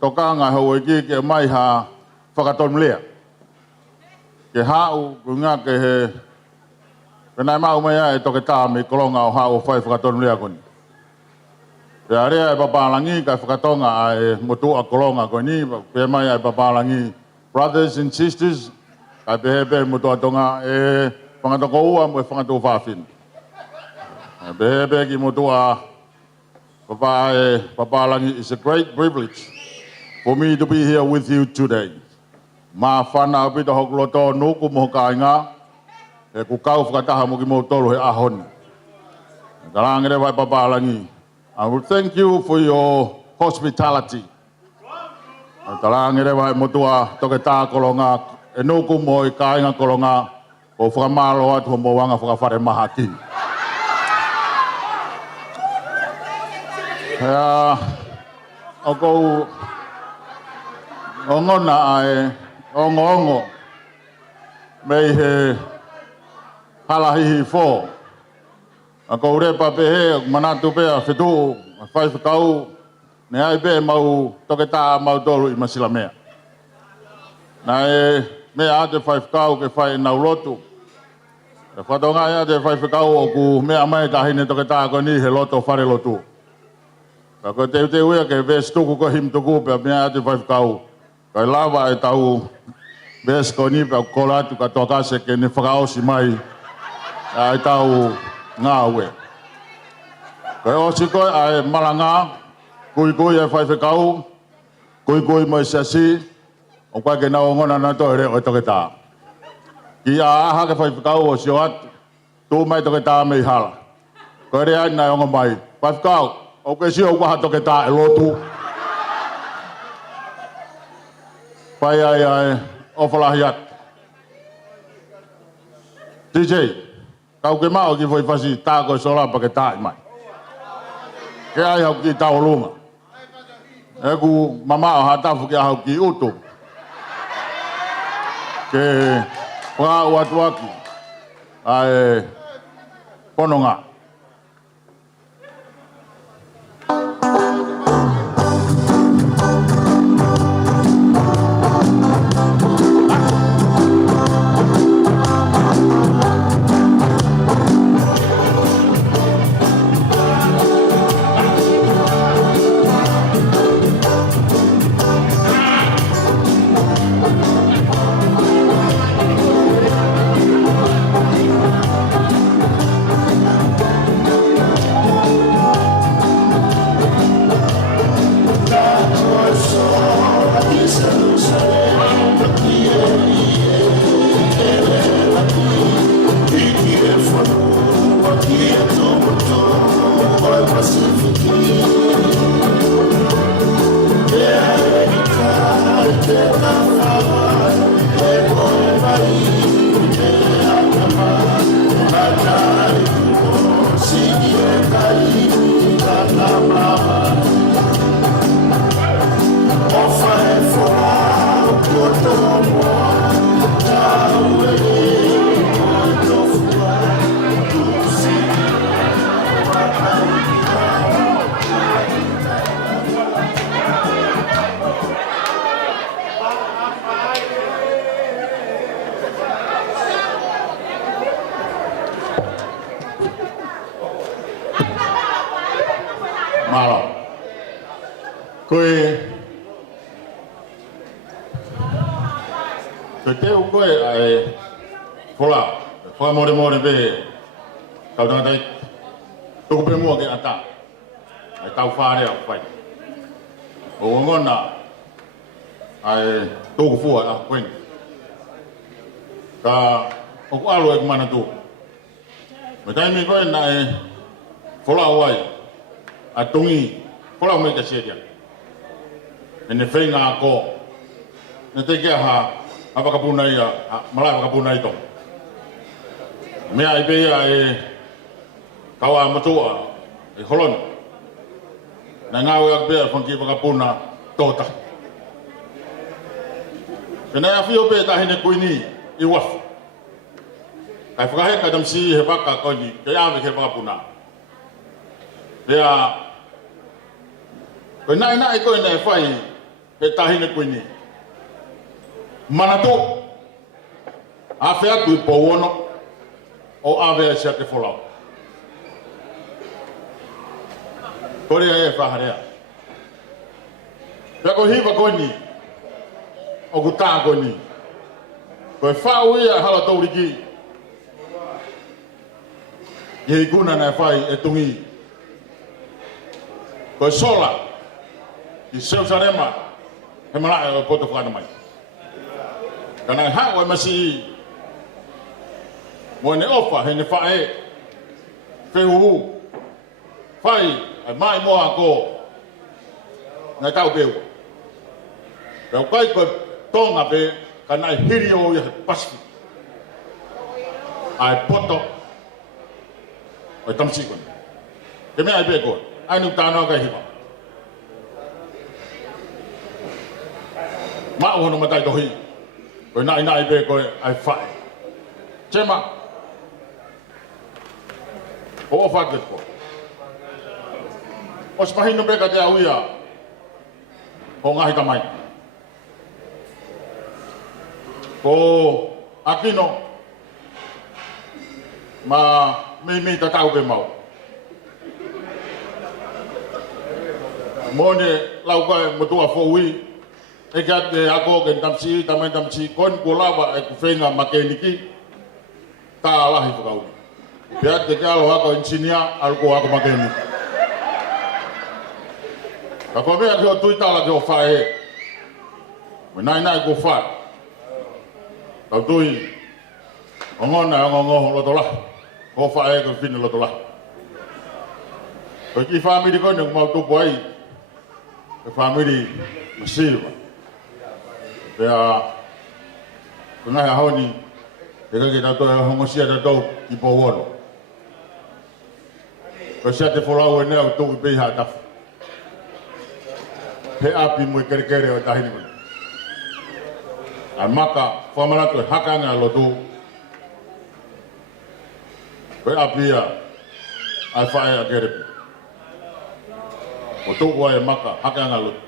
tokanga hau e ki mai ha whakatonu lea. Ke hau, ku ngā ke he, penai mau mea e toke tā me kolonga o hau o whai whakatonu lea koni. Pea rea e papalangi kai whakatonga ai motua kolonga koni, pea mai ai papalangi. Brothers and sisters, kai pehepe motua tonga e whangatoko ua mo e whangatoko whawhin. Pehepe ki motua papalangi, it's a great privilege for me to be here with you today. Mā whana apita hokuloto nuku mo kāinga, e ku kau whakataha mo ki mo tolu he ahoni. Karangere vai papalangi. I will thank you for your hospitality. Tarangere vai motua toke tā kolonga, e nuku mo i kāinga kolonga, o whakamalo atu mo wanga whakawhare maha ki. Hea, o kou ongona ai, ongo, mei he halahihi fō. A kou repa pehe, manatu pea whetu, whai whakau, ne ai pe mau toke tā mau tolu i masila mea. Nā e mea ate whai whakau ke whai nau lotu. E whatonga e ate whai whakau o ku mea mai tahine toke tā ko ni he loto whare lotu. Ka ko te uia ke ves tuku ko him tuku pea mea ate whai whakau. Kai lava e tau ves ko ni pea kolatu ka tokase ke ni whakaosi mai. Ai tau ngā ue. Kai osi koe ai malanga. Kui e whai whekau, kui mo i sasi, o kwa ke nao ngona na to ere o toke tā. Ki a aha ke whai whekau o sio atu, tū mai toke tā mei hala. Ko ere ai nai ongo mai, whai whekau, o ke sio waha toke tā e lotu. Whai ai, o whalahi atu. DJ, kau ke mao ki whai whasi tā koe solapa ke tā i mai. Ke ai hau ki tau lunga. E ku mama o hatafu ki ahau ki utu. Ke wha uatuaki. Ai pononga. Malo. Koe te u koe ai whola, wha more be tau tangatai tuku pe mua ke ata ai tau whare au whai. O ngona ai tōku fua a koeni. Ka oku alo e kumana tō. Me taimi koe na e whola wai a tongi whola mei ka seria. E ne whenga a kō. Ne te kia ha whakapuna ia, malai whakapuna i tō. Mea i pēia e kawa matua e holoni. Na ngāwe ak pēia whanki whakapuna tōta. E nei a whio pēia tahine kuini i wafu. Kai whakaheka tamsi he waka koini, kei awe ke whakapuna. Pea, koe nai koe nei whai he tahine kuini. Mana tō, a whea kui pōwono, o awe e sia te wholau. Korea e whaharea. Pea ko hiwa koini, o ku tā koini. Koe whau ia hala tauriki. Iei kuna nei whai e tungi. Koe sola, i Seusarema, he malai o poto whana mai. Kanai hao e masi i. Mo ne ofa he ne whae. Whehuhu. Whai, ai mai moa ko. Ngai tau peu. Rau kai koe tonga pe, kanai hiri o ia he Pasifik. Ai poto. Oi tamsi koe. Ke mea ai pe koe. Ai nuk tānoa kai hiwa. Maa hono matai tohi. Koe nai pe koe ai whae. Gemma. O whake koe. O spahino peka te auia. Ho ngahi tamai. Ko Akino. Ma mei tatau pe mau. Mone lau koe motua fōui. E kia te ako ke tamai tamsi. Koin ko lawa e ku whenga makeniki. Tā alahi whakauri. Pea te kia alo ako insinia, alu ko ako makeniki. Ka koe mea ki o tuitala ki o whae he. Me nai ko whae. Kau tui. O ngona o ngongo loto lahi. Ko whae ko whina loto lahi. Koe ki whamiri koe ne kumau tupu ai. Ke whamiri masilva. Pea. Ko ngai a honi. Te kake tato e hongosia tato ki pōwono. Ko sia te wholau e nea o tōku pei haa tafu. He api mui kere o tahini koe. Ai maka, whamanatu e hakanga lo tō. Koe api ia, ai whae a kerepi. O tōku ai maka, hakanga lo tō.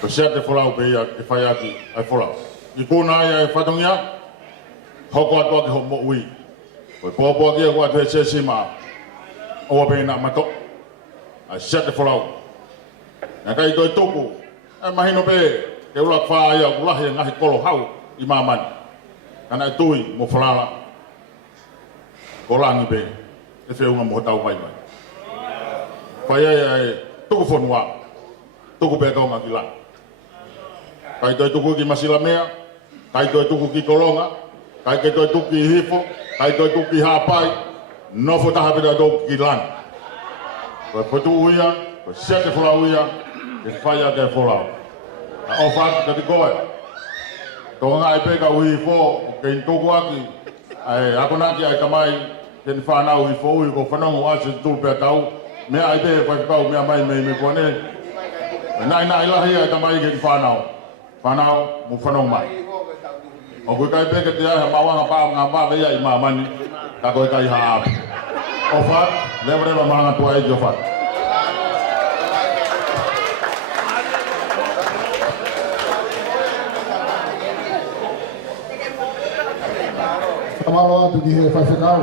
Ko sia te wholau pei ia, e whae api, ai wholau. I kōna ia e whatongia, hoko atua ki ho mo ui. Koe pōpua ki e kua te sesi maa. Oa pēna mato. Ai sia te wholau. Nā kai toi tōku, e mahino pē, ke ulak whaa ia ulahi e ngahi kolo hau i māmani. Kana e tui mo whalala. Ko langi pē, e whiunga mo tau mai mai. Whai e tōku whanua, tōku pē kaunga ki la. Kai toi tōku ki masila mea, kai toi tuku ki kolonga, kai ke toi tuku ki hifo, kai toi tuku ki hāpai, nofo taha pita tōku ki lan. Koe potu uia, koe sete whola uia, ke whaia ke whola. O whaki kati koe. Tō ngā e peka ui fō, ke tōku aki, ai akonaki ai tamai, ke ni whanau i fō ui, ko whanongo ase tūpea tau, mea ai pe whakipau, mea mai me kone. Nai lahi ai tamai ke ni whanau. Whanau, mu whanau mai. O koe kai peke te ai, mawanga pā ngā pāwe ia i māmani, ka koe kai haapi. O what, rewa mahanga tua e ki o what. Tamalo atu ki he whaiwhekau.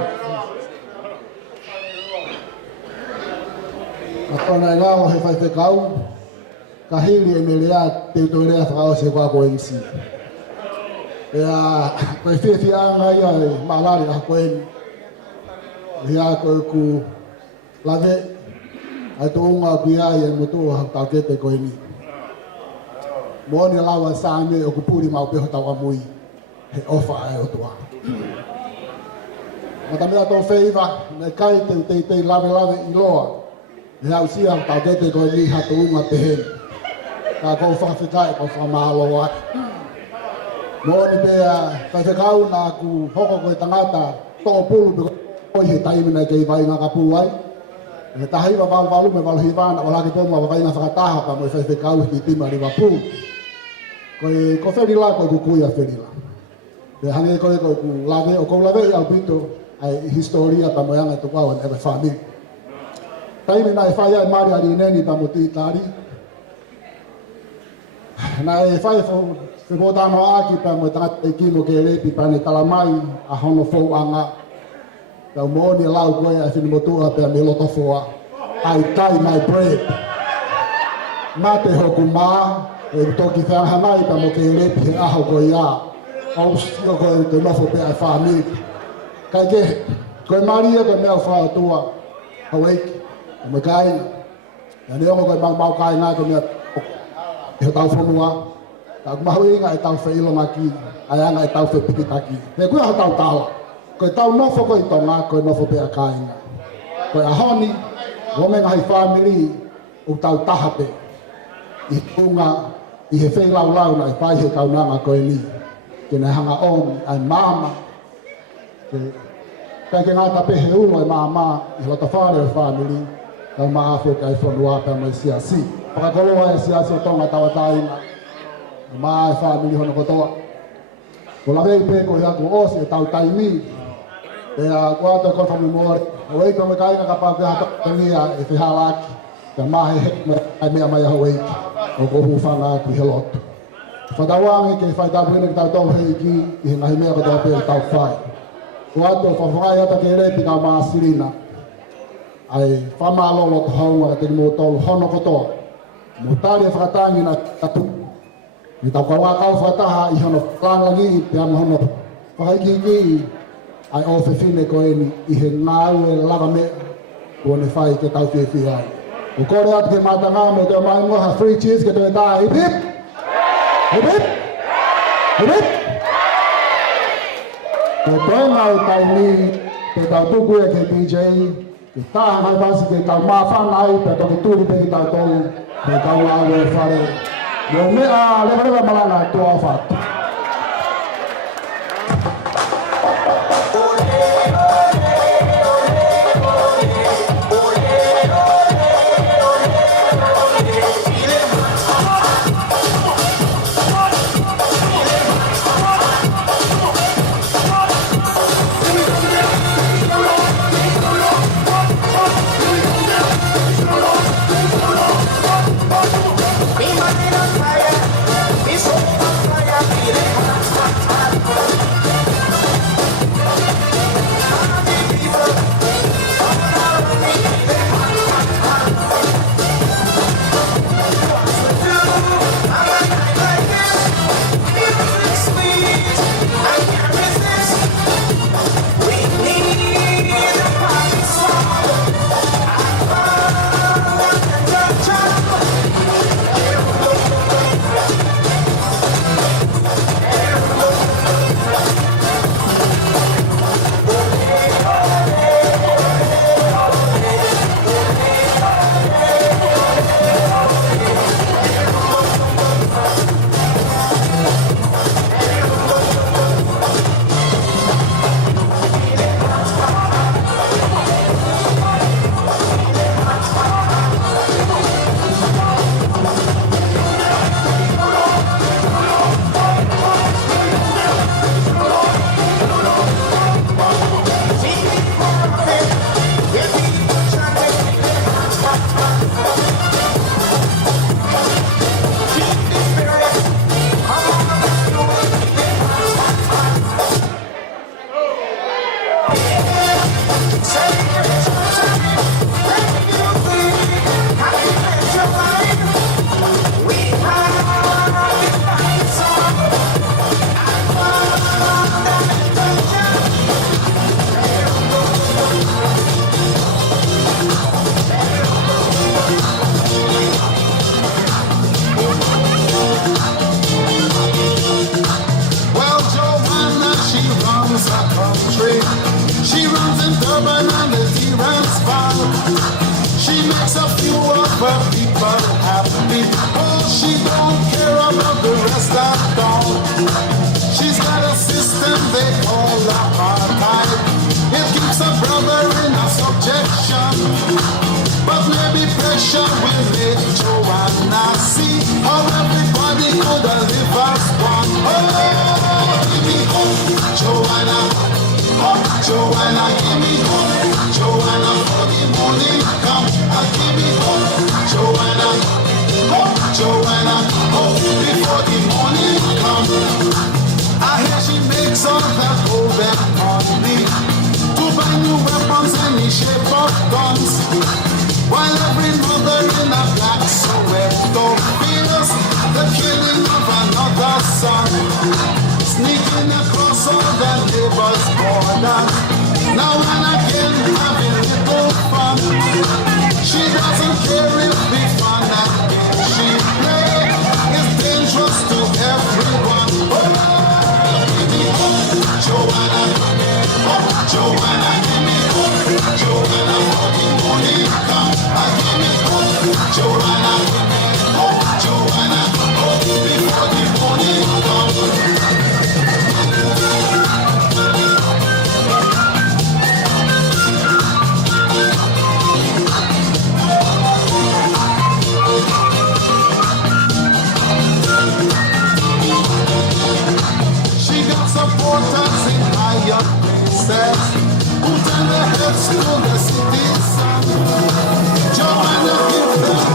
A tōna e ngāo he whaiwhekau, ka hili e me lea te utoi rea whakao se wako MC. Ea, koe whiwhi anga ia e maalari a koeni. Hia koe ku lave, ai tō unga pia i e motu a tākete koeni. Moni lawa sa me o kupuri mau peho tau amui he ofa ai o tua. Mata mea tō wheiva, me kai te lave i loa. Me au sia tau tete koe li hatu unga te hen. Ka kou whawhikai kou whamalo ati. Moni mea whaiwhekau nā ku hoko koe tangata tō pulu pe koe he taimina kei vai ngā kapu ai. Me tahiwa walu me walu hiwana o laki pōma wakai ngā whakataha ka moi whaiwhekau ki tima riwa pū. Ko wherila koe kukuia wherila. Pe hange koe ku lave o kou lave i au pito ai historia pa moyanga tu kwao en ebe family. Taimi na e whai ai mari ari neni pa mo titari. Na e whai whekotano aki pa mo tangata e kimo ke repi pa ne talamai a hono fau anga. Tau moni lau koe a whini motua pe a me loto foa. I tie my bread. Nā te hoku mā, e toki whanganai pa mo ke repi he aho koe ia. Au sio koe te nofo pe a family. Kai ke, koe maria koe mea whaa tua, haweiki, me kaina. Ia ne ongo koe mau kaina koe mea e tau whanua. Tau mahu inga e tau whailonga ki, ai anga e tau whepikitaki. Te koe ha tau tala. Koe tau nofo koe tonga, koe nofo pea kaina. Koe ahoni, wome ngahi whamiri, o tau tahate. I tunga, i he whailau lau na e pai he kaunanga koe ni. Kene hanga on, ai mama, kai ke ngata pehe ua e mama i lota whare o whamiri tau maafo kai whanua pe mai siasi. Pakakoloa e siasi o tonga tawataina maa e whamiri hono kotoa. Ko la vei peko i aku osi e tau taimi e a kuato kon whamimore o eika me kainga ka pau ke hata tangia e whihalaki ka mahe hekme ai mea mai aho eiki o kohu whanga aku i he lotu. Whatawangi ke whaitapuine ki tau tau heiki i he ngahi mea kotoa pe tau whai. Ko ato whawhai ata ke repi ka maasirina ai whamalolo ko haunga te mo tolu hono kotoa mo tari e whakatangi na tatu ni tau kawa kau whataha i hono whangangi pe ama hono whakaikiki ai o whiwhine ko eni i he ngāu e lava me ko ne whai ke tau whiwhi ai o kore atu ke matanga mo te mai ngoha free cheese ke te tā hip hip hip hip hip hip. Ko tōna o tau ni, te tau tuku e ke DJ, ke tāha mai pasi ke tau mawhanai, te toki tūri pe ki tau tōu, te tau au e whare. Mo mea, lewa malanga e tōa whatu. Be my little fire, be so on fire, be Joanna, give me hope. Joanna, for the morning come. Give me hope. Joanna, hope. Joanna, hope before the morning come. I hear she makes all that gold and money to buy new weapons in the shape of guns. While every mother in a black Soweto fears the killing of another son, sneaking across all the neighbors' borders. Now and again having little fun. She doesn't care if the fun and game she play is dangerous to everyone. Give me hope, Joanna. Oh, Joanna, give me hope. Joanna, for the morning come. Give me hope, Joanna. Oh, Joanna, hope before the morning come. She got supporters in higher places who turn their heads to the city's sun. Joanna, give them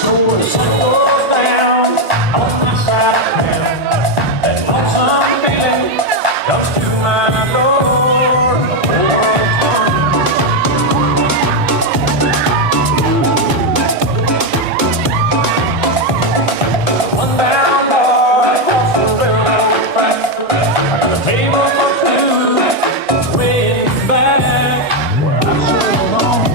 So when the sun goes down on my side of town, that lonesome feeling comes to my door. One down boy across the railroad track, I got a table for two, way back where I so long.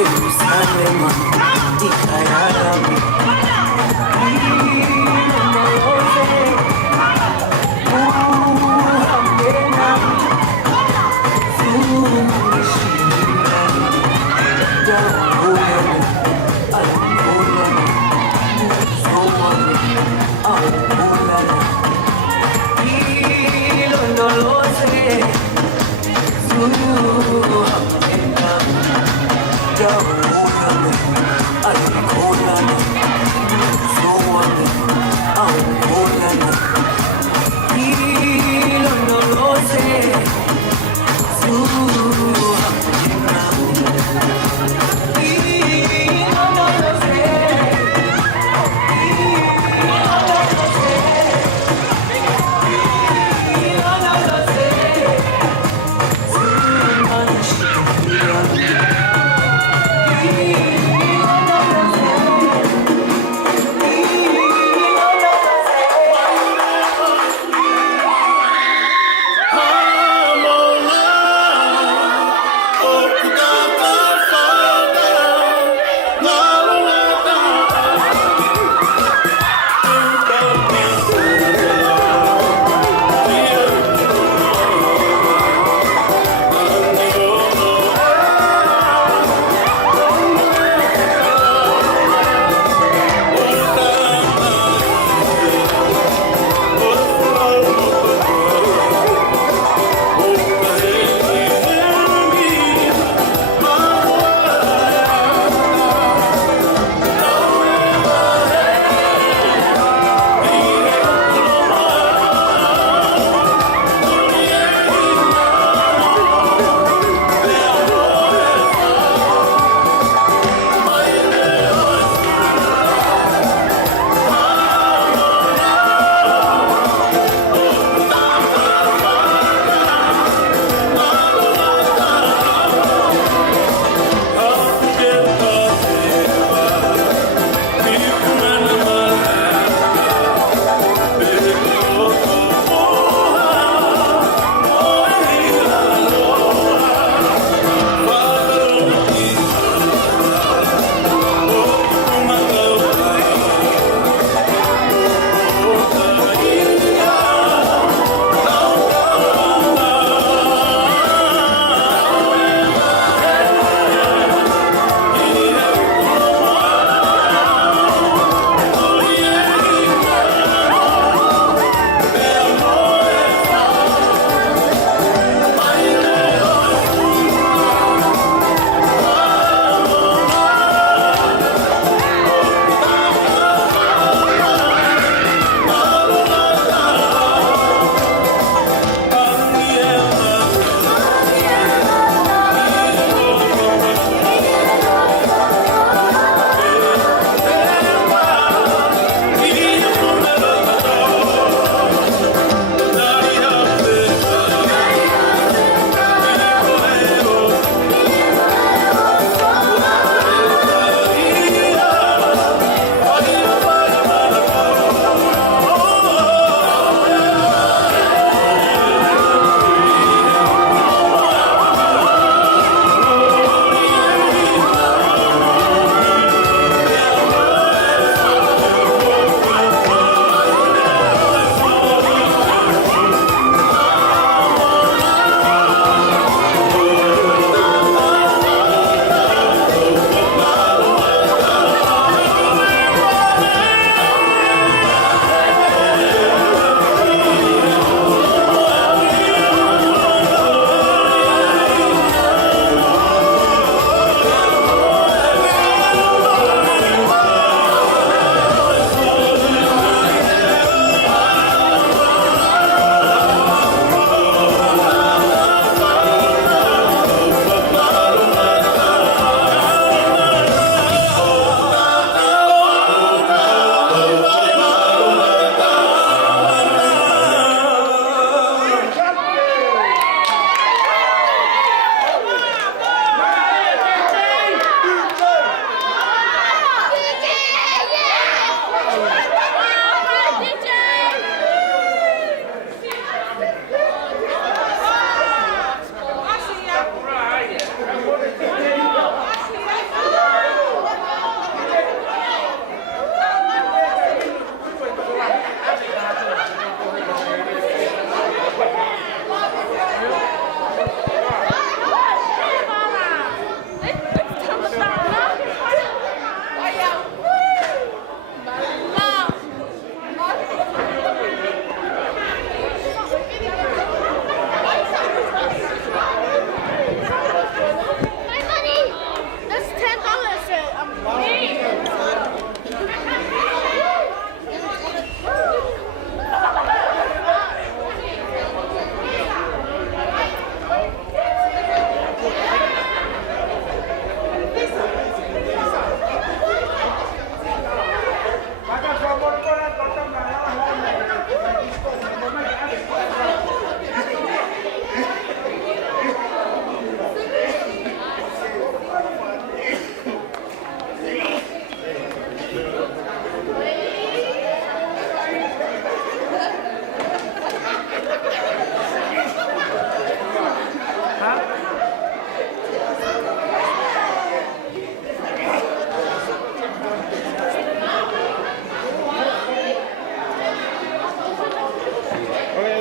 Jerusalem, ikayarami.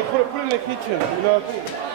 put it in the kitchen, you know.